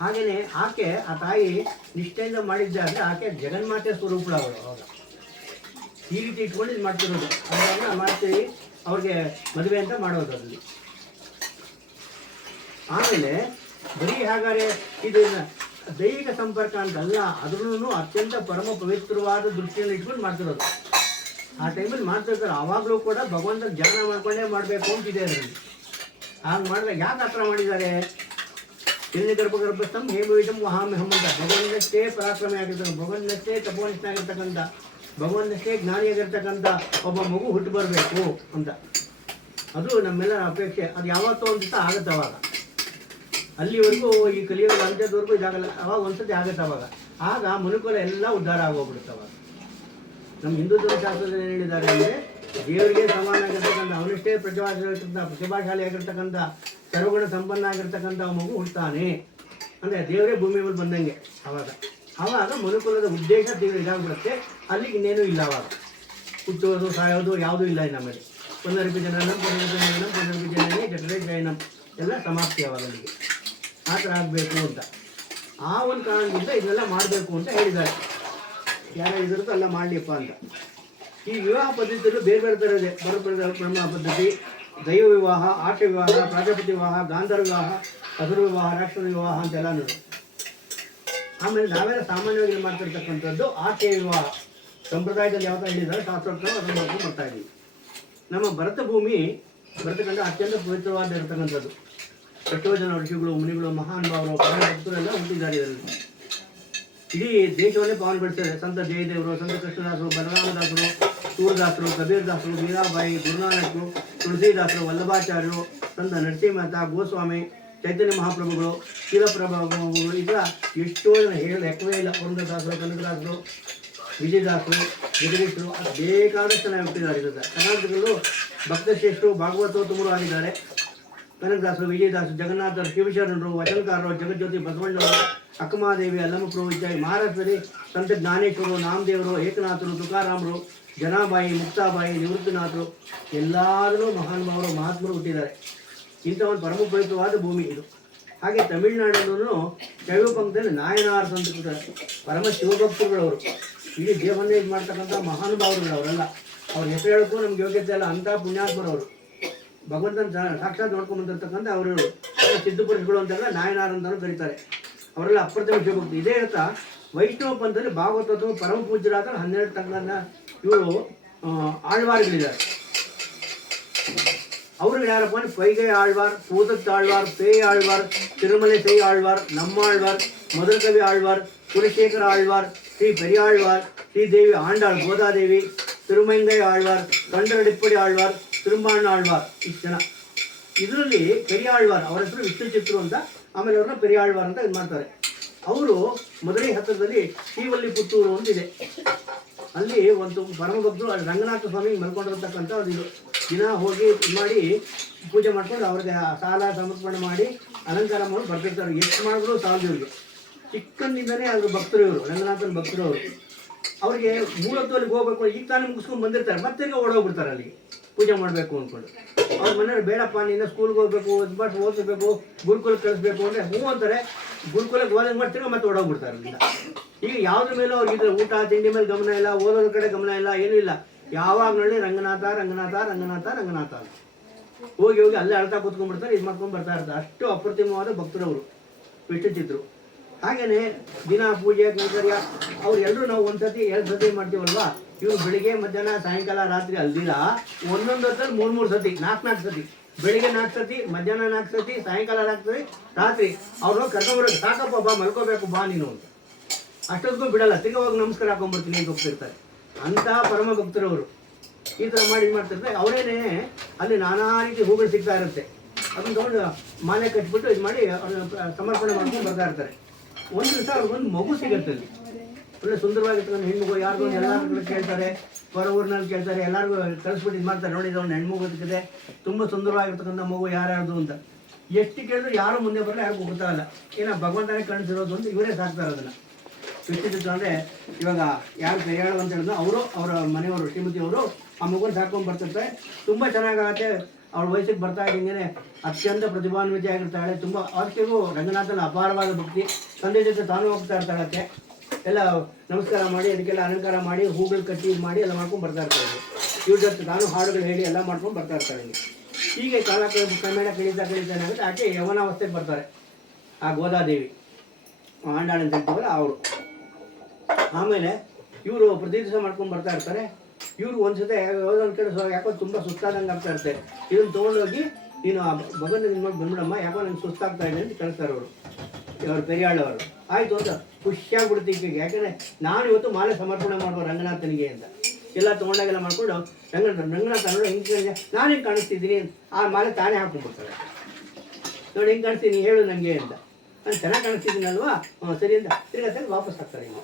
ಹಾಗೆಯೇ ಆಕೆ ಆ ತಾಯಿ ನಿಷ್ಠೆಯಿಂದ ಮಾಡಿದ್ದೆ ಅಂದರೆ ಆಕೆ ಜಗನ್ಮಾತೆ ಸ್ವರೂಪಳು ಅವಳು. ಅವಾಗ ಈ ರೀತಿ ಇಟ್ಕೊಂಡು ಇದು ಮಾಡ್ತಿರೋದು. ಅದನ್ನ ಮಾಡ್ತೀವಿ, ಅವ್ರಿಗೆ ಮದುವೆ ಅಂತ ಮಾಡೋದು ಅದರಲ್ಲಿ. ಆಮೇಲೆ ಬರೀ ಹಾಗಾದ್ರೆ ಇದು ದೈಹಿಕ ಸಂಪರ್ಕ ಅಂತಲ್ಲ, ಅದ್ರೂ ಅತ್ಯಂತ ಪರಮ ಪವಿತ್ರವಾದ ದೃಷ್ಟಿಯನ್ನು ಇಟ್ಕೊಂಡು ಮಾಡ್ತಿರೋದು. ಆ ಟೈಮಲ್ಲಿ ಮಾಡ್ತಿರ್ತಾರೆ. ಆವಾಗಲೂ ಕೂಡ ಭಗವಂತನ ಧ್ಯಾನ ಮಾಡ್ಕೊಂಡೇ ಮಾಡಬೇಕು ಅಂತಿದೆ ಅದರಲ್ಲಿ. ಹಾಗೆ ಮಾಡಿದಾಗ ಯಾಕೆ ಆ ಥರ ಮಾಡಿದ್ದಾರೆ? ಹಿರಣ್ಯ ಗರ್ಭಸ್ಥಂ ಹೇಮವಿದಂ ವಹಾಮ್ಯಹಂ ಅಂತ. ಭಗವಂತನಷ್ಟೇ ಪರಾಕ್ರಮಿ ಆಗಿರ್ತಕ್ಕಂಥ, ಭಗವಂತನಷ್ಟೇ ತಪೋನಿಷ್ಠನಾಗಿರ್ತಕ್ಕಂಥ, ಭಗವಂತನಷ್ಟೇ ಜ್ಞಾನಿಯಾಗಿರ್ತಕ್ಕಂಥ ಒಬ್ಬ ಮಗು ಹುಟ್ಟು ಬರಬೇಕು ಅಂತ. ಅದು ನಮ್ಮೆಲ್ಲರ ಅಪೇಕ್ಷೆ. ಅದು ಯಾವತ್ತೋ ಒಂದು ದಿವಸ ಆಗುತ್ತೆ. ಅವಾಗ ಅಲ್ಲಿವರೆಗೂ ಈ ಕಲಿಯುಗ ಅಂತ್ಯದವರೆಗೂ ಇದಾಗಲ್ಲ. ಅವಾಗ ಒಂದ್ಸತಿ ಆಗುತ್ತೆ. ಅವಾಗ ಆಗ ಮನುಕುಲ ಎಲ್ಲ ಉದ್ಧಾರ ಆಗೋಗ್ಬಿಡುತ್ತೆ. ಅವಾಗ ನಮ್ಮ ಹಿಂದೂ ಧರ್ಮಶಾಸ್ತ್ರದಲ್ಲಿ ಏನು ಹೇಳಿದ್ದಾರೆ ಅಂದರೆ, ದೇವರಿಗೆ ಸಮಾನ ಆಗಿರ್ತಕ್ಕಂಥ, ಅವನಷ್ಟೇ ಪ್ರತಿಭಾಶಾಲಿಯಾಗಿರ್ತಕ್ಕಂಥ, ಸರ್ವಗುಣ ಸಂಪನ್ನ ಆಗಿರ್ತಕ್ಕಂಥ ಮಗು ಹುಡ್ತಾನೆ ಅಂದರೆ ದೇವರೇ ಭೂಮಿ ಮೇಲೆ ಬಂದಂಗೆ. ಆವಾಗ ಮನುಕುಲದ ಉದ್ದೇಶ ತೀವ್ರ ಇದಾಗ್ಬಿಡುತ್ತೆ. ಅಲ್ಲಿಗೆ ಇನ್ನೇನು ಇಲ್ಲ. ಅವಾಗ ಹುಟ್ಟೋದು ಸಾಯೋದು ಯಾವುದೂ ಇಲ್ಲ. ನಮ್ಮಲ್ಲಿ ಪುನರ್ಪಿ ಜನನಂ ಪುನರ್ಪಿ ಜನನೇ ಜಠರೇ ಜಯನಂ ಎಲ್ಲ ಸಮಾಪ್ತಿ. ಅವಾಗ ಅಲ್ಲಿಗೆ ಆ ಥರ ಆಗಬೇಕು ಅಂತ. ಆ ಒಂದು ಕಾರಣದಿಂದ ಇದನ್ನೆಲ್ಲ ಮಾಡಬೇಕು ಅಂತ ಹೇಳಿದ್ದಾರೆ. ಯಾರು ಇದ್ರದ್ದು ಎಲ್ಲ ಮಾಡಲಿಪ್ಪ ಅಂತ. ಈ ವಿವಾಹ ಪದ್ಧತಿಯಲ್ಲೂ ಬೇರೆ ಬೇರೆ ಥರ ಇದೆ. ಬ್ರಹ್ಮ ಪದ್ಧತಿ, ದೈವ ವಿವಾಹ, ಆಟ ವಿವಾಹ, ಪ್ರಾಜಾಪತಿ ವಿವಾಹ, ಗಾಂಧರ್ವ ವಿವಾಹ, ಅಸುರ ವಿವಾಹ, ರಾಕ್ಷಸ ವಿವಾಹ ಅಂತೆಲ್ಲ ನೋಡಿ. ಆಮೇಲೆ ನಾವೆಲ್ಲ ಸಾಮಾನ್ಯವಾಗಿ ಮಾಡ್ತಿರ್ತಕ್ಕಂಥದ್ದು ಆಶಯ ವಿವಾಹ. ಸಂಪ್ರದಾಯದಲ್ಲಿ ಯಾವ ಥರ ಹೇಳಿದ್ದಾರೆ ಶಾಸ್ತ್ರೋಕ್ತ ಅದನ್ನು ಮಾಡ್ಕೊಂಡು ಬರ್ತಾ ಇದ್ದೀವಿ. ನಮ್ಮ ಭರತ ಭೂಮಿ, ಭರತಖಂಡ ಅತ್ಯಂತ ಪವಿತ್ರವಾದ ಇರತಕ್ಕಂಥದ್ದು. ಎಷ್ಟೋ ಜನ ಋಷಿಗಳು, ಮುನಿಗಳು, ಮಹಾನ್ ಭಾವರು, ಭಕ್ತರೆಲ್ಲ ಹುಟ್ಟಿದ್ದಾರೆ ಇದರಲ್ಲಿ. ಇಡೀ ದೇಶವನ್ನೇ ಪಾವನಗೊಳಿಸ್ತಾರೆ. ಸಂತ ಜಯದೇವರು, ಸಂತ ಕೃಷ್ಣದಾಸರು, ಬಲರಾಮದಾಸರು, ಸೂರದಾಸರು, ಕಬೀರದಾಸರು, ಮೀರಾಬಾಯಿ, ಗುರುನಾನಕರು, ತುಳಸಿದಾಸರು, ವಲ್ಲಭಾಚಾರ್ಯರು, ಸಂತ ನರಸಿಂಹತ, ಗೋಸ್ವಾಮಿ, ಚೈತನ್ಯ ಮಹಾಪ್ರಭುಗಳು, ಶಿಲಪ್ರಭುಗಳು, ಈಗ ಎಷ್ಟೋ ಜನ ಹೇಳಿ ಲೆಕ್ಕವೇ ಇಲ್ಲ. ಪುರಂದರದಾಸರು, ಕನಕದಾಸರು, ವಿಜಯದಾಸರು, ಜಗದೀಶರು, ಅದು ಬೇಕಾದಷ್ಟು ಜನ ಹುಟ್ಟಿದ್ದಾರೆ. ಈಗ ಕರ್ನಾಟಕದಲ್ಲೂ ಭಕ್ತಶ್ರೇಷ್ಠರು, ಭಾಗವತೋತ್ತಮರು ಆಗಿದ್ದಾರೆ. ಕನಕದಾಸರು, ವಿಜಯದಾಸರು, ಜಗನ್ನಾಥರು, ಶಿವಶರಣರು, ವಚನಕಾರರು, ಜಗಜ್ಯೋತಿ ಬಸವಣ್ಣವರು, ಅಕ್ಕಮಹಾದೇವಿ, ಅಲ್ಲಮಪ್ರಭು ಇತ್ಯಾದಿ. ಮಹಾರಾಷ್ಟ್ರದಲ್ಲಿ ಸಂತ ಜ್ಞಾನೇಶ್ವರರು, ನಾಮದೇವರು, ಏಕನಾಥರು, ತುಕಾರಾಮರು, ಜನಾಬಾಯಿ, ಮುಕ್ತಾಬಾಯಿ, ನಿವೃತ್ತಿನಾಥರು, ಎಲ್ಲಾದರೂ ಮಹಾನುಭಾವರು, ಮಹಾತ್ಮರು ಹುಟ್ಟಿದ್ದಾರೆ. ಇಂಥ ಒಂದು ಪರಮ ಪವಿತ್ರವಾದ ಭೂಮಿ ಇದು. ಹಾಗೆ ತಮಿಳುನಾಡಲ್ಲೂ ಶೈವ ಪಂಕ್ತಿಯಲ್ಲಿ ನಾಯನಾರ್ ಅಂತ ಪರಮ ಶಿವಭಕ್ತರುಗಳವರು, ಇಡೀ ದೇವನ್ನೇ ಇದು ಮಾಡ್ತಕ್ಕಂಥ ಮಹಾನುಭಾವರುಗಳು ಅವರೆಲ್ಲ. ಅವ್ರ ಹೆಸರು ಹೇಳೋಕ್ಕೂ ನಮ್ಗೆ ಯೋಗ್ಯತೆ ಇಲ್ಲ, ಅಂಥ ಪುಣ್ಯಾತ್ಮರವರು. ಭಗವಂತನ ಸಾಕ್ಷಾತ್ ನೋಡ್ಕೊಂಡು ಬಂದಿರ್ತಕ್ಕಂಥ ಅವರು ಸಿದ್ಧಪುರುಷಗಳು ಅಂತೆಲ್ಲ ನಾಯನಾರ್ ಅಂತಲೂ ಕರೀತಾರೆ. ಅವರೆಲ್ಲ ಅಪ್ರತಿಮ ಶಿವಭಕ್ತಿ. ಇದೇ ಹೇಳ್ತಾ ವೈಷ್ಣವ ಪಂಥದಲ್ಲಿ ಭಾಗವತೋತ್ತಮ ಪರಮ ಪೂಜ್ಯರಾದ 12 ತಕ್ಕಂಥ ಇವರು ಆಳ್ವಾರ್ಗಳಿದ್ದಾರೆ. ಅವರು ಯಾರಪ್ಪ ಅಂದ್ರೆ ಪೈಗೈ ಆಳ್ವಾರ್, ಕೂತತ್ತಾಳ್ವಾರ್, ಪೇಯ ಆಳ್ವಾರ್, ತಿರುಮಲೆ ಸೈ ಆಳ್ವಾರ್, ನಮ್ಮಾಳ್ವಾರ್, ಮಧುರಕವಿ ಆಳ್ವಾರ್, ಕುಲಶೇಖರ ಆಳ್ವಾರ್, ಶ್ರೀ ಪೆರಿಯಾಳ್ವಾರ್, ಶ್ರೀದೇವಿ ಆಂಡಾಳ್, ಗೋದಾದೇವಿ, ತಿರುಮಂಗೈ ಆಳ್ವಾರ್, ತೊಂಡರಡಿಪ್ಪಡಿ ಆಳ್ವಾರ್, ತಿರುಮಾಣ್ಣ ಆಳ್ವಾರ್, ಇಷ್ಟು ಜನ. ಇದರಲ್ಲಿ ಪೆರಿಯಾಳ್ವಾರ್ ಅವರ ಹೆಸರು ವಿಷ್ಣು ಚಿತ್ರು ಅಂತ, ಆಮೇಲೆ ಅವ್ರನ್ನ ಪೆರಿಯಾಳ್ವಾರ್ ಅಂತ ಇದು ಮಾಡ್ತಾರೆ. ಅವರು ಮದುರೈ ಹತ್ತಿರದಲ್ಲಿ ಶ್ರೀವಲ್ಲಿ ಪುತ್ತೂರು ಅಂತಿದೆ. ಅಲ್ಲಿ ಒಂದು ಪರಮ ಭಕ್ತರು ರಂಗನಾಥ ಸ್ವಾಮಿ ಮಲ್ಕೊಂಡಿರ್ತಕ್ಕಂಥ ಒಂದು ಇದು. ದಿನ ಹೋಗಿ ಮಾಡಿ ಪೂಜೆ ಮಾಡ್ಕೊಂಡು ಅವ್ರಿಗೆ ಸಾಲ ಸಮರ್ಪಣೆ ಮಾಡಿ ಅಲಂಕಾರ ಮಾಡಿ ಬರ್ತಿರ್ತಾರೆ. ಎಷ್ಟು ಮಾಡಿದ್ರು ಸಾಲದು ಇವ್ರಿಗೆ. ಚಿಕ್ಕಂದಿಂದನೇ ಅದ್ರ ಭಕ್ತರು ಇವರು, ರಂಗನಾಥನ ಭಕ್ತರು ಅವರು. ಅವ್ರಿಗೆ ಮೂಲತ್ವಲ್ಲಿಗೆ ಹೋಗ್ಬೇಕು, ಈಗ ತಾನೇ ಮುಗಿಸ್ಕೊಂಡು ಬಂದಿರ್ತಾರೆ, ಮತ್ತೆ ಓಡೋಗ್ಬಿಡ್ತಾರೆ ಅಲ್ಲಿಗೆ ಪೂಜೆ ಮಾಡಬೇಕು ಅಂದ್ಕೊಂಡು. ಅವ್ರ ಮನೆಯವ್ರು ಬೇಡಪ್ಪ ನೀನು ಸ್ಕೂಲ್ಗೆ ಹೋಗ್ಬೇಕು, ಬಟ್ ಓದಿಸ್ಬೇಕು, ಗುರುಕುಲಕ್ಕೆ ಕಳಿಸ್ಬೇಕು ಅಂದರೆ ಹ್ಞೂ ಅಂತಾರೆ. ಗುರುಕುಲಕ್ಕೆ ಓದೋದು ಮಾಡ್ತೀರ ಮತ್ತೆ ಓಡೋಗ್ಬಿಡ್ತಾರೆ ಅಲ್ಲಿಂದ. ಈಗ ಯಾವುದ್ರ ಮೇಲೂ ಅವ್ರಿಗೆ ಊಟ ತಿಂಡಿ ಮೇಲೆ ಗಮನ ಇಲ್ಲ, ಓದೋದ್ರ ಕಡೆ ಗಮನ ಇಲ್ಲ, ಏನೂ ಇಲ್ಲ. ಯಾವಾಗ ನೋಡಿ ರಂಗನಾಥ ರಂಗನಾಥ ರಂಗನಾಥ ರಂಗನಾಥ ಅಂತ ಹೋಗಿ ಹೋಗಿ ಅಲ್ಲೇ ಅಳ್ತಾ ಕೂತ್ಕೊಂಡ್ಬಿಡ್ತಾರೆ, ಇದು ಮಾಡ್ಕೊಂಡು ಬರ್ತಾ ಇರ್ತಾರೆ. ಅಷ್ಟು ಅಪ್ರತಿಮವಾದ ಭಕ್ತರವರು ವಿಷ್ಣು ಚಿತ್ರು. ಹಾಗೆಯೇ ದಿನ ಪೂಜೆ ಕೈಂಕರ್ಯ ಅವ್ರು ಎಲ್ಲರೂ ನಾವು 1 ಸತಿ 2 ಸತಿ ಮಾಡ್ತೀವಲ್ವಾ. ಇವರು ಬೆಳಿಗ್ಗೆ ಮಧ್ಯಾಹ್ನ ಸಾಯಂಕಾಲ ರಾತ್ರಿ ಅಲ್ದಿರ ಒಂದೊಂದು ಹೊತ್ತಲ್ಲಿ 3 ಸತಿ 4 ಸತಿ, ಬೆಳಿಗ್ಗೆ 4 ಸತಿ, ಮಧ್ಯಾಹ್ನ 4 ಸತಿ, ಸಾಯಂಕಾಲ 4 ಸತಿ, ರಾತ್ರಿ ಅವ್ರು ಕರ್ಕೊಂಡ್ಬರೋದು. ಸಾಕಪ್ಪ ಬಾ ಮಲ್ಕೋಬೇಕು ಬಾ ನೀನು ಅಂತ. ಅಷ್ಟೊತ್ತಿಗೂ ಬಿಡಲ್ಲ, ತಿರ್ಗಿ ಹೋಗಿ ನಮಸ್ಕಾರ ಹಾಕೊಂಡ್ಬರ್ತೀನಿ ಅಂತ ಹೋಗ್ತಿರ್ತಾರೆ. ಅಂಥ ಪರಮ ಭಕ್ತರವರು ಈ ಥರ ಮಾಡಿ ಇದು ಮಾಡ್ತಿರ್ತಾರೆ. ಅವರೇನೆ ಅಲ್ಲಿ ನಾನಾ ರೀತಿ ಹೂಗಳು ಸಿಗ್ತಾ ಇರುತ್ತೆ. ಅದನ್ನು ತೊಗೊಂಡು ಮಾಲೆ ಕಟ್ಬಿಟ್ಟು ಇದು ಮಾಡಿ ಅವ್ರನ್ನ ಸಮರ್ಪಣೆ ಮಾಡ್ಕೊಂಡು ಬರ್ತಾ ಇರ್ತಾರೆ. ಒಂದು ದಿವಸ ಅವ್ರಿಗೊಂದು ಮಗು ಸಿಗುತ್ತೆ ಅಲ್ಲಿ, ಒಳ್ಳೆ ಸುಂದರವಾಗಿರ್ತಕ್ಕಂಥ ಹೆಣ್ಮಗು. ಯಾರಿಗೂ ಎಲ್ಲರೂ ಕೇಳ್ತಾರೆ, ಹೊರ ಊರಿನಲ್ಲಿ ಕೇಳ್ತಾರೆ, ಎಲ್ಲರಿಗೂ ಕಳಿಸ್ಬಿಟ್ಟು ಇದು ಮಾಡ್ತಾರೆ. ನೋಡಿ ಒಂದು ಹೆಣ್ಮಗು ಸಿಕ್ಕಿದೆ, ತುಂಬ ಸುಂದರವಾಗಿರ್ತಕ್ಕಂಥ ಮಗು ಯಾರ್ಯಾರ್ದು ಅಂತ. ಎಷ್ಟು ಕೇಳಿದ್ರು ಯಾರು ಮುಂದೆ ಬರಲ್ಲ, ಯಾರಿಗೂ ಗೊತ್ತಾಗಲ್ಲ. ಏನೋ ಭಗವಂತನೇ ಕಾಣಿಸಿರೋದು ಅಂತ ಇವರೇ ಸಾಕ್ತಾರೆ ಅದನ್ನು. ವಿಷ್ಣು ಅಂದರೆ ಇವಾಗ ಯಾರು ಕೈಯಾಳು ಅಂತ ಹೇಳಿದ್ರು ಅವರು, ಅವರ ಮನೆಯವರು ಶ್ರೀಮತಿಯವರು ಆ ಮಗುನ ಸಾಕೊಂಡು ಬರ್ತಿರ್ತಾರೆ. ತುಂಬ ಚೆನ್ನಾಗಾಗತ್ತೆ. ಅವಳ ವಯಸ್ಸಿಗೆ ಬರ್ತಾ ಇದ್ದಂಗೆ ಅತ್ಯಂತ ಪ್ರತಿಭಾನ್ವಿತ ಆಗಿರ್ತಾಳೆ. ತುಂಬ ಆಕೆಗೂ ರಂಗನಾಥನ ಅಪಾರವಾದ ಭಕ್ತಿ. ತಂದೆ ಜೊತೆ ತಾನು ಹೋಗ್ತಾ ಇರ್ತಾಳಕ್ಕೆ. ಎಲ್ಲ ನಮಸ್ಕಾರ ಮಾಡಿ ಅದಕ್ಕೆಲ್ಲ ಅಲಂಕಾರ ಮಾಡಿ ಹೂಗಳು ಕಟ್ಟಿ ಮಾಡಿ ಎಲ್ಲ ಮಾಡ್ಕೊಂಡು ಬರ್ತಾ ಇರ್ತಾಳೆ. ಇವ್ರ ಜೊತೆ ತಾನು ಹಾಡುಗಳು ಹೇಳಿ ಎಲ್ಲ ಮಾಡ್ಕೊಂಡು ಬರ್ತಾ ಇರ್ತಾಳೆ. ಹೀಗೆ ಕಾಲ ಕ್ರಮೇಣ ಕಳೀತಾ ಏನಾಗುತ್ತೆ, ಆಕೆ ಯವನಾವಸ್ಥೆಗೆ ಬರ್ತಾರೆ. ಆ ಗೋದಾದೇವಿ ಆಂಡಾಳ ಅಂತ ಹೇಳ್ತೀವಲ್ಲ ಅವರು. ಆಮೇಲೆ ಇವರು ಪ್ರತಿ ದಿವಸ ಮಾಡ್ಕೊಂಡು ಬರ್ತಾ ಇರ್ತಾರೆ. ಇವ್ರು ಒಂದ್ಸತಿ ಯಾವುದೊಂದು ಕಡೆ ಯಾಕೋ ತುಂಬ ಸುಸ್ತಾದಂಗೆ ಆಗ್ತಾ ಇರ್ತಾರೆ. ಇದನ್ನು ತೊಗೊಂಡೋಗಿ ನೀನು ಆ ಭಗವಂತ ನಿಮ್ಮ ಬಂದ್ಬಿಡಮ್ಮ, ಯಾಕೋ ನಂಗೆ ಸುಸ್ತಾಗ್ತಾ ಇದೆ ಅಂತ ಕಳಿಸ್ತಾರೆ ಅವರು, ಅವ್ರು ಪೆರಿಯಾಳವರು. ಆಯಿತು ಅಂತ ಖುಷಿಯಾಗ್ಬಿಡ್ತೀವಿ. ಯಾಕೆಂದರೆ ನಾನು ಇವತ್ತು ಮಾಲೆ ಸಮರ್ಪಣೆ ಮಾಡುವ ರಂಗನಾಥನಿಗೆ ಅಂತ ಎಲ್ಲ ತೊಗೊಂಡಾಗೆಲ್ಲ ಮಾಡ್ಕೊಂಡು ರಂಗನಾಥ ನೋಡಿ ಹೆಂಗೆ ನಾನು ಹೆಂಗೆ ಕಾಣಿಸ್ತಿದ್ದೀನಿ, ಆ ಮಾಲೆ ತಾನೇ ಹಾಕ್ಕೊಂಡ್ಬಿಡ್ತಾರೆ. ನೋಡಿ ಹೆಂಗೆ ಕಾಣಿಸ್ತೀನಿ ಹೇಳು ನನಗೆ ಅಂತ. ನಾನು ಚೆನ್ನಾಗಿ ಕಾಣಿಸ್ತಿದ್ದೀನಲ್ವಾ, ಸರಿ ಅಂತ ತಿರ್ಗಿ ವಾಪಸ್ ಹಾಕ್ತಾರೆ. ಈಗ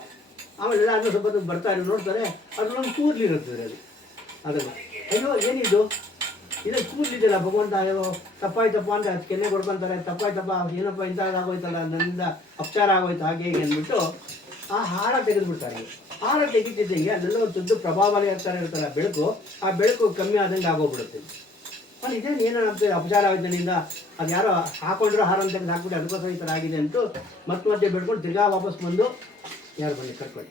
ಆಮೇಲೆ ಎಲ್ಲ ಅದನ್ನು ಸ್ವಲ್ಪ ಬರ್ತಾರೆ, ನೋಡ್ತಾರೆ, ಅದ್ರಲ್ಲೊಂದು ಕೂದಲಿರುತ್ತದೆ ಅದನ್ನು. ಅಯ್ಯೋ ಏನಿದು, ಇದು ಕೂದಲಿದೆಯಲ್ಲ ಭಗವಂತ, ಅಯ್ಯೋ ತಪ್ಪಾಯ್ತಪ್ಪ ಅಂತ ಕೆನ್ನೆ ಕೊಡ್ಕೊತಾರೆ. ತಪ್ಪಾಯ್ತಪ್ಪ, ಏನಪ್ಪ ಇಂಥದ್ದಾಗೋಯ್ತಲ್ಲ, ನನ್ನಿಂದ ಅಪಚಾರ ಆಗೋಯ್ತು ಹಾಗೆ ಹೀಗೆ ಅಂದ್ಬಿಟ್ಟು ಆ ಹಾರ ತೆಗೆದುಬಿಡ್ತಾರೆ. ಹಾರ ತೆಗಿತಿದ್ದಂಗೆ ಅದೆಲ್ಲ ಒಂದು ತುದ್ದು ಪ್ರಭಾವಲೇ ಇರ್ತಾರೆ ಬೆಳಕು. ಆ ಬೆಳಕು ಕಮ್ಮಿ ಆದಂಗೆ ಆಗೋಗ್ಬಿಡುತ್ತೆ. ಅಲ್ಲಿ ಇದೇನು ಏನಾಗ್ತದೆ, ಅಪಚಾರ ಆಗೋಯ್ತು ನನ್ನಿಂದ, ಅದು ಯಾರೋ ಹಾಕೊಂಡ್ರೆ ಹಾರ ಅಂತ ತೆಗೆದು ಹಾಕ್ಬಿಟ್ಟು ಅದಕ್ಕೋಸ್ಕರ ಈ ಥರ ಆಗಿದೆ ಅಂತು ಮತ್ತೆ ಬೆಳ್ಕೊಂಡು ತಿರ್ಗಾ ವಾಪಸ್ ಬಂದು ಯಾರು ಬನ್ನಿ ಕಟ್ಕೊಳ್ಳಿ.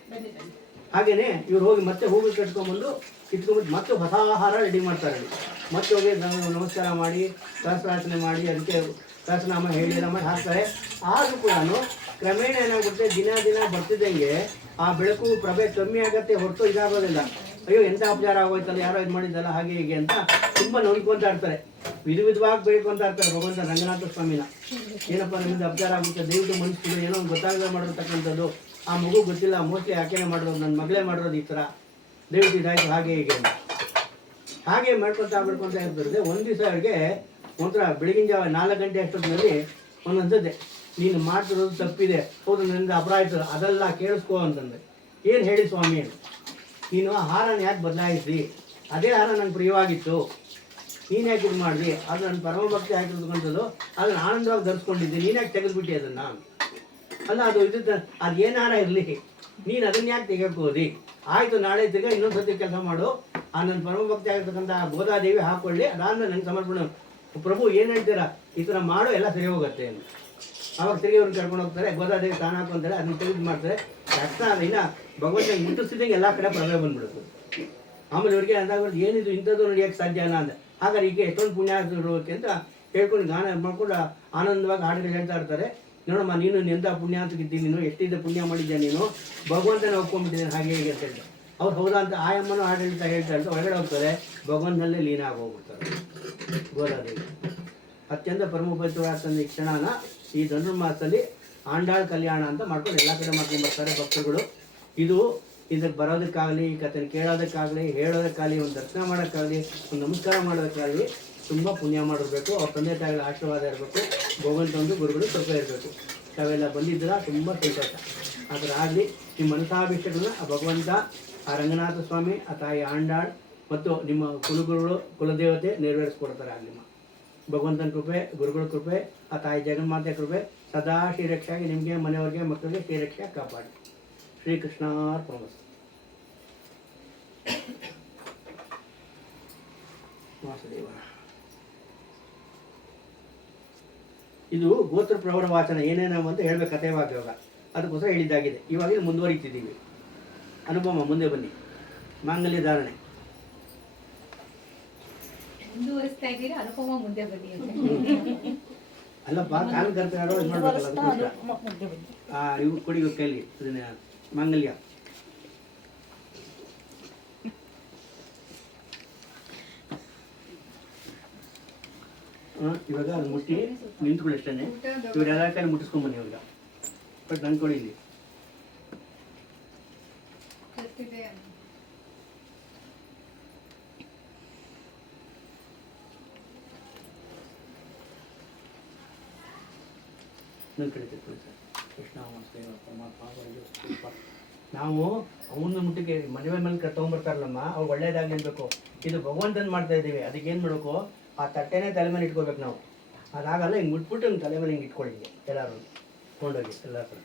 ಹಾಗೆಯೇ ಇವ್ರು ಹೋಗಿ ಮತ್ತೆ ಹೂವು ಕಟ್ಕೊಂಡ್ಬಂದು ಇಟ್ಕೊಂಡ್ಬಿಟ್ಟು ಮತ್ತೆ ಹೊಸ ಆಹಾರ ರೆಡಿ ಮಾಡ್ತಾರೆ. ಮತ್ತೆ ಹೋಗಿ ನಮಸ್ಕಾರ ಮಾಡಿ ಸಹಸ್ರಾರ್ಚನೆ ಮಾಡಿ ಅದಕ್ಕೆ ಸಹಸ್ರನಾಮ ಹೇಳಿ ಎಲ್ಲ ಮಾಡಿ ಹಾಕ್ತಾರೆ. ಆದರೂ ಕೂಡ ಕ್ರಮೇಣ ಏನಾಗುತ್ತೆ, ದಿನ ಬರ್ತಿದ್ದಂಗೆ ಆ ಬೆಳಕು ಪ್ರಭೆ ಕಮ್ಮಿ ಆಗುತ್ತೆ, ಹೊರತು ಇದಾಗೋದಿಲ್ಲ. ಅಯ್ಯೋ ಎಂಥ ಅಪಚಾರ ಆಗೋಯ್ತಲ್ಲ, ಯಾರೋ ಇದು ಮಾಡಿದ್ದಲ್ಲ ಹಾಗೆ ಹೀಗೆ ಅಂತ ತುಂಬ ನೊಂದ್ಕೊತಾ ಇರ್ತಾರೆ. ವಿಧವಾಗಿ ಬೇಕು ಅಂತ ಇರ್ತಾರೆ ಭಗವಂತ ರಂಗನಾಥ ಸ್ವಾಮಿನ. ಏನಪ್ಪ ನಮ್ಮಿಂದ ಅಪಚಾರ ಆಗುತ್ತೆ, ದಯವಿಟ್ಟು ಮನಸ್ಸಿಗೆ ಏನೋ ಒಂದು ಗೊತ್ತಾಗದೆ ಮಾಡಿರ್ತಕ್ಕಂಥದ್ದು. ಆ ಮಗು ಗೊತ್ತಿಲ್ಲ, ಮೋಸ್ಟ್ಲಿ ಯಾಕೆನೇ ಮಾಡಿರೋದು, ನನ್ನ ಮಗಳೇ ಮಾಡಿರೋದು ಈ ಥರ, ದಯವಿಟ್ಟು ಇದಾಯಿತು ಹಾಗೆ ಹೀಗೆ ಅಂತ ಹಾಗೆ ಮಾಡ್ಕೊತಾ ಇರ್ತಾರೆ. ಒಂದು ದಿವಸ ಅವ್ರಿಗೆ ಒಂಥರ ಬೆಳಗಿನ ಜಾವ 4 ಗಂಟೆ ಅಷ್ಟೊತ್ತಿನಲ್ಲಿ ಒಂದೊಂದ್ಸತಿ ನೀನು ಮಾಡ್ತಿರೋದು ತಪ್ಪಿದೆ, ಹೌದು ನನಗೆ ಅಪರಾಧ ಆಯ್ತು, ಅದೆಲ್ಲ ಕೇಳಿಸ್ಕೋ ಅಂತಂದೆ. ಏನು ಹೇಳಿ ಸ್ವಾಮಿ, ನೀನು ಆಹಾರನ ಯಾಕೆ ಬದಲಾಯಿಸಿ? ಅದೇ ಆಹಾರ ನಂಗೆ ಪ್ರಿಯವಾಗಿತ್ತು, ನೀನು ಯಾಕೆ ಇದು ಮಾಡಿದಿ? ಅದು ನನ್ನ ಪರಮಭಕ್ತಿ ಹಾಕಿರ್ತಕ್ಕಂಥದ್ದು, ಅದನ್ನು ಆನಂದವಾಗಿ ಧರಿಸ್ಕೊಂಡಿದ್ದೆ, ನೀನು ಯಾಕೆ ತೆಗೆದುಬಿಟ್ಟು ಅದನ್ನು? ಅಲ್ಲ ಅದು ಇದು ಅದು ಏನಾರ ಇರಲಿ, ನೀನು ಅದನ್ನ ಯಾಕೆ ತೆಗೆಯೋಕೆ ಹೋದಿ? ಆಯಿತು, ನಾಳೆ ತಿರ್ಗ ಇನ್ನೊಂದು ಸತಿ ಕೆಲಸ ಮಾಡು, ಆ ನನ್ನ ಪರಮಭಕ್ತಿ ಆಗಿರ್ತಕ್ಕಂಥ ಗೋದಾದೇವಿ ಹಾಕ್ಕೊಳ್ಳಿ, ಅದಾದ್ಮೇಲೆ ನಂಗೆ ಸಮರ್ಪಣೆ. ಪ್ರಭು ಏನು ಹೇಳ್ತೀರಾ, ಈ ಥರ ಮಾಡು, ಎಲ್ಲ ಸರಿ ಹೋಗುತ್ತೆ ಅಂತ. ಆವಾಗ ತಿರುಗಿ ಅವ್ರನ್ನ ಕರ್ಕೊಂಡು ಹೋಗ್ತಾರೆ, ಗೋದಾದೇವಿ ತಾನು ಹಾಕೊಂತಾರೆ, ಅದನ್ನ ತೆಗೆದು ಮಾಡ್ತಾರೆ. ತಕ್ಷಣ ಅದನ್ನ ಭಗವಂತನಿಗೆ ಮುಟ್ಟಿಸಿದಂಗೆ ಎಲ್ಲ ಕಡೆ ಪ್ರಭಾವ ಬಂದ್ಬಿಡುತ್ತೆ. ಆಮೇಲೆ ಇವ್ರಿಗೆ ಅಂದಾಗ ಏನಿದು ಇಂಥದ್ದು ನಡೆಯೋಕ್ಕೆ ಸಾಧ್ಯ ಇಲ್ಲ ಅಂತ. ಹಾಗಾದ್ರೆ ಈಗ ಎಷ್ಟೊಂದು ಪುಣ್ಯ ಇರೋಕೆ ಅಂತ ಹೇಳ್ಕೊಂಡು ಗಾನ ಮಾಡ್ಕೊಂಡು ಆನಂದವಾಗಿ ಹಾಡುಗಳು ಹೇಳ್ತಾ ಇರ್ತಾರೆ. ನೋಡಮ್ಮ, ನೀನು ಎಂಥ ಪುಣ್ಯ ಅಂತ ಇದ್ದೀನಿ, ನೀನು ಎಷ್ಟಿದ್ದ ಪುಣ್ಯ ಮಾಡಿದ್ಯಾ, ನೀನು ಭಗವಂತನ ಒಪ್ಕೊಂಡ್ಬಿಟ್ಟಿದ್ದೀನಿ ಹಾಗೆ ಹೇಗೆ ಅಂತ ಹೇಳ್ತಾರೆ. ಅವ್ರು ಹೌದಾ ಅಂತ ಆಯಮ್ಮನೂ ಹಾಡು ಹೇಳ್ತಾ ಇರ್ತಾರೆ. ಹೊರಗಡೆ ಹೋಗ್ತಾರೆ, ಭಗವಂತನಲ್ಲೇ ಲೀನ ಆಗಿ ಹೋಗ್ಬಿಡ್ತಾರೆ ಗೋದಾದೇವಿ. ಅತ್ಯಂತ ಪರಮಪವಿತ್ರವಾದ ಈ ಕ್ಷಣನ ಈ ಧನುರ್ಮಾಸದಲ್ಲಿ ಆಂಡಾಳ್ ಕಲ್ಯಾಣ ಅಂತ ಮಾಡ್ಕೊಂಡು ಎಲ್ಲ ಕಡೆ ಮಾಡ್ಕೊಂಡು ಬರ್ತಾರೆ ಭಕ್ತರುಗಳು. ಇದಕ್ಕೆ ಬರೋದಕ್ಕಾಗಲಿ, ಈ ಕಥೆನ ಕೇಳೋದಕ್ಕಾಗಲಿ, ಹೇಳೋದಕ್ಕಾಗಲಿ, ಒಂದು ದರ್ಶನ ಮಾಡೋಕ್ಕಾಗಲಿ, ಒಂದು ನಮಸ್ಕಾರ ಮಾಡೋದಕ್ಕಾಗಲಿ ತುಂಬ ಪುಣ್ಯ ಮಾಡಿರ್ಬೇಕು. ಅವ್ರ ತಂದೆ ತಾಯಿಗಳ ಆಶೀರ್ವಾದ ಇರಬೇಕು, ಭಗವಂತ ಒಂದು ಗುರುಗಳು ಕೃಪೆ ಇರಬೇಕು. ತಾವೆಲ್ಲ ಬಂದಿದ್ದೀರ, ತುಂಬ ಸಂತೋಷ. ಆದರೆ ಆಗಲಿ ನಿಮ್ಮ ಮನಸಾಭಿಷ್ಟಗಳನ್ನ ಆ ಭಗವಂತ, ಆ ರಂಗನಾಥ ಸ್ವಾಮಿ, ಆ ತಾಯಿ ಆಂಡಾಳ್ ಮತ್ತು ನಿಮ್ಮ ಕುಲಗುರುಗಳು, ಕುಲದೇವತೆ ನೆರವೇರಿಸ್ಕೊಡ್ತಾರೆ. ಆಗಲಿ ಭಗವಂತನ ಕೃಪೆ, ಗುರುಗಳ ಕೃಪೆ, ಆ ತಾಯಿ ಜಗನ್ಮಾತೆ ಕೃಪೆ ಸದಾ ಶ್ರೀರಕ್ಷಾಗಿ ನಿಮಗೆ, ಮನೆಯವರಿಗೆ, ಮಕ್ಕಳಿಗೆ ಶ್ರೀರಕ್ಷೆ ಕಾಪಾಡಿ. ಶ್ರೀಕೃಷ್ಣಾರ್ಪಣಮಸ್ತು. ವಾಸುದೇವ. ಇದು ಗೋತ್ರ ಪ್ರವರ ವಾಚನ ಏನೇನೋ ಅಂತ ಹೇಳ್ಬೇಕು ಕಥೆವಾಗ, ಇವಾಗ ಅದಕ್ಕೋಸ್ಕರ ಹೇಳಿದ್ದಾಗಿದೆ. ಇವಾಗ ಇದು ಮುಂದುವರಿತಿದ್ದೀವಿ. ಅನುಪಮ ಮುಂದೆ ಬನ್ನಿ. ಮಾಂಗಲ್ಯ ಧಾರಣೆ ಮುಂದುವರಿಸ್ತಾ ಇದ್ದೀರಾ, ಅನುಪಮ ಮುಂದೆ ಬನ್ನಿ ಅಂತ. ಅಲ್ಲಪ್ಪ, ಕಾಲು ಕರ್ಕೊಂಡು ಇದು ಮಾಡ್ಬೇಕಲ್ಲ, ಅದಕ್ಕೋಸ್ಕರ ಇವು ಕೊಡಿ ಕೈಲಿ ಅದನ್ನ ಮಾಂಗಲ್ಯ. ಇವಾಗ ಅದು ಮುಟ್ಟಿ ನಿಂತ್ಕೊಳ್ಳಿ ಅಷ್ಟೇ. ಇವರೆಲ್ಲ ಕೈಲಿ ಮುಟ್ಟಿಸ್ಕೊಂಬನ್ನಿ ಇವಾಗ. ಬಟ್ ನಂಗೆ ಕೊಡಿ ಇಲ್ಲಿ. ನನ್ನ ಕಡೆ ತಿಳ್ಕೊಳ್ಳಿ ಸರ್. ಕೃಷ್ಣ ಪರಮಾತ್ಮ ನಾವು ಅವನ ಮುಟ್ಟಿಗೆ ಮದುವೆ ಮೇಲೆ ತೊಗೊಂಡ್ಬರ್ತಾರಲ್ಲಮ್ಮ, ಅವ್ರು ಒಳ್ಳೇದಾಗಲಿ ಅನ್ಬೇಕು. ಇದು ಭಗವಂತನ ಮಾಡ್ತಾ ಇದ್ದೀವಿ, ಅದಕ್ಕೆ ಏನು ಮಾಡಬೇಕು, ಆ ತಟ್ಟೆನೇ ತಲೆ ಮೇಲೆ ಇಟ್ಕೋಬೇಕು ನಾವು. ಅದಾಗಲ್ಲ, ಹಿಂಗೆ ಮುಟ್ಬಿಟ್ಟು ಹಿಂಗೆ ತಲೆ ಮೇಲೆ ಹಿಂಗೆ ಇಟ್ಕೊಳ್ಳಿ ಎಲ್ಲರೂ ತೊಗೊಂಡೋಗಿ ಎಲ್ಲ ಕಡೆ.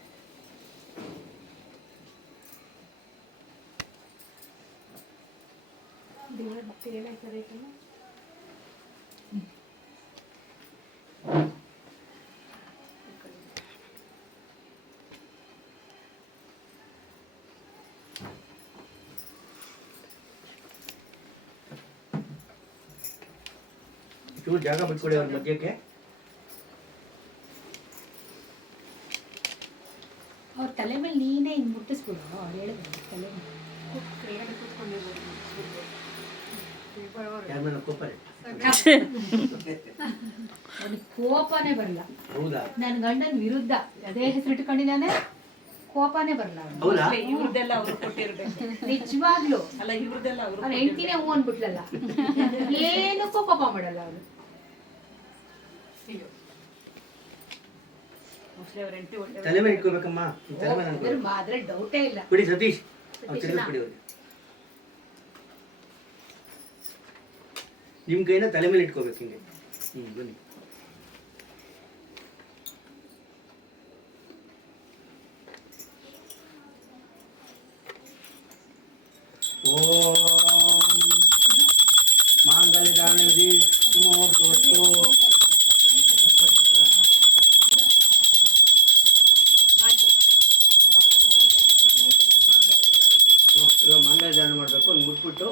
ಚೂರು ಜಾಗ ಬಿಟ್ಕೊಡಿ ಅವ್ರ ಮಧ್ಯಕ್ಕೆ. ಅವ್ರ ತಲೆ ಮೇಲೆ ನೀನೇ ಹಿಂಗೆ ಮುಟ್ಟಿಸ್ಬಿಡು. ಅವ್ರು ಹೇಳಿದ್ರು ತಲೆ ಯಾರ ಮೇಲೆ ಕೋಪರೆ ಅವ್ನಿಗೆ ಕೋಪನೇ ಬರಲ್ಲ. ಹೌದಾ? ನನ್ನ ಗಂಡನ ವಿರುದ್ಧ ಅದೇ ಹೆಸರು ಇಟ್ಕೊಂಡಿದ್ದಾನೆ, ಕೋಪನೇ ಬರಲ್ಲ. ಹೌದಾ? ಇವ್ರದ್ದೆಲ್ಲ ಅವ್ರು ಕೊಟ್ಟಿರ್ಬೇಕು. ನಿಜವಾಗ್ಲು ಅಲ್ಲ, ಇವ್ರದ್ದೆಲ್ಲ ಅವ್ರು ಅವ್ರ ಹೆಂಡ್ತಿನೇ ಹೂ ಅಂದ್ಬಿಟ್ಲಲ್ಲ, ಏನಕ್ಕೂ ಕೋಪ ಮಾಡಲ್ಲ ಅವ್ರು. ತಲೆ ಮೇಲೆ ಇಟ್ಕೋಬೇಕಮ್ಮ. ತಲೆ ಮೇಲೆ ಆದ್ರೆ ಡೌಟೇ ಇಲ್ಲ. ಬಿಡಿ ಸತೀಶ್, ಬಿಡಿ ಅವ್ರಿಗೆ. ನಿಮ್ಮ ಕೈನ ತಲೆ ಮೇಲೆ ಇಟ್ಕೋಬೇಕು ಹಿಂಗೆ. ಬನ್ನಿ. ಓಂ ಮಾಂಗಲ್ಯ ಧಾರಣೆ ವಿಧಿ ಸುಮೋರ್ತೋಸ್ತು. ಇವಾಗ ಮಾಂಗಲ್ಯ ಧಾರಣೆ ಮಾಡಬೇಕು. ಹಂಗೆ ಮುಟ್ಬಿಟ್ಟು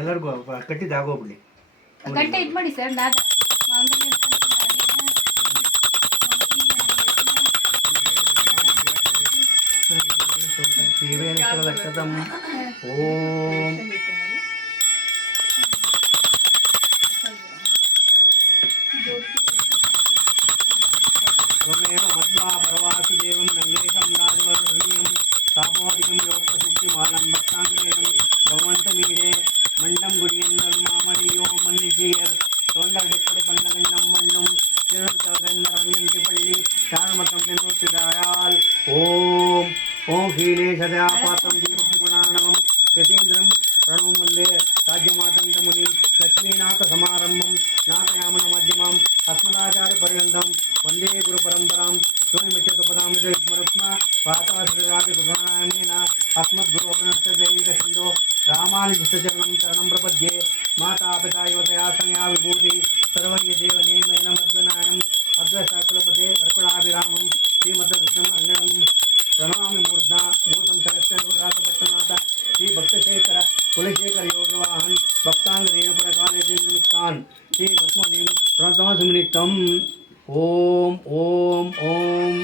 ಎಲ್ಲರಿಗೂ ಕಟ್ಟಿದ್ದು ಆಗೋಗ್ಬಿಡಿ. ಗಂಟೆ ಇದು ಮಾಡಿ ಸರ್. ನಾದ ಮಾಂಗಲ್ಯ ಲಕ್ಷತಂ ಓಂ ಸ್ವಮೇವ ಮಧ್ವಾ ಪರವಾಸುದೇವಂ ರಂಗೇಶಂ ರಾಜವರ್ಧನೀಯಂ ಸಾಮೋದಿಕಂ ಯೋಗಸೂಕ್ತಿಮಾಲಂ ಭಕ್ತಾಂಗೇಯಂ ಭಗವಂತಮೀಡೆ മണ്ഡം കുടിയന്നൽ മാമരിയോ മന്നിജീയർ തോണ്ടടിപ്പടി പണ്ടകണ്ണം മണ്ണും തിരുത്തകന്നറങ്ങിൻ്റെ പള്ളി ചാഴ്മത്തം പിന്നോത്തിരായാൽ ഓം ഓം ഹീലേശദാപാത്രം ദീപഗുണാണവം ಯತೀಂದ್ರಂ ಪ್ರಣೋ ವಂದೇ ರಾಜ್ಯಮಾತಂತ ಮುನಿಂ ಲಕ್ಷ್ಮೀನಾಥ ಸಮಾರಂಭಂ ನಾಥಯಾಮನ ಮಧ್ಯಮಾಂ ಅಸ್ಮದಾಚಾರ್ಯ ಪರ್ಯಂತಂ ವಂದೇ ಗುರು ಪರಂಪರಾಂ ಸೋನಿಮಚ್ಚತುಪದಾಮೃತ ಯುಗ್ಮರುಕ್ಮ ಪಾತಃ ಶ್ರೀರಾಜಗುರುನಾಮೇನ ಅಸ್ಮದ್ಗುರು ಅಪನಸ್ತ ದೈವಿಕ ಸಿಂಧೋ ರಾಮಾನುಜಚರಣಂ ಶರಣಂ ಪ್ರಪದ್ಯೆ ಮಾತಾ ಪಿತಾ ಯುವತಯಾ ಸಂಜ್ಞಾ ವಿಭೂತಿ ಸರ್ವಜ್ಞ ದೇವ ನೇಮೇನ ಮಧ್ವನಾಯಂ ಅದ್ವೈತಾಕುಲಪತೆ ವರಕುಳಾಭಿರಾಮಂ ಶ್ರೀಮದ್ವೃತಂ ಅಂಗಂ ಪ್ರಣಾಮಿ ಮೂರ್ಧಾ ಭೂತಂ ಸಹಸ್ರನಾಥ ಶ್ರೀ ಭಕ್ತಶೇಖರ ಕುಲಶೇಖರ ಯೋಗವಾಹನ್ ಭಕ್ತಾಂಗ ರೇಣುಪುರ ಕಾಲೇಜಿನ್ ಶ್ರೀ ಮತ್ಮನಿಂ ಪ್ರಣತಮಸುನಿತ್ತಂ ಓಂ ಓಂ ಓಂ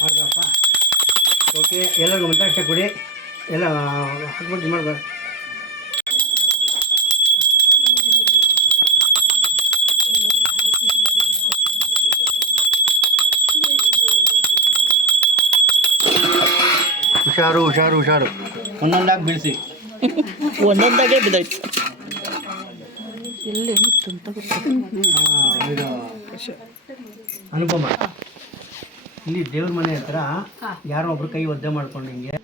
ಮಾಡ್ದಪ್ಪ ಓಕೆ ಎಲ್ಲರಿಗೂ ಮಂತ್ರಾಕ್ಷ ಕೊಡಿ ಎಲ್ಲ ಹಾಕ್ಬಿಟ್ಟು ಮಾಡ್ಬೇಕು ಹುಷಾರು ಹುಷಾರು ಹುಷಾರು ಒಂದೊಂದಾಗಿ ಬೀಳಿಸಿ ಒಂದೊಂದಾಗೆ ಬಿದ್ದೈತೆ ಎಲ್ಲಿ ಏನಿತ್ತು ಅಂತ ಹಾಂ ಇದು ಅನುಪಮ ಇಲ್ಲಿ ದೇವ್ರ ಮನೆ ಹತ್ರ ಯಾರೋ ಒಬ್ರು ಕೈ ಒದ್ದೆ ಮಾಡ್ಕೊಂಡು ಹಿಂಗೆ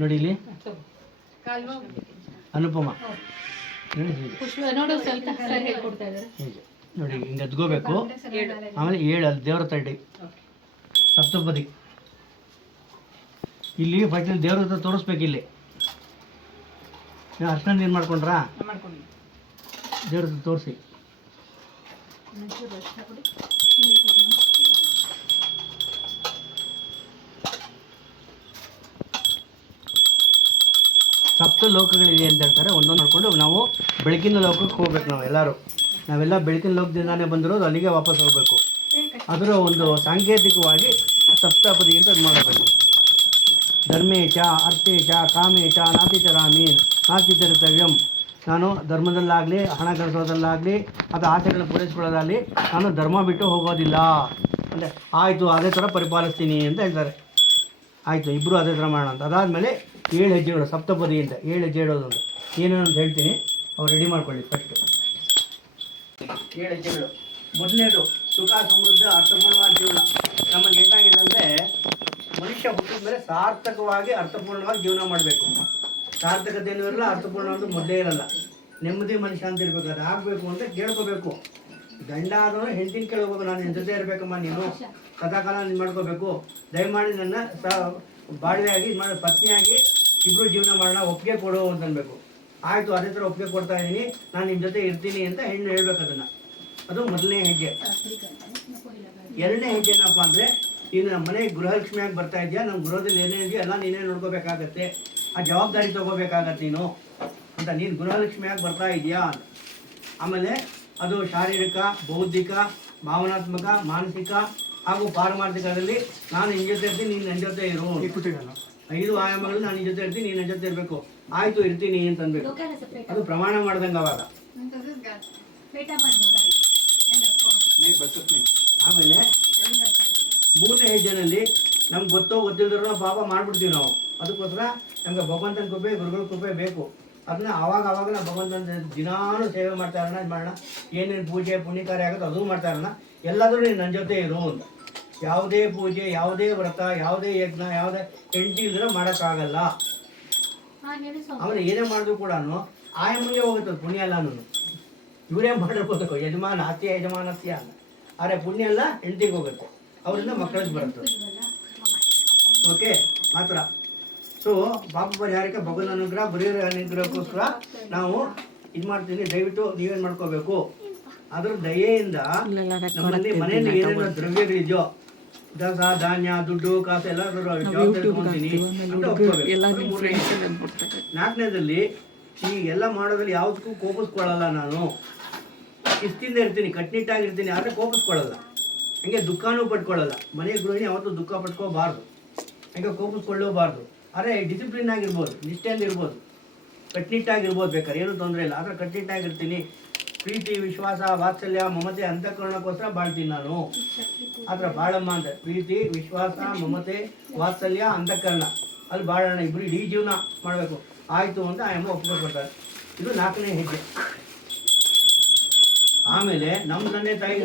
ನೋಡಿ ಇಲ್ಲಿ ಅನುಪಮ ಹೀಗೆ ನೋಡಿ ಹಿಂಗೆ ಎದ್ಕೋಬೇಕು ಆಮೇಲೆ 7 ಅಲ್ಲಿ ದೇವ್ರ ಹತ್ರ ಇಡಿ ಸಪ್ತಪದಿ ಇಲ್ಲಿ ಫಸ್ಟ್ ದೇವ್ರ ಹತ್ರ ತೋರಿಸ್ಬೇಕು ಇಲ್ಲಿ ನೀವು ಅರ್ಶನ ನೀರು ಮಾಡ್ಕೊಂಡ್ರಾ ದೇವ್ರ ಹತ್ರ ತೋರಿಸಿ ಸಪ್ತ ಲೋಕಗಳಿವೆ ಅಂತ ಹೇಳ್ತಾರೆ ಒಂದೊಂದು ಮಾಡ್ಕೊಂಡು ನಾವು ಬೆಳಕಿನ ಲೋಕಕ್ಕೆ ಹೋಗ್ಬೇಕು ನಾವೆಲ್ಲ ಬೆಳಕಿನ ಲೋಕದಿಂದಾನೇ ಬಂದಿರೋದು ಅಲ್ಲಿಗೆ ವಾಪಸ್ ಹೋಗಬೇಕು ಅದರ ಒಂದು ಸಾಂಕೇತಿಕವಾಗಿ ಸಪ್ತಪದಿಯಿಂದ ಅದು ಮಾಡಬೇಕು ಧರ್ಮೇಚ ಅರ್ಥೇಚ ಕಾಮೇಚ ನಾತಿಚರಾಮಿ ನಾತಿಚರಿತವ್ಯಂ ನಾನು ಧರ್ಮದಲ್ಲಾಗಲಿ ಹಣ ಗಳಿಸೋದಲ್ಲಾಗಲಿ ಅದು ಆಸೆಗಳನ್ನ ಪೂರೈಸ್ಕೊಳ್ಳೋದಾಗಲಿ ನಾನು ಧರ್ಮ ಬಿಟ್ಟು ಹೋಗೋದಿಲ್ಲ ಅಂದರೆ ಆಯಿತು ಅದೇ ಥರ ಪರಿಪಾಲಿಸ್ತೀನಿ ಅಂತ ಹೇಳ್ತಾರೆ ಆಯಿತು ಇಬ್ಬರು ಅದೇ ಥರ ಮಾಡೋಣ ಅಂತ ಅದಾದಮೇಲೆ 7 ಹೆಜ್ಜೆಗಳು ಸಪ್ತಪದಿಯಿಂದ 7 ಹೆಜ್ಜೆ ಇಡೋದು ಅಂತ ಏನೇನು ಅಂತ ಹೇಳ್ತೀನಿ ಅವ್ರು ರೆಡಿ ಮಾಡ್ಕೊಳ್ಳಿ ಫಸ್ಟು 7 ಹೆಜ್ಜೆಗಳು ಮೊದಲನೇದು ಸುಖ ಸಮೃದ್ಧ ಅರ್ಥಪೂರ್ಣವಾದ ಜೀವನ ನಮಗೆ ಏನಾಗಿದೆ ಅಂದರೆ ಮನುಷ್ಯ ಹುಟ್ಟಿದ ಮೇಲೆ ಸಾರ್ಥಕವಾಗಿ ಅರ್ಥಪೂರ್ಣವಾಗಿ ಜೀವನ ಮಾಡಬೇಕು ಸಾರ್ಥಕತೆಯೂ ಇರಲ್ಲ ಅರ್ಥಪೂರ್ಣ ಅಂತ ಮೊದಲೇ ಇರಲ್ಲ ನೆಮ್ಮದಿ ಮನುಷ್ಯ ಅಂತ ಇರಬೇಕು ಅದು ಆಗಬೇಕು ಅಂತ ಕೇಳ್ಕೋಬೇಕು ಗಂಡ ಆದವರು ಹೆಂಡತಿನ ಕೇಳ್ಬೇಕು ನಾನು ನಿನ್ನ ಜೊತೆ ಇರಬೇಕಮ್ಮ ನೀನು ಕಥಾಕಾಲ ನೀನು ಮಾಡ್ಕೋಬೇಕು ದಯಮಾಡಿ ನನ್ನ ಬಾಡಿಗೆಯಾಗಿ ಪತ್ನಿಯಾಗಿ ಇಬ್ಬರು ಜೀವನ ಮಾಡೋಣ ಒಪ್ಪಿಗೆ ಕೊಡು ಅಂತ ಅನ್ಬೇಕು ಆಯಿತು ಅದೇ ಥರ ಒಪ್ಪಿಗೆ ಕೊಡ್ತಾ ಇದ್ದೀನಿ ನಾನು ನಿಮ್ಮ ಜೊತೆ ಇರ್ತೀನಿ ಅಂತ ಹೆಣ್ಣು ಹೇಳ್ಬೇಕು ಅದನ್ನು ಅದು ಮೊದಲನೇ ಹೆಜ್ಜೆ ಎರಡನೇ ಹೆಜ್ಜೆ ಏನಪ್ಪ ಅಂದರೆ ನೀನು ನಮ್ಮ ಮನೆಗೆ ಗೃಹಲಕ್ಷ್ಮಿಯಾಗಿ ಬರ್ತಾ ಇದೆಯಾ ನಮ್ಮ ಗೃಹದಲ್ಲಿ ಏನೇ ಇದೆಯಾ ಎಲ್ಲ ನೀನೇ ನೋಡ್ಕೋಬೇಕಾಗತ್ತೆ ಆ ಜವಾಬ್ದಾರಿ ತೊಗೋಬೇಕಾಗತ್ತೆ ನೀನು ಅಂತ ನೀನು ಗೃಹಲಕ್ಷ್ಮಿಯಾಗಿ ಬರ್ತಾ ಇದೆಯಾ ಅಂತ ಆಮೇಲೆ ಅದು ಶಾರೀರಿಕ ಬೌದ್ಧಿಕ ಭಾವನಾತ್ಮಕ ಮಾನಸಿಕ ಹಾಗೂ ಪಾರಮಾರ್ಥಿಕದಲ್ಲಿ ನಾನು ನಿನ್ನ ಜೊತೆ ಇರ್ತೀನಿ ನೀನು ನನ್ನ ಜೊತೆ ಇರು 5 ಆಯಾಮಗಳಲ್ಲಿ ನಾನು ನಿನ್ನ ಜೊತೆ ಇರ್ತೀನಿ ನೀನು ನನ್ನ ಜೊತೆ ಇರಬೇಕು ಆಯಿತು ಇರ್ತೀನಿ ಅಂತ ಅನ್ಬೇಕು ಅದು ಪ್ರಮಾಣ ಮಾಡ್ದಂಗೆ ಅವಾಗ ಆಮೇಲೆ 3ನೇ ಹೆಜ್ಜೆನಲ್ಲಿ ನಮ್ಗೆ ಗೊತ್ತೋ ಗೊತ್ತಿಲ್ಲದ್ರೂ ಪಾಪ ಮಾಡಿಬಿಡ್ತೀವಿ ನಾವು ಅದಕ್ಕೋಸ್ಕರ ನಮ್ಗೆ ಭಗವಂತನ ಕೃಪೆ ಗುರುಗಳ ಕೃಪೆ ಬೇಕು ಅದನ್ನ ಆವಾಗ ನಾವು ಭಗವಂತನ ದಿನಾನು ಸೇವೆ ಮಾಡ್ತಾ ಇರೋಣ ಇದು ಮಾಡೋಣ ಏನೇನು ಪೂಜೆ ಪುಣ್ಯ ಕಾರ್ಯ ಆಗುತ್ತೋ ಅದೂ ಮಾಡ್ತಾ ಇರೋಣ ಎಲ್ಲಾದರೂ ನೀನು ನನ್ನ ಜೊತೆ ಇರು ಅಂತ ಯಾವುದೇ ಪೂಜೆ ಯಾವುದೇ ವ್ರತ ಯಾವುದೇ ಯಜ್ಞ ಯಾವುದೇ ಹೆಂಡತಿ ಇದ್ರೆ ಮಾಡೋಕ್ಕಾಗಲ್ಲ ಆಮೇಲೆ ಏನೇ ಮಾಡಿದ್ರು ಕೂಡ ಆಯ ಮುಂದೆ ಹೋಗುತ್ತೆ ಪುಣ್ಯ ಎಲ್ಲನೂ ಇವರೇ ಮಾಡಿರ್ಬೋದು ಯಜಮಾನ ಅತ್ಯ ಯಜಮಾನತ್ಯ ಅಂತ ಆದರೆ ಪುಣ್ಯ ಎಲ್ಲ ಹೆಂಡತಿಗೆ ಹೋಗುತ್ತೆ ಅವರಿಂದ ಮಕ್ಕಳಿಗೆ ಬರುತ್ತೆ ಓಕೆ ಆ ಥರ ಸೊ ಪಾಪ ಪರಿಹಾರಕ್ಕೆ ಭಗವನ್ ಅನುಗ್ರಹ ಬರೆಯೋರ ಅನುಗ್ರಹಕ್ಕೋಸ್ಕರ ನಾವು ಇದು ಮಾಡ್ತೀನಿ, ದಯವಿಟ್ಟು ನೀವೇನು ಮಾಡ್ಕೋಬೇಕು, ಅದ್ರ ದಯೆಯಿಂದ ನಮ್ಮಲ್ಲಿ ಮನೆಯಲ್ಲಿ ಏನೇನೋ ದ್ರವ್ಯಗಳಿದೆಯೋ, ದಸ ಧಾನ್ಯ ದುಡ್ಡು ಕಾಸು ಎಲ್ಲ ಜವಾಬ್ದಾರಿ ತಗೊಂತೀನಿ ಅಂತ ಒಪ್ಕೋಬೇಕು. ನಾಲ್ಕನೇದಲ್ಲಿ ಈ ಎಲ್ಲ ಮಾಡೋದ್ರಲ್ಲಿ ಯಾವುದಕ್ಕೂ ಕೋಪಿಸ್ಕೊಳ್ಳಲ್ಲ. ನಾನು ಶಿಸ್ತಿಂದ ಇರ್ತೀನಿ, ಕಟ್ನಿಟ್ಟಾಗಿರ್ತೀನಿ, ಆದರೆ ಕೋಪಿಸ್ಕೊಳ್ಳಲ್ಲ. ಹಂಗೆ ದುಃಖನೂ ಪಟ್ಕೊಳ್ಳಲ್ಲ. ಮನೆ ಗೃಹಿಣಿ ಯಾವತ್ತೂ ದುಃಖ ಪಟ್ಕೋಬಾರ್ದು, ಹಂಗೆ ಕೋಪಿಸ್ಕೊಳ್ಳೋಬಾರ್ದು. ಆದರೆ ಡಿಸಿಪ್ಲಿನ್ ಆಗಿರ್ಬೋದು, ನಿಷ್ಠೆಯಿಂದ ಇರ್ಬೋದು, ಕಟ್ನಿಟ್ಟಾಗಿರ್ಬೋದು, ಬೇಕಾದ್ರೆ ಏನೂ ತೊಂದರೆ ಇಲ್ಲ. ಆದರೆ ಕಟ್ನಿಟ್ಟಾಗಿರ್ತೀನಿ. ಪ್ರೀತಿ ವಿಶ್ವಾಸ ವಾತ್ಸಲ್ಯ ಮಮತೆ ಅಂತಃಕರಣಕ್ಕೋಸ್ಕರ ಬಾಳ್ತೀನಿ ನಾನು. ಆ ಥರ ಬಾಳಮ್ಮ ಅಂತ ಪ್ರೀತಿ ವಿಶ್ವಾಸ ಮಮತೆ ವಾತ್ಸಲ್ಯ ಅಂತಃಕರಣ ಅಲ್ಲಿ ಬಾಳೋಣ, ಇಬ್ಬರು ಇಡೀ ಜೀವನ ಮಾಡಬೇಕು ಆಯಿತು ಅಂತ ಅಮ್ಮ ಒಪ್ಕೊಳ್ತಾರೆ. ಇದು 4ನೇ ಹೆಜ್ಜೆ. ಆಮೇಲೆ ನಮ್ಮ ತಂದೆ ತಾಯಿ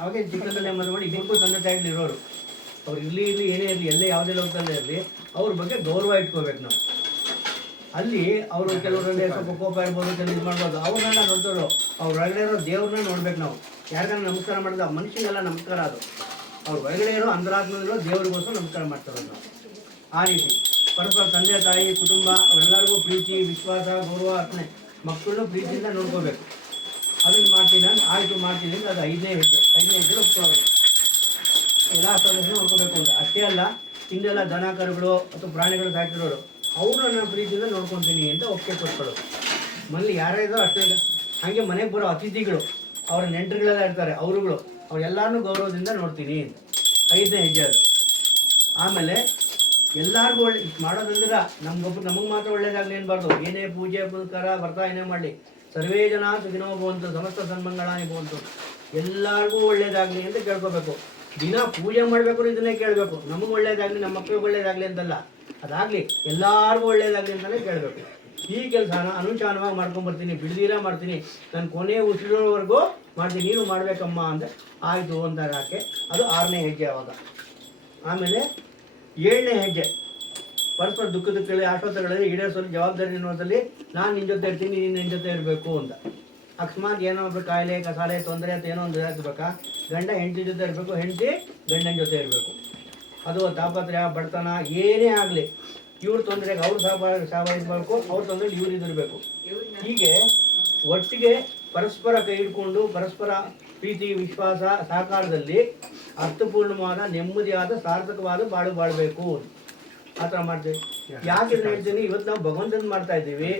ಅವಾಗೆ ಚಿಕ್ಕಂದಲ್ಲೇ ಮದುವೆ ಮಾಡಿ ಇಬ್ಬರಿಗೂ ತಂದೆ ತಾಯಿಗಳಿರೋರು, ಅವ್ರು ಇರಲಿ ಏನೇ ಇರಲಿ, ಎಲ್ಲೇ ಯಾವುದೇ ಲೋಕದಲ್ಲೇ ಇರಲಿ, ಅವ್ರ ಬಗ್ಗೆ ಗೌರವ ಇಟ್ಕೋಬೇಕು ನಾವು. ಅಲ್ಲಿ ಅವರು ಕೆಲವರಲ್ಲಿ ಸ್ವಲ್ಪ ಕೋಪ ಇರ್ಬೋದು, ಕೆಲವು ಇದು ಮಾಡ್ಬೋದು, ಅವ್ರನ್ನೆಲ್ಲ ನೋಡ್ತಾರೋ, ಅವ್ರ ಒಳಗಡೆ ಇರೋ ದೇವ್ರನ್ನ ನೋಡ್ಬೇಕು ನಾವು. ಯಾರಿಗಾನ ನಮಸ್ಕಾರ ಮಾಡಿದ ಮನುಷ್ಯನೆಲ್ಲ ನಮಸ್ಕಾರ ಅದು, ಅವ್ರ ಒಳಗಡೆ ಇರೋ ಅಂತರಾತ್ಮದಲ್ಲಿರೋ ದೇವರಿಗೋಸ್ಕರ ನಮಸ್ಕಾರ ಮಾಡ್ತಾರೆ ನಾವು. ಆ ರೀತಿ ಪರಸ್ಪರ ತಂದೆ ತಾಯಿ ಕುಟುಂಬ ಅವರೆಲ್ಲರಿಗೂ ಪ್ರೀತಿ ವಿಶ್ವಾಸ ಗೌರವ ಅರ್ಪಣೆ, ಮಕ್ಕಳನ್ನು ಪ್ರೀತಿಯಿಂದ ನೋಡ್ಕೋಬೇಕು. ಅದನ್ನು ಮಾಡ್ತೀನಿ ನಾನು, ಆಯಿತು ಮಾಡ್ತೀನಿ ಅಂತ ಅದು 5ನೇ ಹೆಜ್ಜೆ. 5ನೇ ಹೆಜ್ಜೆ ಒಪ್ಕೊಳ್ಳೋದು, ಎಲ್ಲ ಸದಸ್ಯರು ನೋಡ್ಕೋಬೇಕು ಅಂತ. ಅಷ್ಟೇ ಅಲ್ಲ, ಹಿಂದೆಲ್ಲ ದನ ಕರುಗಳು ಅಥವಾ ಪ್ರಾಣಿಗಳು ಸಾಕಿರೋರು, ಅವ್ರನ್ನ ನಾನು ಪ್ರೀತಿಯಿಂದ ನೋಡ್ಕೊತೀನಿ ಅಂತ ಒಪ್ಪಿಗೆ ಕೊಟ್ಕೊಳ್ಳೋದು. ಮನೇಲಿ ಯಾರೇ ಇದ್ದಾರೋ ಅಷ್ಟೇ. ಹಾಗೆ ಮನೆಗೆ ಬರೋ ಅತಿಥಿಗಳು, ಅವರ ನೆಂಟರುಗಳೆಲ್ಲ ಇರ್ತಾರೆ, ಅವರುಗಳು, ಅವರೆಲ್ಲರನ್ನೂ ಗೌರವದಿಂದ ನೋಡ್ತೀನಿ ಅಂತ 5ನೇ ಹೆಜ್ಜೆ ಅದು. ಆಮೇಲೆ ಎಲ್ಲರಿಗೂ ಒಳ್ಳೆ ಮಾಡೋದಂದ್ರೆ ನಮಗೆ ಮಾತ್ರ ಒಳ್ಳೇದಾಗಲಿ ಅನ್ಬಾರ್ದು. ಏನೇ ಪೂಜೆ ಪುನಸ್ಕಾರ ವ್ರತ ಏನೇ ಮಾಡಲಿ, ಸರ್ವೇ ಜನ ಸುಖಿನೋ ಭವಂತು ಸಮಸ್ತ ಸನ್ಮಂಗಳಾನಿ ಭವಂತು, ಎಲ್ಲರಿಗೂ ಒಳ್ಳೇದಾಗಲಿ ಅಂತ ಕೇಳ್ಕೋಬೇಕು. ದಿನ ಪೂಜೆ ಮಾಡಬೇಕು ಇದನ್ನೇ ಕೇಳಬೇಕು. ನಮಗೆ ಒಳ್ಳೇದಾಗಲಿ, ನಮ್ಮ ಮಕ್ಕಳಿಗೆ ಒಳ್ಳೇದಾಗಲಿ ಅಂತಲ್ಲ, ಅದಾಗಲಿ ಎಲ್ಲರಿಗೂ ಒಳ್ಳೇದಾಗಲಿ ಅಂತಲೇ ಕೇಳಬೇಕು. ಈ ಕೆಲಸನ ಅನುಷ್ಠಾನವಾಗಿ ಮಾಡ್ಕೊಂಬರ್ತೀನಿ, ಬಿಡ್ದಿರ ಮಾಡ್ತೀನಿ, ನಾನು ಕೊನೆ ಉಸಿರೋವರೆಗೂ ಮಾಡ್ತೀನಿ, ನೀವು ಮಾಡಬೇಕಮ್ಮ ಅಂತ ಆಯಿತು ಅಂತಾರೆ ಆಕೆ. ಅದು 6ನೇ ಹೆಜ್ಜೆ ಅವಾಗ. ಆಮೇಲೆ 7ನೇ ಹೆಜ್ಜೆ, ಪರಸ್ಪರ ದುಃಖದಲ್ಲಿ ಆಶ್ವಾಸಗಳಲ್ಲಿ ಈಡೇರಿಸಲು ಜವಾಬ್ದಾರಿ ಅನ್ನೋದ್ರಲ್ಲಿ ನಾನು ನಿನ್ನ ಜೊತೆ ಇರ್ತೀನಿ, ನೀನು ನಿನ್ನ ಜೊತೆ ಇರಬೇಕು ಅಂತ. ಅಕಸ್ಮಾತ್ ಏನೋ ಒಬ್ಬರು ಕಾಯಿಲೆ ಕಸಾಲೆ ತೊಂದರೆ ಅಂತ ಏನೋ ಒಂದು ಇರಬೇಕಾ, ಗಂಡ ಹೆಂಡತಿ ಜೊತೆ ಇರಬೇಕು, ಹೆಂಡತಿ ಗಂಡನ ಜೊತೆ ಇರಬೇಕು. ಅದು ತಾಪತ್ರಯ ಬಡತನ ಏನೇ ಆಗಲಿ, ಇವ್ರ ತೊಂದರೆಗೆ ಅವ್ರು ಸಹಭಾಗಿಸಬೇಕು, ಅವ್ರ ತೊಂದರೆಗೆ ಇವ್ರು ಇದಿರಬೇಕು. ಹೀಗೆ ಒಟ್ಟಿಗೆ ಪರಸ್ಪರ ಕೈ ಹಿಡ್ಕೊಂಡು ಪರಸ್ಪರ ಪ್ರೀತಿ ವಿಶ್ವಾಸ ಸಹಕಾರದಲ್ಲಿ ಅರ್ಥಪೂರ್ಣವಾದ ನೆಮ್ಮದಿಯಾದ ಸಾರ್ಥಕವಾದ ಬಾಳು ಬಾಳಬೇಕು. ಆ ಥರ ಮಾಡ್ತೀವಿ. ಯಾಕೆ ಇದನ್ನ ಹೇಳ್ತೀನಿ, ಇವತ್ತು ನಾವು ಭಗವಂತನ ಮಾಡ್ತಾ ಇದ್ದೀವಿ.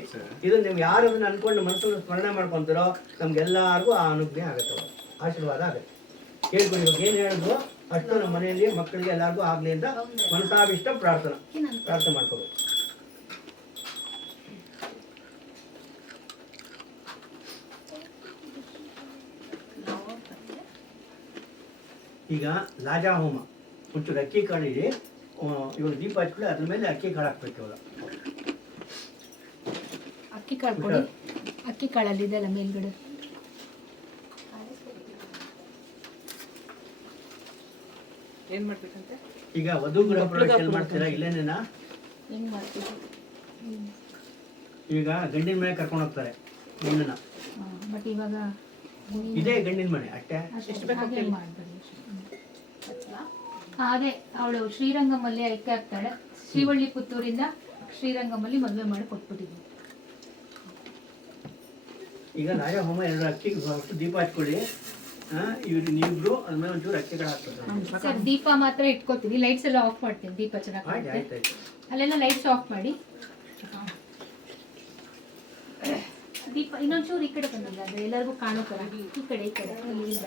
ಇದನ್ನು ನೀವು ಯಾರು ಅದನ್ನು ಅಂದ್ಕೊಂಡು ಮನಸ್ಸನ್ನು ಸ್ಮರಣೆ ಮಾಡ್ಕೊತಾರೋ ನಮ್ಗೆಲ್ಲರಿಗೂ ಆ ಅನುಜ್ಞೆ ಆಗುತ್ತೆ, ಆಶೀರ್ವಾದ ಆಗುತ್ತೆ. ಹೇಳ್ಕೊಂಡು ಇವಾಗ ಏನು ಹೇಳಿದ್ರು ಅಷ್ಟು ನಮ್ಮ ಮನೆಯಲ್ಲಿ ಮಕ್ಕಳಿಗೆ ಎಲ್ಲರಿಗೂ ಆಗಲಿ ಅಂತ ಮನಸಾಭಿಷ್ಟ ಪ್ರಾರ್ಥನೆ ಮಾಡ್ಕೋಬೇಕು. ಈಗ ಲಾಜಾ ಹೋಮ, ಒಂಚೂರು ಅಕ್ಕಿ ಕಾಳಿಡಿ, ಇವಾಗ ದೀಪ ಹಚ್ಕೊಳ್ಳಿ, ಅದ್ರ ಮೇಲೆ ಅಕ್ಕಿ ಕಾಳು ಹಾಕ್ಬೇಕು. ಇವಾಗ ಅಕ್ಕಿ ಕಾಳು ಕೊಡಿ, ಅಕ್ಕಿ ಕಾಳಲ್ಲಿ ಇದೆಲ್ಲ ಮೇಲ್ಗಡೆ. ಏನು ಮಾಡ್ಬೇಕಂತೆ? ಈಗ ವಧು ಗೃಹ ಪ್ರವೇಶ ಮಾಡ್ತೀರಾ ಇಲ್ಲೇನೇನಾ? ಹೆಂಗ್ ಮಾಡ್ತೀವಿ? ಈಗ ಗಂಡಿನ ಮನೆ ಕರ್ಕೊಂಡು ಹೋಗ್ತಾರೆ ಹೆಣ್ಣನ್ನ, ಬಟ್ ಇವಾಗ ಇದೇ ಗಂಡಿನ ಮನೆ ಅಷ್ಟೇ. ಹಾಗೆ ಮಾಡ್ಬೇಡಿ. ಅದೇ ಅವಳು ಶ್ರೀರಂಗಮಲ್ಲಿ ಐಕೆ ಆಗ್ತಾಳೆ. ಶ್ರೀವಳ್ಳಿ ಪುತ್ತೂರಿಂದ ಶ್ರೀರಂಗಮಲ್ಲಿ ಮದುವೆ ಮಾಡಿ ಕೊಟ್ಬಿಟ್ಟಿದ್ವಿ. ಈಗ ಲಾಜಾ ಹೋಮ 2 ಅಕ್ಕಿ ಅಷ್ಟು ದೀಪ ಹಚ್ಕೊಳ್ಳಿ. ಇವ್ರು ನೀವಿಬ್ರು ಅದ್ಮೇಲೆ ಒಂಚೂರು ಅಕ್ಕಿಗಳು ಹಾಕ್ತಾರೆ ಸರ್. ದೀಪ ಮಾತ್ರ ಇಟ್ಕೋತೀನಿ, ಲೈಟ್ಸ್ ಎಲ್ಲ ಆಫ್ ಮಾಡ್ತೀನಿ. ದೀಪ ಚೆನ್ನಾಗಿ ಆಯ್ತು. ಅಲ್ಲೆಲ್ಲ ಲೈಟ್ಸ್ ಆಫ್ ಮಾಡಿ. ದೀಪ ಇನ್ನೊಂಚೂರು ಈ ಕಡೆ ಬಂದಿಲ್ಲ, ಅದು ಎಲ್ಲರಿಗೂ ಕಾಣೋ ಥರ ಈ ಕಡೆ ಇಲ್ಲಿಂದ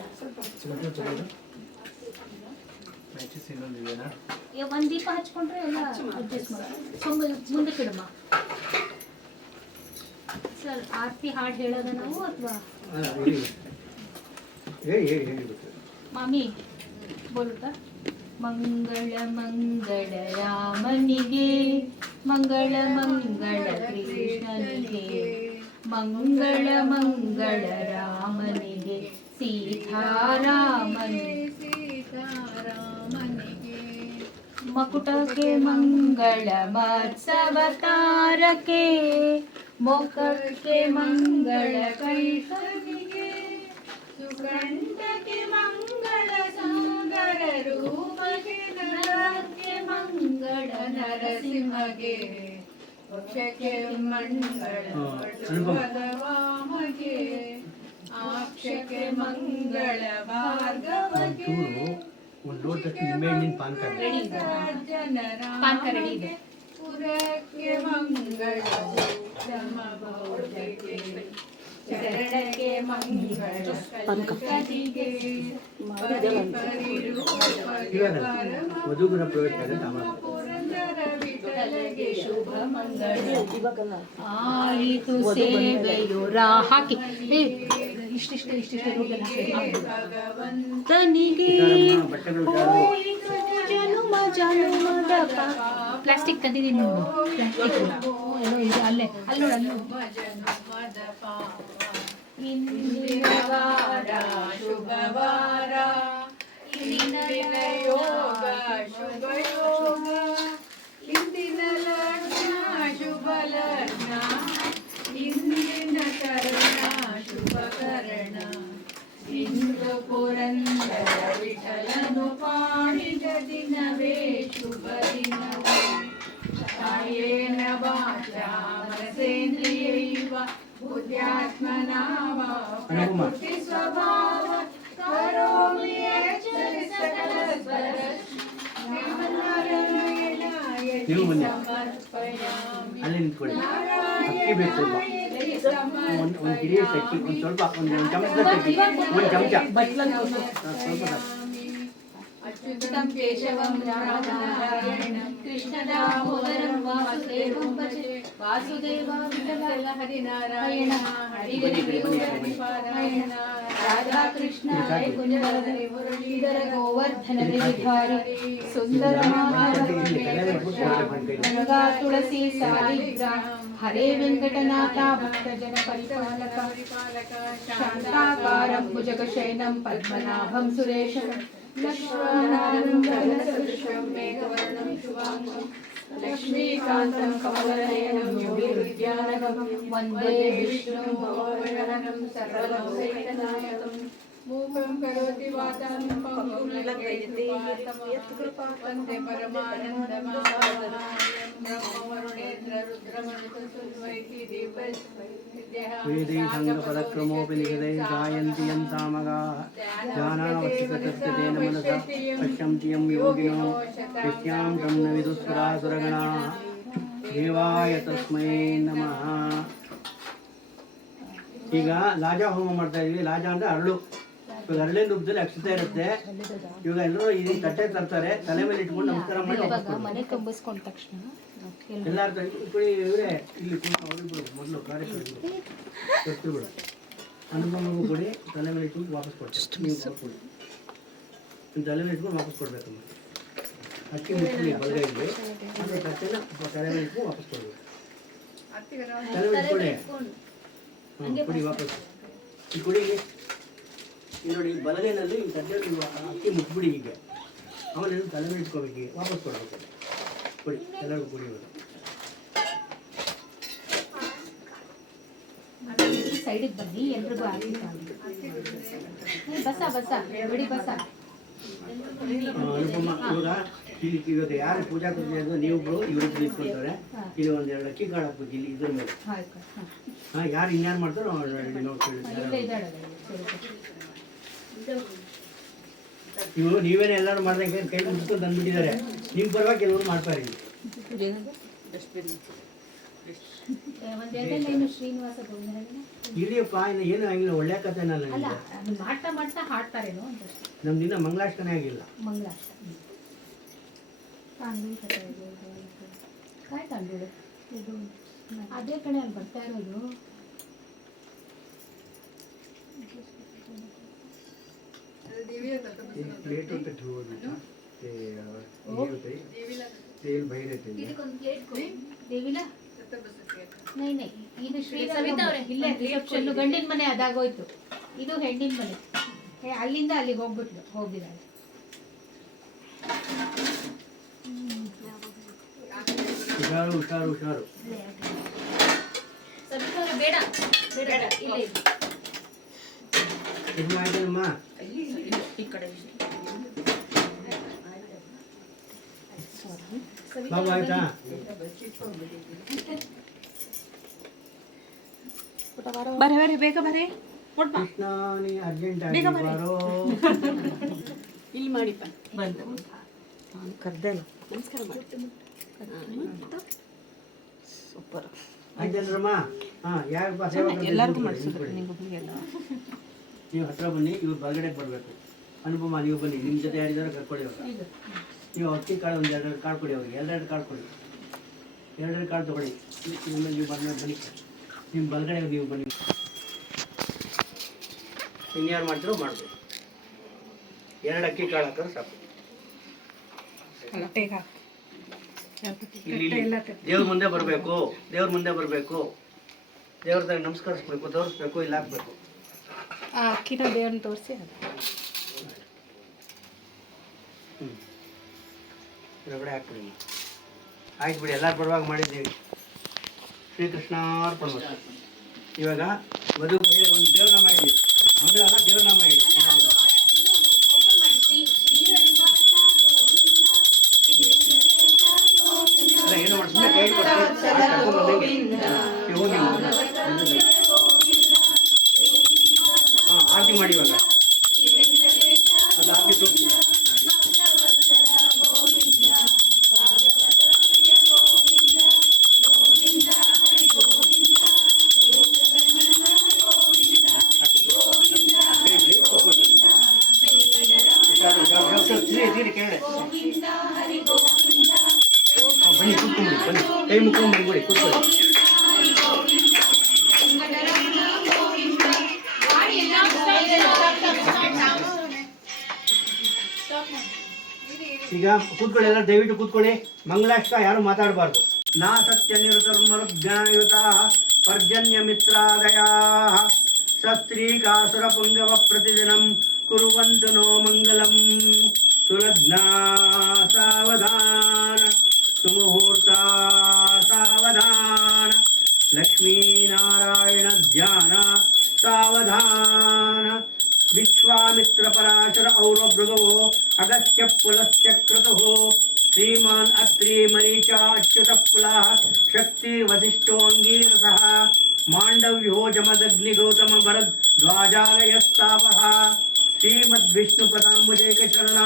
ಒಂದು ದೀಪ ಹಚ್ಕೊಂಡ್ರೆ ಎಲ್ಲ ಅಡ್ಜಸ್ಟ್ ಮಾಡಿ ಮುಂದಕ್ಕೆ ಇಡಮ್ಮ. ಸರ್ ಆರತಿ ಹಾಡು ಹೇಳೋದ ನಾವು ಅಥವಾ ಹೇಳಿ ಮಾಮಿ ಬೋಲುತ್ತಾ? ಮಂಗಳ ಮಂಗಳ ರಾಮನಿಗೆ, ಮಂಗಳ ಮಂಗಳ ಕೃಷ್ಣನಿಗೆ, ಮಂಗಳ ಮಂಗಳ ರಾಮನಿಗೆ, ಸೀತಾರಾಮನಿಗೆ, ಮಕುಟಕ್ಕೆ ಮಂಗಳ ಮತ್ಸವತಾರಕ್ಕೆ, ಮೊಕಕ್ಕೆ ಮಂಗಳ ಕೈಸನಿಗೆ, ಸುಗಂಧಕ್ಕೆ ಮಂಗಳ ಸುಂದರ ರೂಪಕ್ಕೆ, ನರಕ್ಕೆ ಮಂಗಳ ನರಸಿಂಹಗೆ, ವಕ್ಷಕ್ಕೆ ಮಂಗಳವಾಮಗೆ ಆಕ್ಷಕ್ಕೆ ಮಂಗಳ ಭಾರ್ಗವಗೆ ಒಂದು ಲೋಟದಷ್ಟು ನಿಂಬೆಹಣ್ಣಿನ ಪಾನಕ ಪಾನಕ ರೆಡಿ ಇದೆ. ಪುರಕ್ಕೆ ಮಂಗಳವು ಧರ್ಮಭೋಜಕ್ಕೆ ಚರಣಕ್ಕೆ ಮಂಗಳ ಕಲಿಗೆ ವಧುಗುರ ಪ್ರವೇಶ ಆಗುತ್ತೆ ಪುರಂದರ ವಿಠಲಗೆ ಶುಭ ಮಂಗಳ ಆಯಿತು ಸೇವೆಯು ಹಾಕಿ ಇಷ್ಟಿಷ್ಟು ಭಗವಂತನಿಗೆ ಹೋಯಿತು ಜನುಮದ ಪ್ಲಾಸ್ಟಿಕ್ ತಂದಿದ್ದೀನಿ ನೋಡು. ಪ್ಲಾಸ್ಟಿಕ್ ಅಲ್ಲೇ ಅಲ್ಲಿ ಜನುಮದ ಪಾಪ ಇಂದಿನ ವಾರ ಶುಭವಾರ ಇಂದಿನ ಯೋಗ ಶುಭ ಯೋಗ ಇಂದಿನ ಲಗ್ನ ಶುಭ ಲಗ್ನ ಇಂದಿನ ಕರ್ಣ ಶುಭ ಕರ್ಣ ಇಂದು ಪುರಂದರ ವಿಠಲನು ಪಾಡಿದ ದಿನವೇ ಶುಭ ದಿನವೇ ಕಾಯೇನ ವಾಚಾ ಮನಸೇಂದ್ರಿಯೈವ ಬುದ್ಧ್ಯಾತ್ಮನಾ ವಾ ಪ್ರಕೃತಿ ಸ್ವಭಾವ ಕರೋಮಿ ಯಜ್ಞ ಸಕಲ ನೀವು ಬನ್ನಿ. ಸಮರ್ಪಯಾಮಿ ಅಲ್ಲಿ ನಿಂತ್ಕೊಳ್ಳಿ. ಅಕ್ಕಿ ಬೇಕು ಸ್ವಲ್ಪ. ಒಂದು ಹಿರಿಯ ಅಕ್ಕಿ ಒಂದು ಸ್ವಲ್ಪ ಒಂದು ಚಮಚದ ಅಕ್ಕಿ ಒಂದು ಚಮಚ ಸ್ವಲ್ಪ ಅಚ್ಯುತಂ ಕೇಶವಂ ರಾಮನಾರಾಯಣಂ ಕೃಷ್ಣ ದಾಮೋದರಂ ವಾಸುದೇವಂ ಭಜೆ ವಾಸುದೇವ ವಿಠಲ ಹರಿನಾರಾಯಣ ಹರಿ ಹರಿಪಾರಾಯಣ ರಾಧಾ ಕೃಷ್ಣ ಹರಿ ಕುಂಜವರಧರಿ ಮುರಳೀಧರ ಗೋವರ್ಧನ ಗಿರಿಧಾರಿ ಸುಂದರ ಗಂಗಾ ತುಳಸಿ ಸಾಲಿಗ್ರಾಮ ಹರೇ ವೆಂಕಟನಾಥ ಭಕ್ತಜನ ಪರಿಪಾಲಕ ಶಾಂತಾಕಾರಂ ಭುಜಗಶಯನಂ ಪದ್ಮನಾಭಂ ಸುರೇಶಂ ಲಕ್ಷ್ಮೀನಾರಾಯಣಂ ಗಗನಸದೃಶಂ ಮೇಘವರ್ಣಂ ಶುಭಾಂಗಂ ಲಕ್ಷ್ಮೀಕಾಂತಂ ಕಮಲನಯನಂ ಯೋಗಿ ವಿದ್ಯಾನಗಂ ವಂದೇ ವಿಷ್ಣು ಭವನಂ ಸರ್ವಲೋಕೈಕನಾಯಕಂ ಮೂಕಂ ಕರೋತಿ ವಾಚಾಂ ಪಂಗುಂ ಲಂಘಯತೆ ವಂದೇ ಪರಮಾನಂದಮಾಯಂ ಬ್ರಹ್ಮವರುಣೇಂದ್ರ ರುದ್ರಮರುತಸುನ್ವೈತಿ ವೇದೈ ಸಂಗಪದಕ್ರಮೋಪಿ ನಿಗದೈ ಗಾಯಂತಿ ಯಂ ಸಾಮಗಾಃ ಜ್ಞಾನಾವಚ್ಚಿಕತಸ್ಯತೇನ ಮನಸಾ ಪಶ್ಯಂತಿ ಯಂ ಯೋಗಿನೋ ಯಸ್ಯಾಂ ತಂ ನ ವಿದುಃಸುರಾಸುರಗಣಾಃ ದೇವಾಯ ತಸ್ಮೈ ನಮಃ. ಈಗ ಲಾಜಾ ಹೋಮ ಮಾಡ್ತಾ ಇದೀವಿ. ಲಾಜಾ ಅಂದ್ರೆ ಅರಳು. ಇವಾಗ ಅರಳಿನ ರೂಪದಲ್ಲಿ ಅಕ್ಷತೆ ಇರುತ್ತೆ. ಇವಾಗ ಎಲ್ಲರೂ ಈ ತಟ್ಟೆ ತರ್ತಾರೆ, ತಲೆ ಮೇಲೆ ಇಟ್ಕೊಂಡು ನಮಸ್ಕಾರ ಮಾಡಿ ಮನೆ ತುಂಬಿಸ್ಕೊಂಡ ತಕ್ಷಣ ಎಲ್ಲಾರು ಇವರೇ ಇಲ್ಲಿ ಅವ್ರಿಬ್ರು ಮೊದಲು ಕಾರ್ಯಕ್ರಮ ಅನುಭವಗೂ ಕೊಡಿ, ತಲೆ ಮೇಲೆ ಇಟ್ಕೊಂಡು ವಾಪಸ್ ಕೊಡ್ತಾರೆ. ನೀವು ಕೊಡಿ, ನಿಮ್ಮ ತಲೆ ಮೇಲೆ ಇಟ್ಕೊಂಡು ವಾಪಸ್ ಕೊಡ್ಬೇಕು. ಅಕ್ಕಿ ಮುಚ್ಚಿ ಬಲಗೈಗೆ ಅದೇ ತಟ್ಟೆನ ತಲೆ ಮೇಲೆ ಇಟ್ಕೊಂಡು ವಾಪಸ್ ಕೊಡ್ಬೇಕು. ತಲೆ ಮೇಲೆ ಇಟ್ಕೊಳ್ಳಿ, ಕೊಡಿ ವಾಪಸ್. ಈ ಕೊಡಿ ನೋಡಿ, ಬಲಗೈನಲ್ಲಿ ಈ ತಟ್ಟೆ ಅಕ್ಕಿ ಮುಚ್ಬಿಡಿ. ಈಗ ಆಮೇಲೆ ತಲೆ ಮೇಲೆ ಇಟ್ಕೋಬೇಕು, ವಾಪಸ್ ಕೊಡ್ಬೇಕು. ಕೊಡಿ, ಎಲ್ಲರಿಗೂ ಕೊಡಿ. ಸೈಡಿಗೆ ಬನ್ನಿ, ಎಲ್ರಿಗೂ ಬಸ ಬಿಡಿ ಬಸ. ಅನುಪಮ, ಇವಾಗ ಯಾರು ಪೂಜಾ ಕೂತಿರೋದು ನೀವುಗಳು ಇವ್ರಿಗೆ ನಿಂತ್ಕೊಳ್ತಾರೆ. ಇಲ್ಲಿ ಒಂದೆರಡು ಅಕ್ಕಿ ಕಾಳು ಹಾಕ್ಬೇಕು ಇಲ್ಲಿ ಇದ್ರ ಮೇಲೆ. ಯಾರು ಇನ್ಯಾರು ಮಾಡ್ತಾರೋ ಇವರು ನೀವೇನೇ ಎಲ್ಲರೂ ಮಾಡ್ದಂಗೆ ಕೈ ಮುಗಿಸ್ಕೊಂಡು ತಂದ್ಬಿಟ್ಟಿದ್ದಾರೆ. ನಿಮ್ಮ ಪರವಾಗಿ ಕೆಲವರು ಮಾಡ್ತಾರೆ. ಇಲ್ಲಿಯಪ್ಪ ಏನು ಆಗಿಲ್ಲ, ಒಳ್ಳೆ ಕಥೆನಲ್ಲ. ಮಾಡ್ತಾ ಹಾಡ್ತಾರೇನೋ ಅಂತ. ನಮ್ದಿನ್ನ ಮಂಗಳಾಷ್ಟನೇ ಆಗಿಲ್ಲ. ಕಾಯಿ ತಂದಿಡು ಇದು ಅದೇ ಕಡೆ ಅಲ್ಲಿ ಬರ್ತಾ ಇರೋದು. प्लेट होते ठो ते होते तेल बाहेर येते. ದೇವಿಲಾ ನೈ ಇದು ಶ್ರೀಸವಿತಾ ಅವರೇ ಇಲ್ಲೇ ರಿಸೆಪ್ಷನ್ ಗಂಡಿನ ಮನೆ ಅದಾಗೋಯ್ತು. ಇದು ಹೆಣ್ಣಿನ ಮನೆ. ಅಲ್ಲಿಂದ ಅಲ್ಲಿಗೆ ಹೋಗಿದ್ದಾಳೆ. ಹುಷಾರು ಸವಿತಾ ಅವರೇ ಬೇಡ ಇಲ್ಲಿ ಇದು ಆಯ್ತಮ್ಮ. ಈ ಕಡೆ ಬಾಬು ಆಯ್ತಾ? ಬರೀ ಬರೀ ಬೇಗ ಬರೀ ಕೃಷ್ಣ ನೀ ಅರ್ಜೆಂಟ್ ಆಗಿ ಬಾರೋ. ಇಲ್ಲಿ ಮಾಡಿಪ್ಪ ಬಂದು ಕರ್ದಲ್ಲ ನಮಸ್ಕಾರ ಮಾಡಿ ಸೂಪರ್ ಆಯ್ತೇನ್ರಮ್ಮ? ಹಾಂ ಯಾರಪ್ಪ ಎಲ್ಲರಿಗೂ ಮಾಡಿಸಿದ್ರು ನಿಮಗೆಲ್ಲ ನೀವು ಹತ್ರ ಬನ್ನಿ, ಇವ್ರು ಬಲಗಡೆಗೆ ಬರಬೇಕು. ಅನುಪಮ ನೀವು ಬನ್ನಿ, ನಿಮ್ಮ ಜೊತೆ ಯಾರಿದ್ದಾರೆ ಕರ್ಕೊಳ್ಳಿ ಅವ್ರು. ನೀವು ಅಕ್ಕಿ ಕಾಳು ಒಂದು ಎರಡೆರಡು ಕಾಳು ಕೊಡಿ ಅವ್ರಿಗೆ, ಎರಡೆರಡು ಕಾಳು ಕೊಡಿ, ಎರಡೆರಡು ಕಾಳು ತೊಗೊಳ್ಳಿ. ನಿಮ್ಮಲ್ಲಿ ನೀವು ಬಂದ ಬನ್ನಿ, ನಿಮ್ಮ ಬಲಗಡೆ ನೀವು ಬನ್ನಿ. ಇನ್ಯಾರು ಮಾಡ್ತೀರೋ ಮಾಡ್ಬೋದು. ಎರಡು ಅಕ್ಕಿ ಕಾಳು ಹಾಕಿದ್ರೆ ಸಾಕು. ಇಲ್ಲಿ ದೇವ್ರ ಮುಂದೆ ಬರಬೇಕು, ದೇವ್ರ ಮುಂದೆ ಬರಬೇಕು, ದೇವ್ರ ತರ ನಮಸ್ಕರಿಸ್ಬೇಕು, ತೋರಿಸ್ಬೇಕು, ಇಲ್ಲಿ ಹಾಕ್ಬೇಕು. ಅಕ್ಕಿನ ದೇವ್ರನ್ನ ತೋರಿಸಿ ಹೊರಗಡೆ ಹಾಕ್ಬಿಡಿ. ಆಯ್ತು ಬಿಡಿ, ಎಲ್ಲರ ಪರವಾಗಿ ಮಾಡಿದ್ದೀವಿ. ಶ್ರೀಕೃಷ್ಣ ಅರ್ಪಣ. ಇವಾಗ ಮದುವೆ ಹೇಳಿ ಒಂದು ದೇವ್ರ ನಾಮ ಇಡಿ, ಮದುವೆ ಅಲ್ಲ ದೇವ್ರ ನಾಮ ಇಡಿ. ಓಪನ್ ಮಾಡಿ ಅಲ್ಲ ಏನು ಮಾಡಿ ಸುಮ್ಮನೆ ಕೈ ಹೋಗಿ. ಹಾಂ ಆರತಿ ಮಾಡಿ ಇವಾಗ. ಅದು ಆರತಿ ತೋರಿಸಿ. ಬನ್ನಿ ಕೂತ್ಕೊಂಡು ಬನ್ನಿ, ಕೈ ಮುಕ್ಕೊಂಡು ಬಂದ್ಬಿಡಿ, ಕೂತ್ಕೊಳ್ಳಿ. ಈಗ ಕೂತ್ಕೊಳ್ಳಿ, ಎಲ್ಲ ದಯವಿಟ್ಟು ಕೂತ್ಕೊಳ್ಳಿ. ಮಂಗಳಾಷ್ಟ ಯಾರು ಮಾತಾಡಬಾರ್ದು. ನಾ ಸತ್ಯ ನಿರತರ್ಮರುಜ್ಞಾನಯುತ ಪರ್ಜನ್ಯ ಮಿತ್ರಾದಯ ಸಸ್ತ್ರೀಕಾಸುರ ಪುಂಗವ ಪ್ರತಿದಿನಂ ಕುರುವಂತು ನೋ ಮಂಗಲಂ. ಸುಲಗ್ನ ಸಾವಧಾನ ಸುಮುಹೂರ್ತ ಸಾವಧಾನ ಲಕ್ಷ್ಮೀನಾರಾಯಣ ಧ್ಯಾನ ಸಾವಧಾನ. ವಿಶ್ವಾಮಿತ್ರ ಪರಾಶರ ಔರಭೃಗವೋ ಅಗಸ್ತ್ಯ ಪುಲಸ್ತ್ಯ ಕ್ರತುಃ ಶ್ರೀಮಾನ್ ಅತ್ರಿ ಮರೀಚ ಅಚ್ಯುತ ಪುಲಃ ಶಕ್ತಿ ವಸಿಷ್ಠೋಂಗೀರಸಃ ಮಾಂಡವ್ಯೋ ಜಮದಗ್ನಿ ಗೌತಮ ಭರದ್ವಾಜಾಲಯಸ್ತಾಪಃ. ಶ್ರೀಮದ್ವಿಷ್ಣು ಪದಾಂಬುಜೇಕ ಶರಣ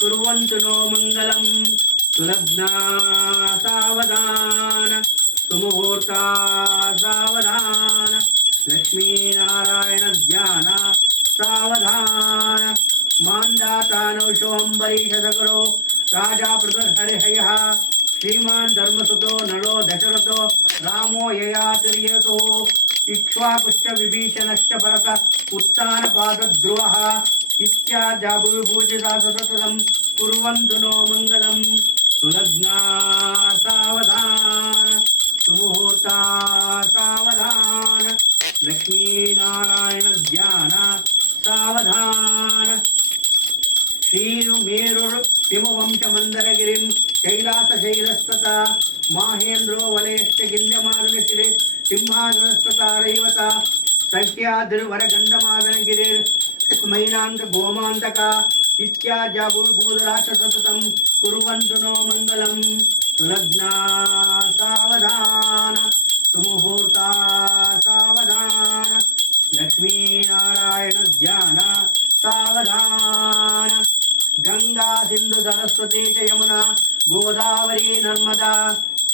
ಕುರ್ವಂತು ನೋ ಮಂಗಲಂ. ಸುಲಗ್ನ ಸಾವಧಾನ ಸುಮುಹೂರ್ತ ಸಾವಧಾನ ಲಕ್ಷ್ಮೀನಾರಾಯಣ ಧ್ಯಾನ ಸಾವಧಾನ. ಮಾಂದಾತಾನೌಷೋಂಬರೀಷ ಸಗರೋ ರಾಜಾ ಹರಿಹಯ ಶ್ರೀಮಾನ್ ಧರ್ಮಸುತೋ ನಳೋ ದಶರಥೋ ರಾಮೋ ಯಯಾತಿರ್ಯತೋ ಇಕ್ಷ್ವಾಕುಶ್ಚ ವಿಭೀಷಣಶ್ಚ ಭರತ ಉತ್ಥಾನಪಾದಧ್ರುವಃ ಇತ್ಯಾದ್ಯಾಭುವಿಭೂಷಿತಾ ಸತತಂ ಕುರ್ವಂತು ನೋ ಮಂಗಲಂ. ಸುಲಗ್ನ ಸಾವಧಾನ ಸುಮುಹೂರ್ತ ಸಾವಧಾನ ಲಕ್ಷ್ಮೀನಾರಾಯಣ ಧ್ಯಾನ ಸಾವಧಾನ. ಶ್ರೀಮೇರುರ್ ಹಿಮವಂಶಮಂದರಗಿರಿಂ ಕೈಲಾಸಶೈಲಸ್ತತ ಮಾಹೇಂದ್ರೋ ವಲಯಶ್ಚ ಗಿಂದ್ಯಮಾದನಶಿರೆ ಸಿಂಹಾಸನಸ್ತತಾರೈವತ ಸಂಖ್ಯಾದಿರ್ವರಗಂಧಮಾದನಗಿರಿರ್ ಮೈನಾಂಕ ಗೋಮಾಂತಕ ಇತ್ಯಾದ್ಯಾಭುವಿಭೂತರಾಷ್ಟ್ರ ಸತತಂ ಕುರ್ವಂತು ನೋ ಮಂಗಲಂ. ಸುಲಗ್ನ ಸಾವಧಾನ ಸುಮುಹೂರ್ತ ಸಾವಧಾನ ಲಕ್ಷ್ಮೀನಾರಾಯಣ ಧ್ಯಾನ ಸಾವಧಾನ. ಗಂಗಾ ಸಿಂಧು ಸರಸ್ವತಿ ಚ ಯಮುನಾ ಗೋದಾವರಿ ನರ್ಮದಾ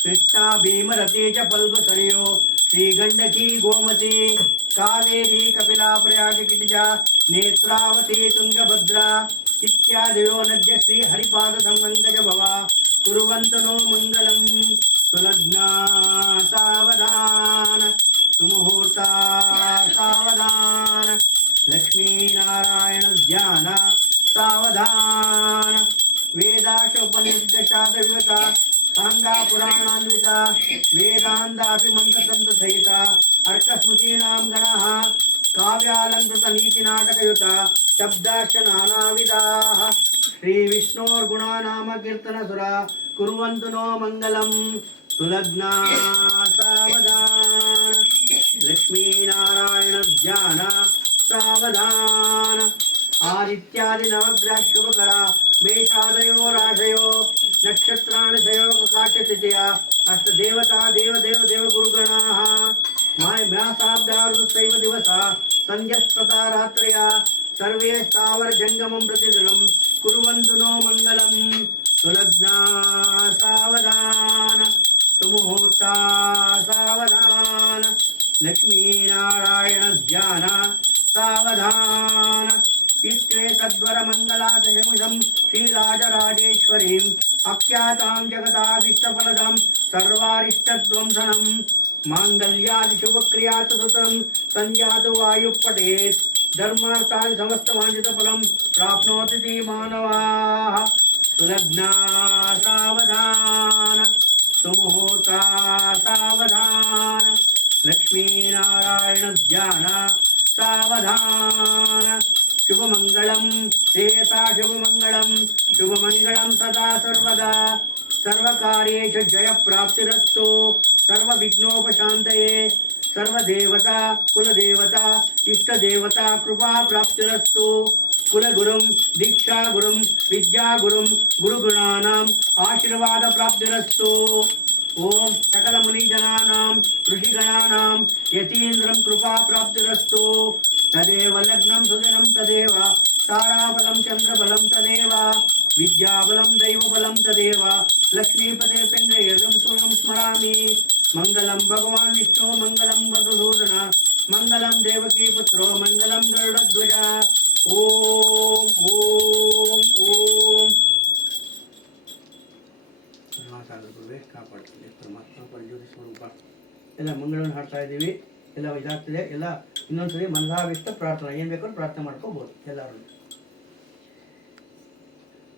ಕೃಷ್ಣಾ ಭೀಮರತಿ ಚ ಫಲ್ಗು ಸರಯೋ ಶ್ರೀಗಂಡಕಿ ಗೋಮತಿ ಕಾವೇರಿ ಕಪಿಲಾ ಪ್ರಯಾಗ ಗಿರಿಜಾ ನೇತ್ರಾವತಿ ತುಂಗಭದ್ರಾ ಇತ್ಯಾದಯೋ ನದ್ಯ ಶ್ರೀ ಹರಿಪಾದ ಸಂಪಂಕಜ ಭವ ಕುರ್ವಂತು ನೋ ಮಂಗಲಂ. ಸುಲಗ್ನ ಸಾವಧಾನ ಸುಮುಹೂರ್ತ ಸಾವಧಾನ ಲಕ್ಷ್ಮೀನಾರಾಯಣ ಧ್ಯಾನ ಸಾವಧಾನ. ವೇದಾಶೋಪನಿರ್ದಶಾತ ವಿವತ ಸಾಂಗಾ ಪುರಾಣಾನ್ವಿತ ವೇದಾಂತಾಪಿ ಮಂತ್ರತಂತ್ರ ಸಹಿತ ಅರ್ಕಸ್ಮೃತೀನಾಂ ಗಣಃ ಕಾವ್ಯಾಲಂಕೃತ ನೀತಿನಾಟಕಯುತ ಶಬ್ದಾಶ್ಚ ನಾನಾವಿಧಾಃ. ಶ್ರೀ ವಿಷ್ಣೋರ್ಗುಣಾನಾಮ ಕೀರ್ತನಸುರ ಕುರ್ವಂತು ನೋ ಮಂಗಲಂ. ಸುಲಗ್ನ ಸಾವಧಾನ ಲಕ್ಷ್ಮೀನಾರಾಯಣ ಧ್ಯಾನ ಸಾವಧಾನ. ಆದಿತ್ಯಾದಿ ನವಗ್ರಹ ಶುಭಕರ ಮೇಷಾದಯೋ ರಾಶಯೋ नक्षत्राणि संयोगकाशतिथया अष्टदेवता देव गुरुगणाः मासाब्दारुतैव दिवसा संध्यस्तता रात्रया सर्वे स्थावरजङ्गमं प्रतिदिनं कुर्वन्तु नो मङ्गलं सुलग्ना सावधान सुमुहूर्ता सावधान लक्ष्मीनारायण ध्यान सावधान इष्टे तद्वरमङ्गलादशमिदं श्रीराजराजेश्वरीम् अख्यातां जगताभीष्टफलदां सर्वारिष्टध्वंसनं माङ्गल्यादिशुभक्रियात् सुतरं सञ्जातु वायुः पठेत् धर्मार्थान् समस्तवाञ्छितफलं प्राप्नोति ते मानवाः सुलग्ना सावधान सुमुहूर्ता सावधान लक्ष्मीनारायण ध्यान सावधान शुभमङ्गलं श्रेयसा शुभमङ्गलं सदा सर्वदा सर्वकार्येषु जयप्राप्तिरस्तु सर्वविघ्नोपशान्तये सर्वदेवता कुलदेवता इष्टदेवता कृपा प्राप्तिरस्तु कुलगुरुं दीक्षागुरुं विद्यागुरुं गुरुगुणानाम् आशीर्वादप्राप्तिरस्तु ओम सकलमुनिजनानां ऋषिगणानां यतीन्द्रं कृपा प्राप्तिरस्तु तदेव लग्नं सुदिनं तदेव ताराबलं चन्द्रबलं तदेव विद्याबलं दैवबलं तदेव लक्ष्मीपते संग्रह्यं सुरं स्मरामि मङ्गलं भगवान् विष्णु मङ्गलं मधुसूदन मङ्गलं देवकी पुत्रो मङ्गलं गरुडध्वज ओम ओम ओम ಕಾಪಾಡ್ತೀವಿ ಪರಮಾತ್ಮ ಪರಜ್ಯೋತಿ ಸ್ವರೂಪ ಎಲ್ಲ ಮಂಗಳವನ್ನು ಹಾಡ್ತಾ ಇದ್ದೀವಿ ಎಲ್ಲ ಇದಾಗ್ತದೆ ಎಲ್ಲ ಇನ್ನೊಂದ್ಸರಿ ಮನಸಾವಿಷ್ಟ ಪ್ರಾರ್ಥನೆ ಏನು ಬೇಕಾದ್ರೂ ಪ್ರಾರ್ಥನೆ ಮಾಡ್ಕೋಬೋದು ಎಲ್ಲರೂ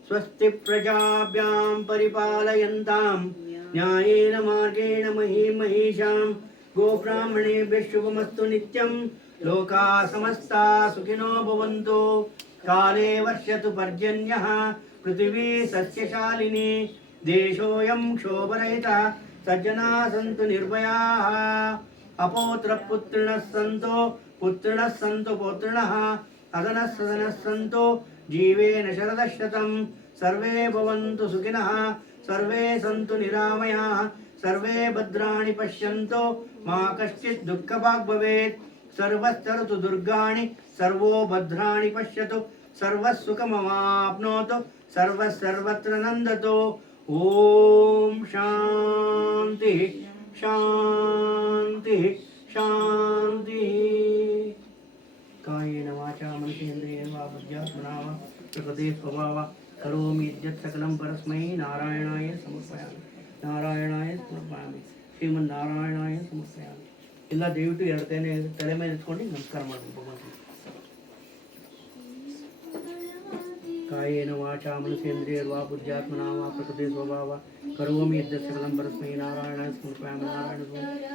ಸ್ವಸ್ತಿ ಪ್ರಜಾಭ್ಯಾಂ ಪರಿಪಾಲಯಂತಾಂ ನ್ಯಾಯೇನ ಮಾರ್ಗೇಣ ಮಹೀಷಾಂ ಗೋಬ್ರಾಹ್ಮಣೇಭ್ಯಃ ಶುಭಮಸ್ತು ನಿತ್ಯಂ ಲೋಕಾ ಸಮಸ್ತಾ ಸುಖಿನೋ ಭವಂತು ಕಾಲೇ ವರ್ಷತು ಪರ್ಜನ್ಯಃ ಪೃಥಿವೀ ಸಸ್ಯಶಾಲಿನಿ देशोऽयं क्षोभरहितः सज्जना सन्तु निर्भयाः अपोत्रपुत्रिणः सन्तु पौत्रिणः अदनः सदनः सन्तु जीवेन शरदशतं सर्वे भवन्तु सुखिनः सर्वे सन्तु निरामयाः सर्वे भद्राणि पश्यन्तु मा कश्चित् दुःखभाग् भवेत् सर्वस्तरतु दुर्गाणि सर्वो भद्राणि पश्यतु सर्वः सुखमवाप्नोतु सर्वः सर्वत्र नन्दतु ओम शांति शांति शांति कायेन वाचा मनसेन्द्रियेण वा बुद्ध्यात्मना वा प्रकृते स्वभावा करोमि यद्यत् सकलं परस्मै नारायणाय समर्पयामि ಶ್ರೀಮನ್ನಾರಾಯಣಾಯ ಸಮರ್ಪಯಾಮಿ ಎಲ್ಲ ದಯವಿಟ್ಟು ಎರಡು ಕೈನ ತಲೆ ಮೇಲೆ ಇಟ್ಕೊಂಡು ನಮಸ್ಕಾರ ಮಾಡಬೇಕು ಭಗವಂತ कायेन वाचा मनसेन्द्रियर्वा बुद्ध्यात्मना वा प्रकृते स्वभावा करोमि यद्यत् सकलं परस्मै नारायणाय समर्पयामि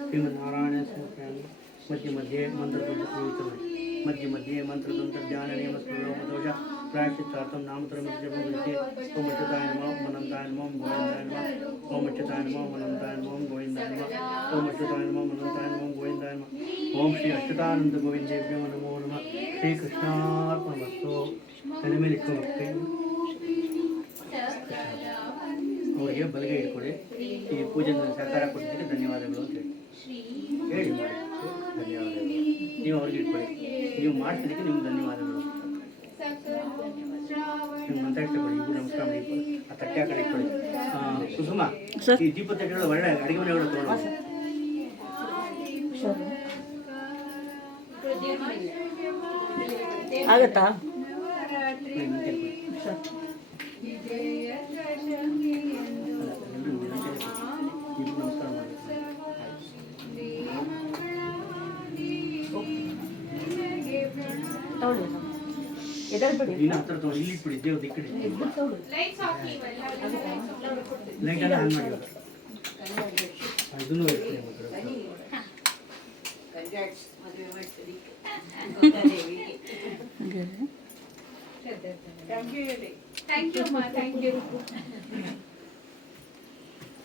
श्रीमन्नारायणाय समर्पयामि मध्ये मंत्रतंत्रज्ञाननियमस्मरणोपदोष प्रायश्चित्तार्थं नामत्रयमित्यभिमुच्यते ओम अच्युताय नमः अनन्ताय नमः गोविन्दाय नमः ओम अच्युताय नमः अनन्ताय नमः गोविन्दाय नमः ओम अच्युताय नमः अनन्ताय नमः गोविन्दाय नमः ओम श्री अच्युतानंद गोविन्देभ्यो नमो नमः श्री कृष्णार्पणमस्तु तಲೆ ಮೇಲೆ ಇಟ್ಕೊಂಡು ಅವರಿಗೆ ಬಲಗೈ ಇಟ್ಕೊಳ್ಳಿ ಈ ಪೂಜೆ ಸಹಕಾರ ಕೊಟ್ಟಿದ್ದಕ್ಕೆ ಧನ್ಯವಾದಗಳು ಅಂತ ಹೇಳಿ ಧನ್ಯವಾದಗಳು ನೀವು ಅವ್ರಿಗೆ ಇಟ್ಕೊಳ್ಳಿ ನೀವು ಮಾಡ್ತಿದ್ದಕ್ಕೆ ನಿಮ್ಗೆ ಧನ್ಯವಾದಗಳು ನೀವು ಮಂತ್ರ ಇಟ್ಕೊಳ್ಳಿ ಇಬ್ಬರು ನಮಸ್ಕಾರ ಮಾಡಿ ಆ ತಟ್ಟೆ ಆ ಕಡೆ ಇಟ್ಕೊಳ್ಳಿ ಕುಸುಮ ಈ ದೀಪ ತಟ್ಟೆಗಳು ಒಳ್ಳೆ ಅಡುಗೆ ಮನೆ ಒಳಗೆ ತೊಗೊಳ್ಳೋದು ಆಗತ್ತಾ ಇನ್ನು ಹತ್ರ ತಗೊಳ್ಳಿ ಇಲ್ಲಿ ಇಟ್ಬಿಡಿ ದೇವ್ರ ಈ ಕಡೆ ಲೈಟ್ ಎಲ್ಲ ಆನ್ ಮಾಡಿ ಇದನ್ನು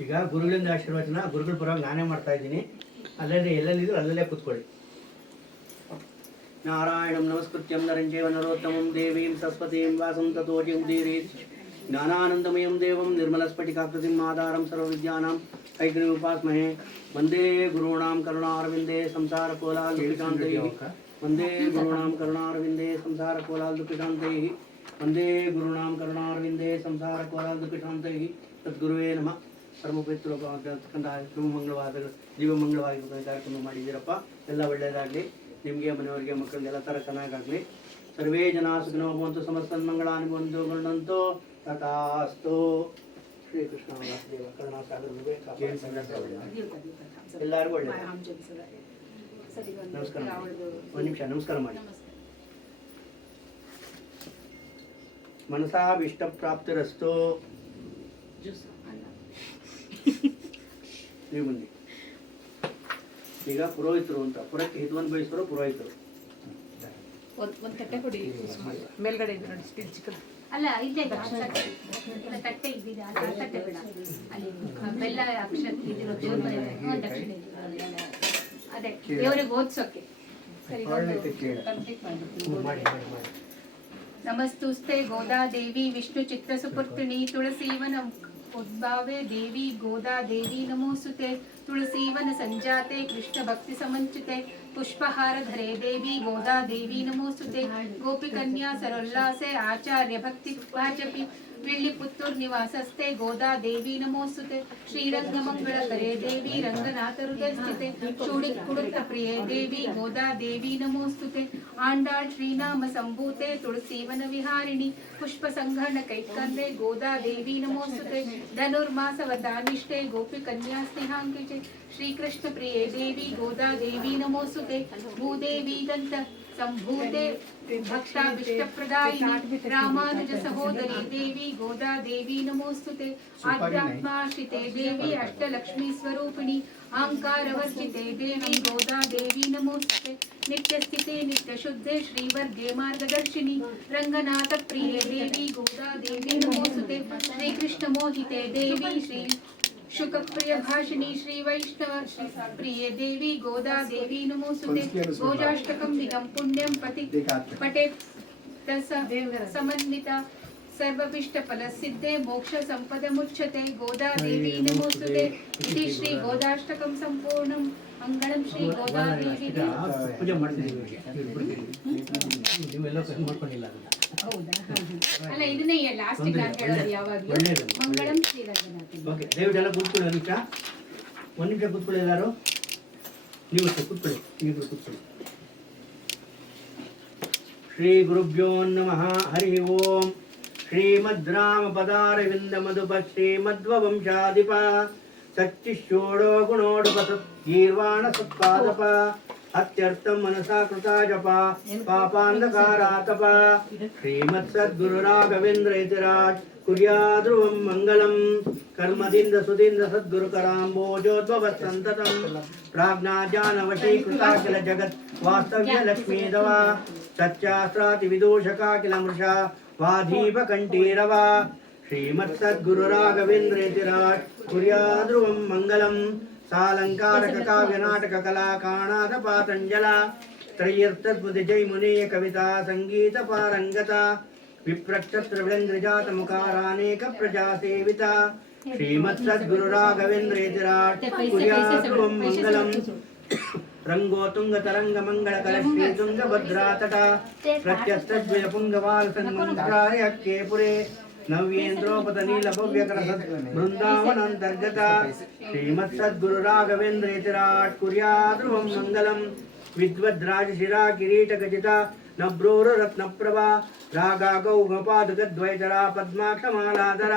ಈಗ ಗುರುಗಳಿಂದ ಆಶೀರ್ವಚನ ಗುರುಗಳ ಪರವಾಗಿ ನಾನೇ ಮಾಡ್ತಾ ಇದ್ದೀನಿ ಅಲ್ಲೇ ಎಲ್ಲೆಲ್ಲಿದ್ರು ಅಲ್ಲೇ ಕೂತ್ಕೊಳ್ಳಿ ನಾರಾಯಣಂ ನಮಸ್ಕೃತ್ಯಂ ನರಂ ಚೈವ ನರೋತ್ತಮಂ ದೇವೀಂ ಸರಸ್ವತೀಂ ವಾಸಂ ತತೋ ಜಯಂತೀರೇತ್ ज्ञानानन्दमयं देवं निर्मलस्फटिकाकृतिम् आधारं सर्वविद्यानां ऐग्रिमुपास्महे वन्दे गुरूणां करुणारविन्दे संसारकोलाल्दुःखितान्तैः वन्दे गुरूणां करुणारविन्दे संसारकोलाल्दुःखितान्तैः वन्दे गुरूणां करुणारविन्दे संसारकोलाल्दुःखितान्तैः तद्गुरुवे नमः ಪರಮಪವಿತ್ರವಾದ ಮಂಗಳವಾದ ಜೀವಮಂಗಳವಾಗಿ ಕಾರ್ಯಕ್ರಮ ಮಾಡಿದ್ದೀರಪ್ಪ. ಎಲ್ಲ ಒಳ್ಳೆಯದಾಗಲಿ, ನಿಮಗೆ ಮನೆಯವರಿಗೆ ಮಕ್ಕಳಿಗೆಲ್ಲ ಥರ ಚೆನ್ನಾಗಾಗಲಿ. ಸರ್ವೇ ಜನ ಸುಖಿನೋ ಭವಂತು, ಸಮಸ್ತ ಮಂಗಳಾನಿ ಬಂಧುಗೊಂಡಂತೋ ತಥಾಸ್ತು. ಶ್ರೀಕೃಷ್ಣ ವಾಸುದೇವ ಕರುಣಾಸಾಗರನಿಗೆ ಎಲ್ಲರಿಗೂ ಒಳ್ಳೆಯದು. ನಮಸ್ಕಾರ ಮಾಡಿ. ಒಂದು ನಿಮಿಷ ನಮಸ್ಕಾರ ಮಾಡಿ. ಮನಸಾಭೀಷ್ಟ ಪ್ರಾಪ್ತಿರಸ್ತು. ನೀವು ಬನ್ನಿ. ಈಗ ಪುರೋಹಿತರು ಅಂತ, ಪುರಕ್ಕೆ ಹಿತವನ್ನು ಬಯಸಿದ್ರು ಪುರೋಹಿತರು. ಒಂದು ತಟ್ಟೆ ಕೊಡಿ, ಮೇಲ್ಗಡೆ ಇದೆ ನೋಡಿ ಸ್ಟೀಲ್ ಚಿಕ್ಕದು. ಅಲ್ಲ ಇಲ್ಲೇ ತಟ್ಟೆ ಇದ್ದಿದೆ, ಆ ತಟ್ಟೆ ಬೇಡ, ಅಲ್ಲಿ ಬೆಲ್ಲ ಅಕ್ಷತೆ ಇದಿರೋ ದೇವ್ರ ಮನೆ ದಕ್ಷಿಣೆ ಅದೇ ದೇವರಿಗೆ ಓದಿಸೋಕೆ. ಸರಿ, ನಮಸ್ತುಸ್ತೆ ಗೋದಾ ದೇವಿ ವಿಷ್ಣು ಚಿತ್ತ ಸುಪುತ್ರಿಣಿ ತುಳಸೀವನ उद्भावे देवी गोदा देवी नमोस्तुते तुलसीवन संजाते कृष्ण भक्ति समंचिते पुष्पहार धरे देवी गोदा देवी नमोस्तुते गोपी कन्या सरोल्लासे आचार्य भक्ति वाचपि विल्लिपुत्तूर निवासस्ते गोदा देवी नमोस्तुते श्रीरंग मंगल करे देवी रंगनाथ हृदय स्थिते चूड़ी कुड़ुत्त प्रिय देवी गोदा देवी नमोस्तुते आंडाळ श्रीनाम संभूते तुलसीवन विहारिणी पुष्प संघन कैकंदे गोदा देवी नमोस्तुते धनुर्मास वदानिष्ठे गोपी कन्या स्नेहांकिते श्रीकृष्ण प्रिय देवी गोदा देवी नमोस्तुते भूदेवी दंत संभूते भक्ताभिष्टप्रदायिनी रामानुज सहोदरी देवी गोदा देवी नमोस्तुते आध्यात्माश्रिते देवी अष्टलक्ष्मी स्वरूपिणी अहंकारवर्जिते देवी गोदा देवी नमोस्तुते नित्यस्थिते नित्यशुद्धे श्रीवर्गे मार्गदर्शिनी रंगनाथ प्रिय देवी गोदा देवी नमोस्तुते श्रीकृष्ण मोहिते देवी श्री शुकप्रिय भाषिणी श्री वैष्णव श्री प्रिय देवी गोदा देवी नमोस्तुते भोजाष्टकं निगम पुण्यं पति पटे समन्विता सर्वभिष्ट फल सिद्धे मोक्ष संपद मुच्यते गोदा देवी नमोस्तुते इति श्री गोदाष्टकं संपूर्णं मंगलम श्री गोदा देवी ಪೂಜೆ ಮಾಡ್ತಿದ್ದೀವಿ. ನೀವೆಲ್ಲ ಮಾಡ್ಕೊಂಡಿಲ್ಲ ಹೌದಾ? ಅಲ್ಲ ಇದನ್ನೇ ಲಾಸ್ಟ್ ನಾನು ಹೇಳೋದು ಯಾವಾಗಲೂ ಮಂಗಳಂ ಶ್ರೀ ರಂಗನಾಥ. ಓಕೆ, ದಯವಿಟ್ಟು ಕೂತ್ಕೊಳ್ಳಿ. ಒಂದು ನಿಮಿಷ ಕೂತ್ಕೊಳ್ಳಿ. ಎಲ್ಲರೂ ನೀವು ಕೂತ್ಕೊಳ್ಳಿ, ನೀವು ಕೂತ್ಕೊಳ್ಳಿ. ಶ್ರೀ ಗುರುಭ್ಯೋ ನಮಃ. ಹರಿ ಓಂ. ಶ್ರೀಮದ್ ರಾಮ ಪದಾರವಿಂದ ಮಧುಪ ಶ್ರೀಮಧ್ವಂಶಾಧಿಪ ಸಚ್ಚಿಷೋಡೋ ಗುಣೋಡುಪ ಗೀರ್ವಾಣ ಸತ್ಪಾದಪ ಅತ್ಯರ್ಥಂ ಮನಸಾ ಕೃತಾ ಜಪ ಪಾಪಾಂಧಕಾರಾತಪ ಶ್ರೀಮತ್ ಸದ್ಗುರು ರಾಘವೇಂದ್ರ ಯತಿರಾಜ್ ಕುರ್ಯಾದ್ರುವಂ ಮಂಗಲಂ ಕರ್ಮದಿಂದ ಸುದಿಂದ ಸದ್ಗುರು ಕರಾಂಬೋಜೋದ್ಭವ ಸಂತತಂ ಪ್ರಾಜ್ಞಾಜ್ಞಾನವಶೀಕೃತಾ ಕಿಲ ಜಗತ್ ವಾಸ್ತವ್ಯ ಲಕ್ಷ್ಮೀದವ ಸಚ್ಚಾಸ್ತ್ರಾತಿ ವಿದೂಷಕ ಕಿಲ ಮೃಷಾ ವಾಧೀಪ ಕಂಠೀರವ ಶ್ರೀಮತ್ ಸದ್ಗುರು ರಾಘವೇಂದ್ರ ಯತಿರಾಜ್ ಕುರ್ಯಾದ್ರುವಂ ಮಂಗಲಂ ಸಾಲಂಕಾರಕ ಕಾವ್ಯ ನಾಟಕ ಕಲಾ ಕಾಣಾದ ಪಾತಂಜಲ ತ್ರಯರ್ಥಸ್ಮೃತಿ ಜೈ ಮುನೇಯ ಕವಿತಾ ಸಂಗೀತ ಪಾರಂಗತ ವಿಪ್ರಕ್ಷತ್ರ ವಿಳೇಂದ್ರಜಾತ ಮುಖಾರಾನೇಕ ಪ್ರಜಾ ಸೇವಿತ ಶ್ರೀಮತ್ ಸದ್ಗುರು ರಾಘವೇಂದ್ರ ಯತಿರಾಜ್ ಕುರ್ಯಾದ್ರುವಂ ಮಂಗಲಂ ರಂಗೋತುಂಗ ತರಂಗ ಮಂಗಳ ಕಲಶ್ರೀ ತುಂಗ ಭದ್ರಾ ತಟ ಪ್ರತ್ಯಸ್ತದ್ವಯ ಪುಂಗವಾಲ ಸನ್ಮಂತ್ರಾಯ ಕೇಪುರೆ ನವ್ಯೇಂದ್ರೋಪತ ನೀಲ ಭವ್ಯಕರ ಬೃಂದಾವನಾಂತರ್ಗತ ಶ್ರೀಮತ್ ಸದ್ಗುರು ರಾಘವೇಂದ್ರ ಯತಿರಾಜ್ ಕುರ್ಯಾದ್ರುವಂ ಮಂಗಲಂ ವಿದ್ವದ್ರಾಜ ಶಿರಾ ಕಿರೀಟ ಖಚಿತ ನಭ್ರೂರ ರತ್ನಪ್ರಭಾ ರಾಗಾ ಗೌಗಪಾದಗದ್ವೈತರಾ ಪದ್ಮಾಕ್ಷಮಾಲಾಧರ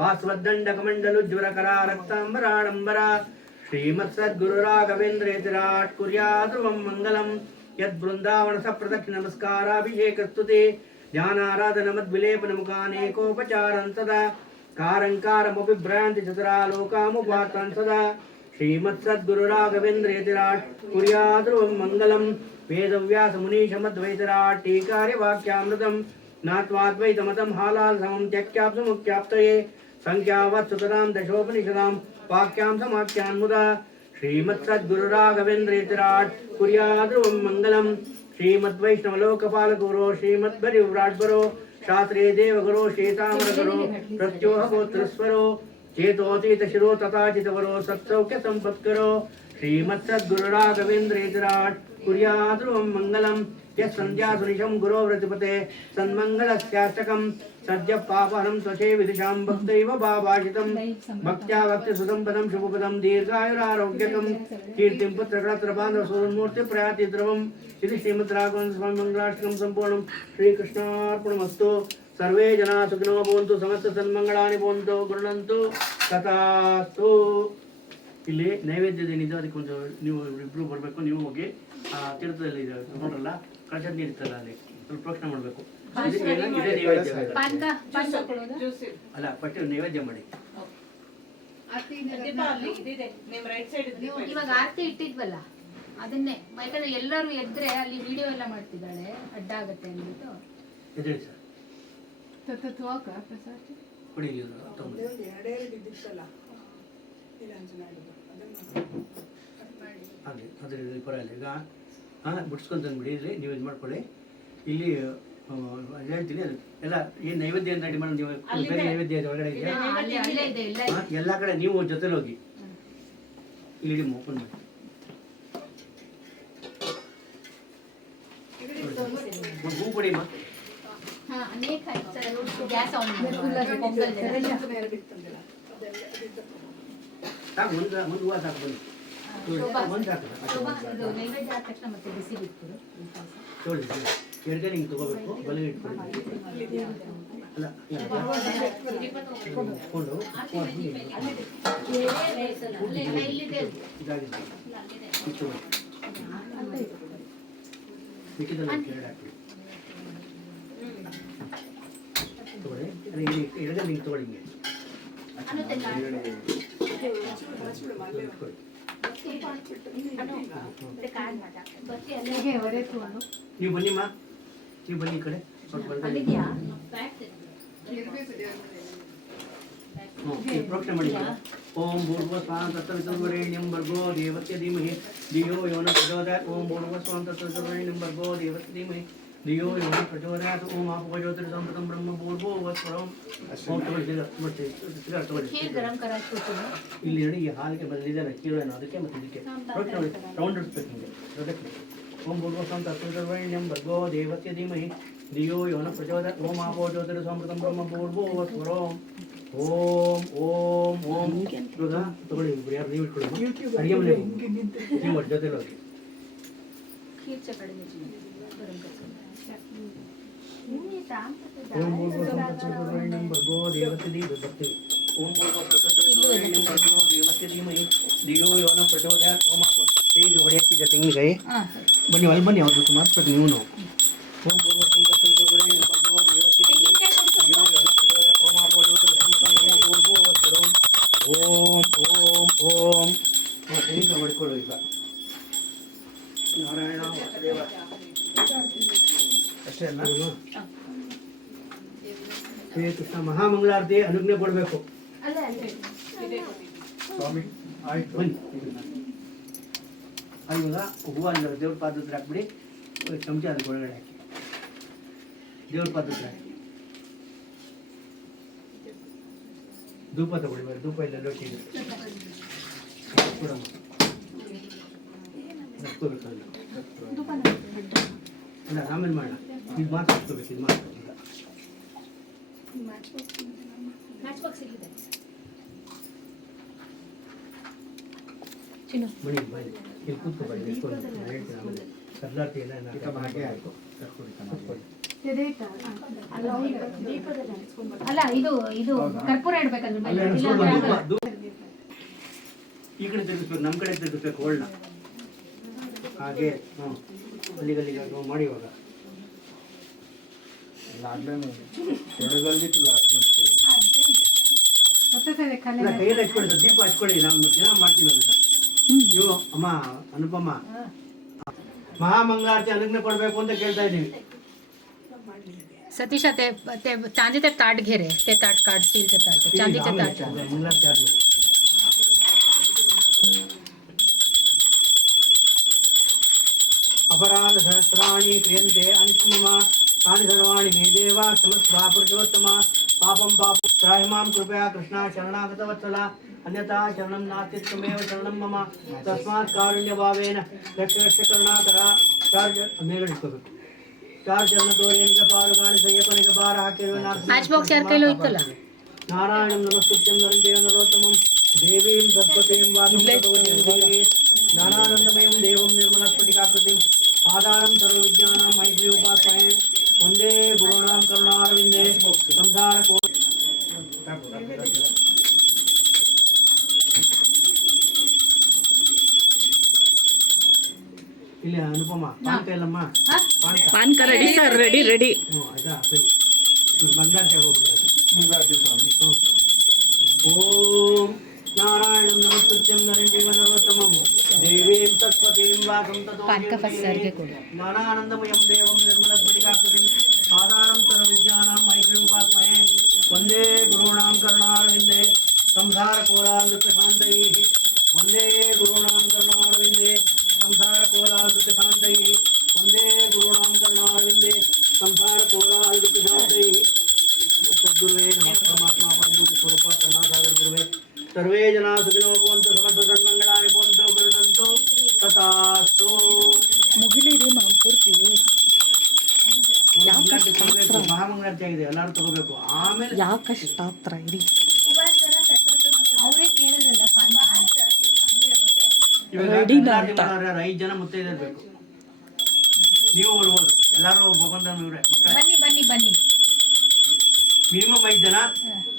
ಭಾಸ್ವದ್ದಂಡ ಕಮಂಡಲುಜ್ವರಕರ ರಕ್ತಾಂಬರಾಡಂಬರ ಶ್ರೀಮತ್ ಸದ್ಗುರು ರಾಘವೇಂದ್ರ ಯತಿರಾಜ್ ಕುರ್ಯಾದ್ರುವಂ ಮಂಗಲಂ ಯದ್ ಬೃಂದಾವನ ಸಪ್ರದಕ್ಷಿಣ ನಮಸ್ಕಾರಾಭಿಷೇಕಸ್ತುತಿ ಜ್ಞಾನಾರಾಧನ ಮದ್ವಿಲೇಪನ ಮುಖಾನೇಕೋಪಚಾರಂ ಸದಾ ಕಾರಂಕಾರಮಪಿ ಭ್ರಾಂತಿ ಚತುರಾಲೋಕಾಮುಪಾತ್ರಂ ಸದಾ ಶ್ರೀಮತ್ ಸದ್ಗುರು ರಾಘವೇಂದ್ರ ಯತಿರಾಜ್ ಕುರ್ಯಾದ್ರುವಂ ಮಂಗಲಂ ವೇದವ್ಯಾಸ ಮುನೀಶ ಮದ್ವೈತರಾಟ್ ಟೀಕಾರ್ಯ ವಾಕ್ಯಾಮೃತಂ ನಾತ್ವಾದ್ವೈತಮತಂ ಹಾಲಾಲ್ ಸಮಂ ತ್ಯಕ್ಯಾಪ್ತ ಮುಖ್ಯಾಪ್ತಯೇ ಸಂಖ್ಯಾವತ್ ಸುತರಾಂ ದಶೋಪನಿಷದಾಂ ವಾಕ್ಯಾಂ ಸಮಾಖ್ಯಾನ್ಮುದಾ ಶ್ರೀಮತ್ ಸದ್ಗುರು ರಾಘವೇಂದ್ರ ಯತಿರಾಜ್ ಕುರ್ಯಾದ್ರುವಂ ಮಂಗಲಂ ಶ್ರೀಮದ್ ವೈಷ್ಣವ ಲೋಕಪಾಲಗುರೋ ಶ್ರೀಮದ್ ಪರಿವ್ರಾಟ್ಬರೋ शास्त्रे देवगुरो श्वेताम्बरगुरो प्रत्योह गोत्रस्वरो चेतोतीत शिरो तथाचितवरो सत्सौख्य संपत्करो श्रीमत्सद्गुरुराघवेन्द्रेतिराट् कुर्याद्रुवं मङ्गलं यत्सन्ध्यासुनिशं गुरो व्रतपते सन्मङ्गलस्याष्टकं सद्य पापहरं त्वचे विदिशां भक्तैव भावाशितं भक्त्या भक्तिसुतं पदं शुभपदं दीर्घायुरारोग्यकं कीर्तिं पुत्रकलत्रबान्धवसूर्मूर्तिप्रयातिद्रवम् इति श्रीमद्राघवेन्द्र स्वामी मङ्गलाष्टकं सम्पूर्णं श्रीकृष्णार्पणमस्तु सर्वे जनाः सुखिनो भवन्तु समस्त सन्मङ्गलानि भवन्तु गृह्णन्तु तथास्तु ಇಲ್ಲಿ ನೈವೇದ್ಯದ ಏನಿದೆ ಅದಕ್ಕೊಂದು ನೀವು ಇಬ್ಬರು ಬರಬೇಕು ನೀವು ಹೋಗಿ ಆ ತೀರ್ಥದಲ್ಲಿ ನೋಡ್ರಲ್ಲ ಕಳಶದ ನೀರು ಇರ್ತಲ್ಲ ಅಲ್ಲಿ ಸ್ವಲ್ಪ ಪ್ರೋಕ್ಷಣೆ ಮಾಡಬೇಕು ಅಲ್ಲ ಫಸ್ಟ್ ನೈವೇದ್ಯ ಮಾಡಿ ಇವಾಗ ಆರತಿ ಇಟ್ಟಿದ್ವಲ್ಲ ಅದನ್ನೇ ಯಾಕಂದ್ರೆ ಎಲ್ಲರೂ ಎದ್ರೆ ಅಲ್ಲಿ ವಿಡಿಯೋ ಎಲ್ಲ ಮಾಡ್ತಿದ್ದಾಳೆ ಅಡ್ಡ ಆಗತ್ತೆ ಅಂದ್ಬಿಟ್ಟು ಎದ್ದೇಳಿ ಸರ್ ಕೊಡಿ ಆಗಲಿ ಅದ್ರಲ್ಲಿ ಪರವಾಗಿಲ್ಲ ಈಗ ಬಿಡ್ಸ್ಕೊಂತಂದ್ಬಿಡಿ ಇಲ್ಲಿ ನೀವು ಇದು ಮಾಡ್ಕೊಳ್ಳಿ ಇಲ್ಲಿ ಹೇಳ್ತೀನಿ ಅದು ಎಲ್ಲ ಏನು ನೈವೇದ್ಯ ಅಂತ ರೆಡಿ ಮಾಡಿ ನೀವು ಬೇರೆ ನೈವೇದ್ಯ ಹೊರಗಡೆ ಇದೆಯಾ ಎಲ್ಲ ಕಡೆ ನೀವು ಜೊತೆಲಿ ಹೋಗಿ ಇಲ್ಲಿ ಓಪನ್ ಮಾಡಿ ಹೂ ಕೊಡಿ ಮಾ ಗ್ಯಾಸ್ ಆನ್ ಸಾಕು ಒಂದು ಹೂವು ಸಾಕು ಬನ್ನಿ ಒಂದು ಸಾಕು ನೈವೇದ್ಯ ಆದ ತಕ್ಷಣ ಮತ್ತೆ ಬಿಸಿ ಬಿಟ್ಟು ತಗೊಳ್ಳಿ ಎಡಗಡೆ ಹಿಂಗೆ ತಗೋಬೇಕು ಬಲಗಡೆ ಇಟ್ಕೊಳ್ಳಿ ಅಲ್ಲ ಇಟ್ಕೊಂಡು ಇದಾಗಿದೆ ಮಿಕ್ಕಿದಲ್ಲಿ ಕೆಳಗಡೆ ಹಾಕಿ ತಗೊಳ್ಳಿ ಎಡಗಡೆ ಹಿಂಗೆ ತಗೊಳ್ಳಿ ಹಿಂಗೆ ನೀವು ಬನ್ನಿಮ್ಮ ನೀವು ಬನ್ನಿ ಈ ಕಡೆ ಪ್ರೋಕ್ಷಣೆ ಮಾಡಿ ಓಂ ಭೂರ್ವಸ್ವಾಂ ತತ್ಸವಿತುರ್ವರೆಣ್ಯಂ ಭರ್ಗೋ ದೇವಸ್ಯ ಧೀಮಹಿ ಧಿಯೋ ಯೋ ನ ಪ್ರಚೋದಯಾತ್ ಓಂ ಭೂರ್ವಸ್ವಾಂ ತತ್ಸವಿತುರ್ವರೆಣ್ಯಂ ಭರ್ಗೋ ದೇವಸ್ಯ ಧೀಮಹಿ ಧಿಯೋ ಯೋ ನ ಪ್ರಚೋದಯಾತ್ ಓಂ ಆಪೋಜ್ಯೋತಿರ್ ಸಂಪೃತಂ ಬ್ರಹ್ಮ ಭೂರ್ಭುವಸ್ವರಂ ಓಂ ತಗೊಳ್ಳಿ ತಗೊಳ್ಳಿ ಇಲ್ಲಿ ನೋಡಿ ಈ ಹಾಲಿಗೆ ಬಂದಿದೆ ಕೀರು ಏನೋ ಅದಕ್ಕೆ ಮತ್ತೆ ಇದಕ್ಕೆ ಪ್ರೋಕ್ಷಣೆ ರೌಂಡ್ ಇಡಿಸ್ಬೇಕು ಹಿಂಗೆ ದೊಡ್ಡಕ್ಕೆ ಓಂ ಭೂರ್ವಸ್ವಾಂ ತತ್ಸವಿತುರ್ವರೆಣ್ಯಂ ಭರ್ಗೋ ದೇವಸ್ಯ ಧೀಮಹಿ ಧಿಯೋ ಯೋ ನ ಪ್ರಚೋದಯಾತ್ ಓಂ ಆಪೋಜ್ಯೋತಿರ್ ಸಂಪೃತಂ ಬ್ರಹ್ಮ ಭೂರ್ಭುವಸ್ವರಂ ಓಂ ಓಂ ಓಂ ಇವಾಗ ತಗೊಳ್ಳಿ ಯಾರು ನೀವು ಇಟ್ಕೊಳ್ಳಿ ಅಡುಗೆ ಮನೆ ನೀವು ಒಟ್ಟು ಜೊತೆಲಿ ಹೋಗಿ ಓಂ ಭೂರ್ಭುವಸ್ವಂ ಭರ್ಗೋ ದೇವಸ್ಯ ಧೀಮಹಿ ಬರ್ತೀವಿ ಓಂ ಭೂರ್ಭುವಸ್ವಂ ಭರ್ಗೋ ದೇವಸ್ಯ ಧೀಮಹಿ ಧಿಯೋ ಯೋ ನ ಪ್ರಚೋದಯಾತ್ ಓಂ ಇದು ಹೊಡೆಯಕ್ಕಿದೆ ತೆಂಗಿನಕಾಯಿ ಬನ್ನಿ ಅಲ್ಲಿ ಬನ್ನಿ ಅವ್ರ ಜೊತೆ ಮಾತಾಡ್ಬೇಕು ನೀವು ಓಂ ಭೂರ್ಭುವಸ್ವಂ ಭರ್ಗೋ ದೇವಸ್ಯ ಧೀಮಹಿ ಧಿಯೋ ಯೋ ನ ಪ್ರಚೋದಯಾತ್ ಓಂ ಆಪೋಜ್ಯೋತಿರ್ ಸಂಪೃತಂ ಬ್ರಹ್ಮ ಭೂರ್ಭುವಸ್ವರಂ ಓಂ ಓಂ ಓಂ ತೆಂಗಿನಕಾಯಿ ಮಾಡ್ಕೊಳ್ಳು ಈಗ ನಾರಾಯಣ ವಾಸುದೇವ ಅಷ್ಟೇ ಅಲ್ಲ ಶ್ರೀಕೃಷ್ಣ ಮಹಾಮಂಗಳಾರತಿ ಅನುಜ್ಞೆ ಕೊಡಬೇಕು ಸ್ವಾಮಿ ಆಯ್ತು ಬನ್ನಿ ಇವಾಗ ಹೂವು ಅಂದ್ರೆ ದೇವ್ರ ಪಾದ ಹತ್ರ ಹಾಕ್ಬಿಡಿ ಚಮಚ ಅದಕ್ಕೆ ಒಳಗಡೆ ಹಾಕಿ ದೇವ್ರ ಪಾದ ಹತ್ರ ಹಾಕಿ ಧೂಪ ತಗೊಳ್ಳಿ ಬರೀ ಧೂಪ ಇಲ್ಲ ಲೋಟಿ ಇದೆ ಕೊಡಮ್ಮ ಹಚ್ಕೋಬೇಕಲ್ಲ ಅಲ್ಲ ಆಮೇಲೆ ಮಾಡೋಣ ಇದು ಮಾತ್ರ ಹಚ್ಕೋಬೇಕು ಇದು ಮಾತ್ರ ಈಗ ಬನ್ನಿ ಬನ್ನಿ ಇಲ್ಲಿ ಕೂತ್ಕೊಬಾರ್ದು ಎಷ್ಟೊಂದು ಹೇಳ್ತೀನಿ ಆಮೇಲೆ ಕರ್ಲಾರ್ತಿ ಎಲ್ಲ ಹಾಗೆ ಆಯ್ತು ಅಲ್ಲ ಇದು ಇದು ಕರ್ಪೂರ ಇಡ್ಬೇಕಂದ್ರೆ ಅಲ್ಲ ಈ ಕಡೆ ತಿರುಗಿಸ್ಬೇಕು ನಮ್ಮ ಕಡೆ ತಿರುಗಿಸ್ಬೇಕು ಒಳ್ಳ ಹಾಗೆ ಹ್ಞೂ ಅಲ್ಲಿಗಲ್ಲಿಗೆ ಮಾಡಿ ಇವಾಗ ಕೈಯಲ್ಲಿ ಹಚ್ಕೊಳ್ಳಿ ಸರ್ ದೀಪ ಹಚ್ಕೊಳ್ಳಿ ನಾವು ದಿನ ಮಾಡ್ತೀವಿ ಅದನ್ನ ನೀವು ಅಮ್ಮ ಅನುಪಮ್ಮ ಮಹಾಮಂಗಳಾರತಿ ಅನುಜ್ಞೆ ಕೊಡಬೇಕು ಅಂತ ಕೇಳ್ತಾ ಇದ್ದೀವಿ सतीश ते ते चांदीचे ताट घे रे ते ताट काढ स्टीलचे ताट चांदीचे ताट मंगळारती आदಮೇಲೆ अपराध सहस्राणि क्रियन्ते अनुपमा तानि सर्वाणि मे देव क्षमस्व पुरुषोत्तम पापं पापं त्राहि मां कृपया कृष्णा शरणागतवत्सला अन्यथा शरणं नास्ति त्वमेव शरणं मम तस्मात् कारुण्यभावेन रक्ष करुणाकरा चार चरण तोरेनिक पारुगाणि सय्यपनिक पार हाकिरुवे ಮ್ಯಾಚ್ ಬಾಕ್ಸ್ ಯಾರ ಕೈಲೋ ಇತ್ತಲ್ಲ नारायणं नमस्तुभ्यं नरं चैव नरोत्तमं देवीं सरस्वतीं वाचं भगवतीं देवी ज्ञानानन्दमयं देवं निर्मलस्फटिकाकृतिम् आधारं सर्वविद्यानां मैत्रीमुपास्महे वन्दे गुरूणां करुणारविन्दे संसारको ಇಲ್ಲಿ ಅನುಪಮ ಪಾನ್ಕ ಇಲ್ಲಮ್ಮ ಪಾನ್ಕ ಪಾನ್ಕ ರೆಡಿ ಸರ್ ರೆಡಿ ರೆಡಿ ಆಯ್ತಾ ಸರಿ ಇವ್ರು ಬಂಗಾರ ಹೋಗ್ಬಿಟ್ಟು ಮುಂಗಾತಿ ಸ್ವಾಮಿ. ಓಂ ನಾರಾಯಣಂ ನಮಸ್ತುತ್ಯಂ ನರಂ ಚೈವ ನರೋತ್ತಮಂ ದೇವೀಂ ಸರಸ್ವತೀಂ ವಾಸಂ ತತೋ ಜ್ಞಾನಾನಂದಮಯಂ ದೇವಂ ನಿರ್ಮಲಸ್ಫಟಿಕಾಕೃತಿಂ ಆಧಾರಂ ಸರ್ವವಿದ್ಯಾನಾಂ ಐಕ್ಯರೂಪಾತ್ಮಯೇ ವಂದೇ ಗುರುಣಾಂ ಕರುಣಾರವಿಂದೇ ಸಂಸಾರಕೋಲಾಂಧೃತಶಾಂತೈಃ ವಂದೇ ಗುರುಣಾಂ ಕರುಣಾರವಿಂದೇ ಸಂಸಾರಕೋಲಾಂಧೃತಶಾಂತೈಃ ವಂದೇ ಗುರುಣಾಂ ಕರುಣಾರವಿಂದೇ ಸಂಸಾರಕೋಲಾಂಧೃತಶಾಂತೈಃ सद्गुरुवे नमः परमात्मा परमज्योति स्वरूप करुणासागर गुरुवे सर्वे जना सुखिनो भवन्तु समस्त सन्मंगलानि भवन्तु गरुडन्तु तथास्तु ಮುಗಿಲಿದೆ ಮ್ಯಾಮ್ ಪೂರ್ತಿ ಮಹಾಮಂಗಳಾರತಿ ಆಗಿದೆ ಎಲ್ಲರೂ ತಗೋಬೇಕು ಆಮೇಲೆ ಯಾಕಷ್ಟಾತ್ರ ಇರಿ ಅವರೇ ಕೇಳಿದ್ರಲ್ಲ ಇವಾಗ ಮಂಗಳಾರತಿ ಮಾಡೋರು 5 ಜನ ಮುತ್ತೈದೆ ಇರಬೇಕು ನೀವು ಬರ್ಬೋದು ಎಲ್ಲರೂ ಭಗವಂತನ ಇವರೇ ಮಕ್ಕಳೇ ಬನ್ನಿ ಬನ್ನಿ ಬನ್ನಿ ಮಿನಿಮಮ್ 5 ಜನ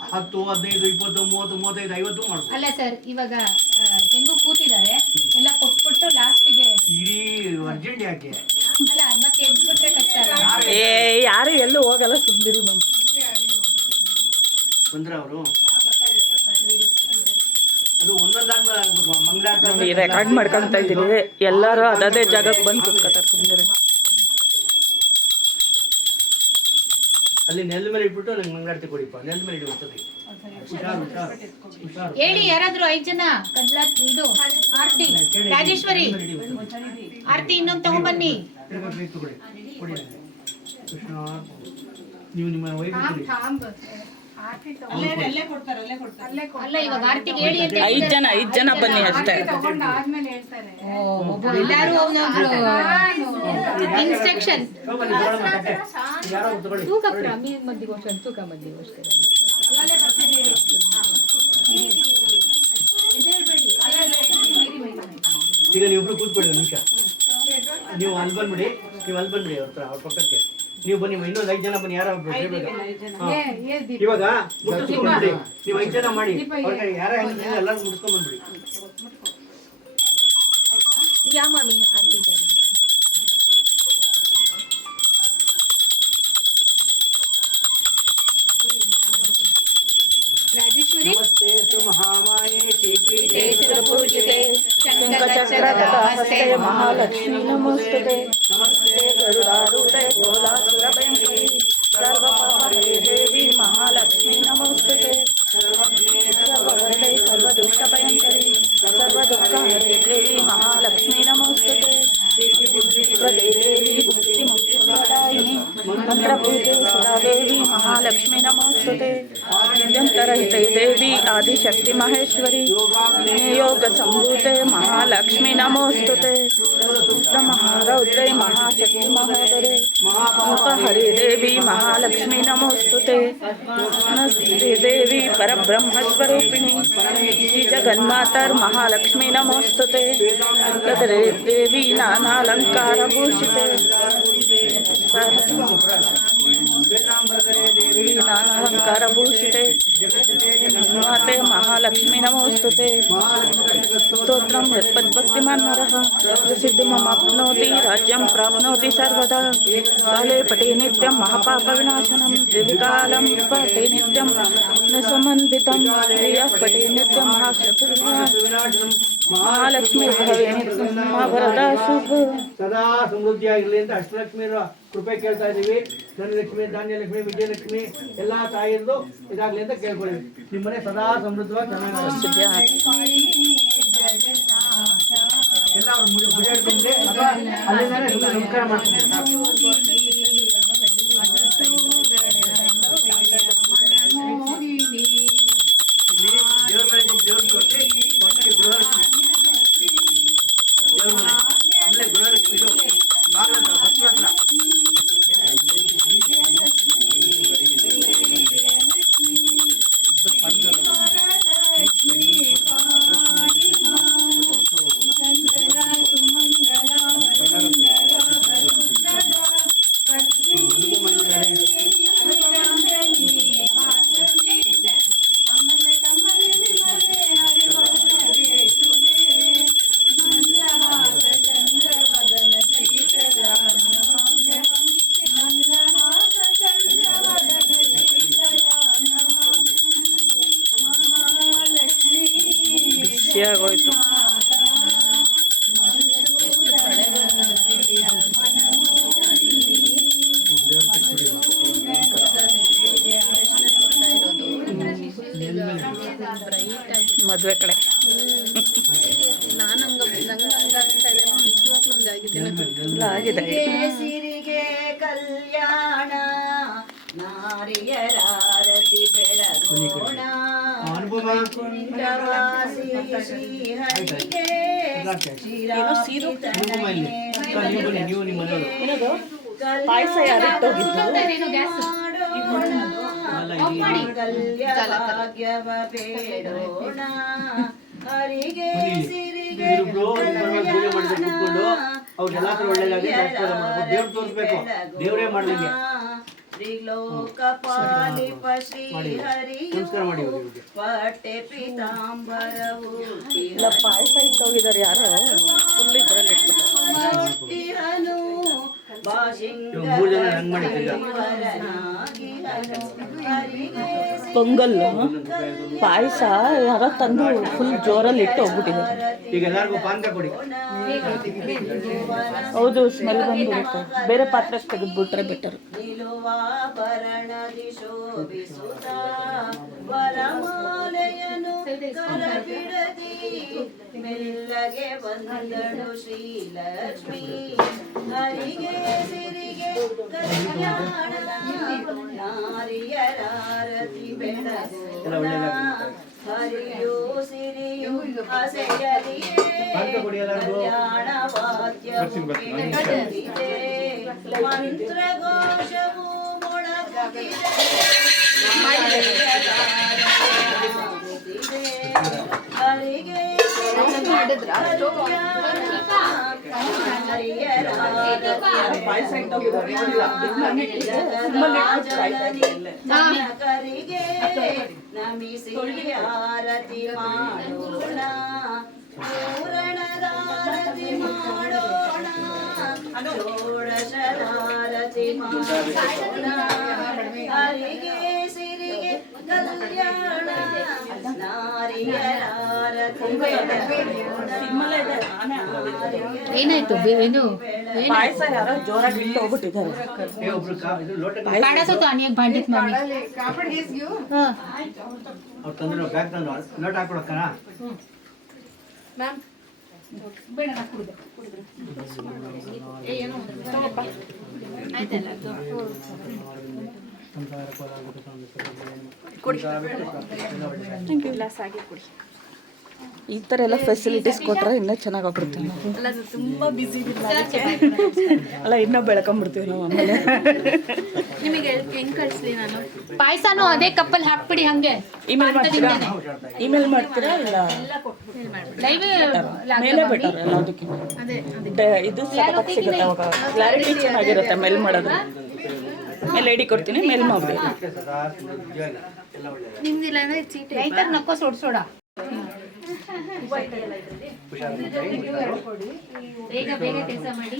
10 15 20 30 35 50 ಮಾಡ್ಬೋದು ಅಲ್ಲ ಸರ್ ಇವಾಗ ಹೆಂಗೂ ಕೂತಿದ್ದಾರೆ ಎಲ್ಲ ಕೊಟ್ಬಿಟ್ಟು ಲಾಸ್ಟಿಗೆ ಇಡೀ ಅರ್ಜೆಂಟ್ ಯಾಕೆ ಅಲ್ಲ ಮತ್ತೆ ಎದ್ಬಿಟ್ರೆ ಕಷ್ಟ ಅಲ್ಲ ಏ ಯಾರು ಎಲ್ಲೂ ಹೋಗಲ್ಲ ಸುಂದಿರಿ ಮ್ಯಾಮ್ ಬಂದ್ರ ಅವರು ಅದು ಒಂದೊಂದಾದ್ಮೇಲೆ ಮಂಗಳಾರತಿ ನೋಡಿ ರೆಕಾರ್ಡ್ ಮಾಡ್ಕೊಂತ ಇದ್ದೀನಿ ಎಲ್ಲರೂ ಅದೇ ಜಾಗಕ್ಕೆ ಬಂದು ಕೂತ್ಕೊತಾರೆ ಸುಂದಿರಿ ಅಲ್ಲಿ ನೆಲ ಮೇಲೆ ಇಟ್ಬಿಟ್ಟು ನಂಗೆ ಮಂಗಳಾರತಿ ಕೊಡಿಪ್ಪ ನೆಲ ಮೇಲೆ ಇಡುತ್ತದೆ ಹುಷಾರು ಹುಷಾರು ಹುಷಾರು ಹೇಳಿ ಯಾರಾದ್ರೂ 5 ಜನ ಕದ್ಲಾ ಇದು ಆರ್ತಿ ರಾಜೇಶ್ವರಿ ಆರ್ತಿ ಇನ್ನೊಂದು ತಗೊಂಡ್ಬನ್ನಿ ಕೊಡಿ ಕೊಡಿ ಕೃಷ್ಣ ನೀವು ನಿಮ್ಮ ವೈಫ್ ಕೊಡಿ ಅಲ್ಲ ಇವಾಗ ಆರ್ತಿಗೆ ಹೇಳಿ ಅಂತ 5 ಜನ ಬನ್ನಿ ಅಷ್ಟೇ ಎಲ್ಲಾರು ಒಂದೊಂದು ಇನ್ಸ್ಟ್ರಕ್ಷನ್ ಯಾರೋ ತಗೊಳ್ಳಿ ಈಗ ನೀವಿಬ್ರು ಕೂತ್ಕೊಳ್ಳಿ ಒಂದು ನಿಮಿಷ ನೀವು ಅಲ್ಲಿ ಬಂದ್ಬಿಡಿ ಅವ್ರ ಹತ್ರ ಅವ್ರ ಪಕ್ಕಕ್ಕೆ ನೀವು ಬನ್ನಿ ಇನ್ನೊಂದು 5 ಜನ ಬನ್ನಿ ಯಾರೋ ಒಬ್ರು ಇವಾಗ ಮುಗಿಸ್ಕೊಂಡ್ಬಿಡಿ ನೀವು 5 ಜನ ಮಾಡಿ ಅವ್ರಿಗೆ ಯಾರ ಎಲ್ಲರೂ ಮುಗಿಸ್ಕೊಂಡ್ ಬಂದ್ಬಿಡಿ ಯಾ ಮಾಮಿ ಆರ್ತಿ ಜನ ರಾಜೇಶ್ವರಿ ನಮಸ್ತೆ ಮಹಾಮಾಯೇ ಶ್ರೀಪೀಠೇ ಪೂಜಿತೆ ಶಂಖಚಕ್ರಗದಾಹಸ್ತೆ ಮಹಾಲಕ್ಷ್ಮೀ ನಮೋಸ್ತುತೆ ನಮಸ್ತೆ ಗರುಡಾರೂಢೆ ಕೋಲಾಸುರಭಯಂಕರಿ ಸರ್ವಪಾಪಹರೇ ದೇವಿ ಮಹಾಲಕ್ಷ್ಮೀ ನಮೋಸ್ತುತೆ ಸರ್ವವರದೆ ಸರ್ವದುಷ್ಟಭಯಂಕರಿ ಸರ್ವದುಃಖಹರೇ ದೇವಿ ಮಹಾಲಕ್ಷ್ಮೀ ನಮೋಸ್ತುತೆ ಪ್ರದೇ ದೇವಿ ಮುಕ್ತಿಮುಕ್ತಿಪ್ರದಾಯಿನಿ ಮಂತ್ರಪೂಜೆ ಸದಾ ದೇವಿ ಮಹಾಲಕ್ಷ್ಮೀ ನಮೋಸ್ತುತೆ ನಿರಂತರಹಿತೆ ದೇವಿ ಆದಿಶಕ್ತಿ ಮಹೇಶ್ವರಿ ಯೋಗ ಸಂಭೂತೆ ಮಹಾಲಕ್ಷ್ಮೀ ನಮೋಸ್ತುತೆ ಮಹಾರೌದ್ರೇ ಮಹಾಶಕ್ತಿ ಮಹೋದರೇ ಹರಿ ದೇವಿ ಮಹಾಲಕ್ಷ್ಮೀ ನಮೋಸ್ತುತೆ ನಮಸ್ತೆ ದೇವಿ ಪರಬ್ರಹ್ಮಸ್ವರೂಪಿಣಿ ಶ್ರೀ ಜಗನ್ಮಾತರ್ ಮಹಾಲಕ್ಷ್ಮೀ ನಮೋಸ್ತುತೆ ತದರೆ ದೇವಿ ನಾನಾಲಂಕಾರ ಭೂಷಿತೆ ದೇವಿ ನಾನಾಲಂಕಾರ ಭೂಷಿತೆ ಮಾತೆ ಮಹಾಲಕ್ಷ್ಮೀ ನಮೋಸ್ತುತೆ ಸ್ತೋತ್ರಂ ಯತ್ಪದ್ಭಕ್ತಿಮಾನ್ ನರಃ ಪ್ರಸಿದ್ಧಿಮಮಾಪ್ನೋತಿ ರಾಜ್ಯಂ ಪ್ರಾಪ್ನೋತಿ ಸರ್ವದಾ ಕಾಲೇ ಪಟೇ ನಿತ್ಯಂ ಮಹಾಪಾಪವಿನಾಶನಂ ದಿವಿಕಾಲಂ ಪಟೇ ನಿತ್ಯಂ ನ ಸಮನ್ವಿತಂ ಪ್ರಿಯಃ ಪಟೇ ನಿತ್ಯಂ ಮಹಾಲಕ್ಷ್ಮೀ ಭವೇ ನಿತ್ಯಂ ವರದಾ ಶುಭ ಸದಾ ಸಮೃದ್ಧಿಯಾಗಿರಲಿ ಅಂತ ಅಷ್ಟಲಕ್ಷ್ಮಿಯರ ಕೃಪೆ ಕೇಳ್ತಾ ಇದೀವಿ ಧನಲಕ್ಷ್ಮಿ ಧಾನ್ಯಲಕ್ಷ್ಮಿ ವಿಜಯಲಕ್ಷ್ಮಿ ಎಲ್ಲಾ ತಾಯಿಯರದು ಇದಾಗ್ಲಿ ಅಂತ ಕೇಳ್ಕೊಳ್ಳಿ ನಿಮ್ಮನೆ ಸದಾ ಸಮೃದ್ಧವಾಗಿ ಚೆನ್ನಾಗಿ ಎಲ್ಲ ಅವ್ರು ಮುಜಾಡ್ಕೊಂಡ್ರೆ ಅಲ್ಲಿಂದಾನೆ ನಮಸ್ಕಾರ ಮಾಡ್ತೀನಿ ಆಗೋಯ್ತು. ಮದುವೆ ಕಡೆ ಎಲ್ಲ ಆಗಿದೆ. ಸಿರಿಗೆ ಕಲ್ಯಾಣ ನಾರಿಯರಾರತಿ ಬೆಳಗೋಣ ಕುಂಡವಾಸಿ ಶ್ರೀಹರಿಗೆ ಏನದು ಪಾಯಸ ಯಾರಿಟ್ಟೋಗಿದ್ದು? ಕಲ್ಯಾಭಾಗ್ಯವ ಬೇಡೋಣ ಹರಿಗೆ ಸಿರಿಗೆ ದೇವರೇ ಮಾಡ್ದಂಗೆ ತ್ರಿಲೋಕಪಾಲಿಪ ಶ್ರೀಹರಿಯು ಪಟ್ಟೆ ಪೀತಾಂಬರವು ಇಲ್ಲ ಪಾಯಸ ಇಟ್ಟೋಗಿದ್ದಾರೆ ಯಾರೋ, ಫುಲ್ ಇದ್ರಲ್ಲಿ ಇಟ್ಬಿಟ್ಟು. ಪೊಂಗಲ್ ಪಾಯಸ ಯಾರೋ ತಂದು ಫುಲ್ ಜೋರಲ್ಲಿ ಇಟ್ಟು ಹೋಗ್ಬಿಟ್ಟಿದ್ದಾರೆ. ಈಗ ಎಲ್ಲರಿಗೂ ಪಾನಕ ಕೊಡಿ. ಹೌದು, ಸ್ಮೆಲ್ ಬಂದ್ಬಿಡುತ್ತೆ. ಬೇರೆ ಪಾತ್ರೆ ತೆಗೆದ್ಬಿಟ್ರೆ ಬೆಟರ್. ನಿಲುವಾಭರಣದಿ ಶೋಭಿಸುತ್ತ ವರಮಾಲೆಯನು ಕರಬಿಡದಿ ಮೆಲ್ಲಗೆ ಬಂದಳು ಶ್ರೀಲಕ್ಷ್ಮಿ ಹರಿಗೆ ಸಿರಿಗೆ ಕಲ್ಯಾಣ ನಾರಿಯರಾರತಿ ಬೆಳಗೋಣ ಹರಿಯೋ ಸಿರಿಯು ಹಸೆಯಲಿಯೇ ಕಲ್ಯಾಣ ವಾದ್ಯವು ಕೇಳಿದೆ ಮಂತ್ರಘೋಷವು ಮೊಳಗುತ್ತಿದೆ ಹರಿಗೆ ಕರಿಗೆ ನಮಿಸಿ ಆರತಿ ಮಾಡೋಣ ಪೂರಣದಾರತಿ ಮಾಡೋಣ ಷೋಡಶದಾರತಿ ಮಾಡೋಣ ಹರಿಗೆ ಸಿರಿಗೆ ಕಲ್ಯಾಣ ನಾರಿಯರಾರತಿ ಏನಾಯ್ತು? ಏನು ಪಾಯಸ ಯಾರೋ ಜೋರಾಗಿ ಇಟ್ಟು ಹೋಗ್ಬಿಟ್ಟಿದ್ದಾರೆ. काढा तो आणि एक भांडीत मामी ಅವ್ರು ತಂದ್ರು ಬ್ಯಾಗ್ ತಂದ್ರು ಲೋಟ ಹಾಕೊಡಕ್ಕನ ಈ ಥರ ಎಲ್ಲ ಫೆಸಿಲಿಟೀಸ್ ಕೊಟ್ಟರೆ ಇನ್ನೂ ಚೆನ್ನಾಗಿ ಆಗ್ಬಿಡ್ತೀವಿ ನಾವು. ತುಂಬಾ ಬಿಸಿ ಅಲ್ಲ, ಇನ್ನೂ ಬೆಳ್ಕೊಂಬಿಡ್ತೀವಿ ನಾವು ಆಮೇಲೆ. ನಿಮಗೆ ಹೆಂಗ್ ಕಳಿಸ್ಲಿ ನಾನು? ಪಾಯಸನು ಅದೇ ಕಪ್ಪಲ್ಲಿ ಹಾಕ್ಬಿಡಿ ಹಂಗೆ. ಇಮೇಲ್ ಮಾಡ್ತೀರಾ? ಇಮೇಲ್ ಮಾಡ್ತೀರಾ ಇಲ್ಲ ಲೈವ್ ಮೇಲೆ ಬೆಟರ್ ಎಲ್ಲದಕ್ಕಿಂತ. ಇದು ಸಖತ್ ಸಿಗುತ್ತೆ, ಅವಾಗ ಕ್ಲಾರಿಟಿ ಚೆನ್ನಾಗಿರುತ್ತೆ. ಮೇಲ್ ಮಾಡೋದು ಮೇಲ್ ಐಡಿ ಕೊಡ್ತೀನಿ, ಮೇಲ್ ಮಾಡ್ಬೇಕು. ನಿಮ್ದಿಲ್ಲ ಅಂದ್ರೆ ಚೀಟಿ ರೈತರ್ ನಕ್ಕೋ ಸೋಡ ಬೇಗ ಬೇಗ ಕೆಲಸ ಮಾಡಿ.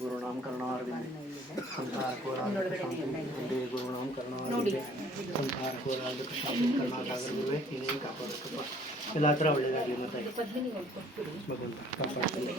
ಗುರುನಾಮ ಕರ್ಣಾರವಿಂದ ಸಂಸಾರ ಕೋಲಾರ ಶಾಂತಿ ಗುರುನಾಮ ಕರ್ಣಾರವಿಂದ ಸಂಸಾರ ಕೋಲಾರ ಶಾಂತಿ ಕರ್ನಾಟಕವೇ ನೀನೇ ಕಾಪಾಡಬೇಕಪ್ಪ. ಎಲ್ಲ ಹತ್ರ ಒಳ್ಳೆಯದಾಗಲಿ. ಮತ್ತೆ ಭಗವಂತ ಕಾಪಾಡ್ತೀನಿ.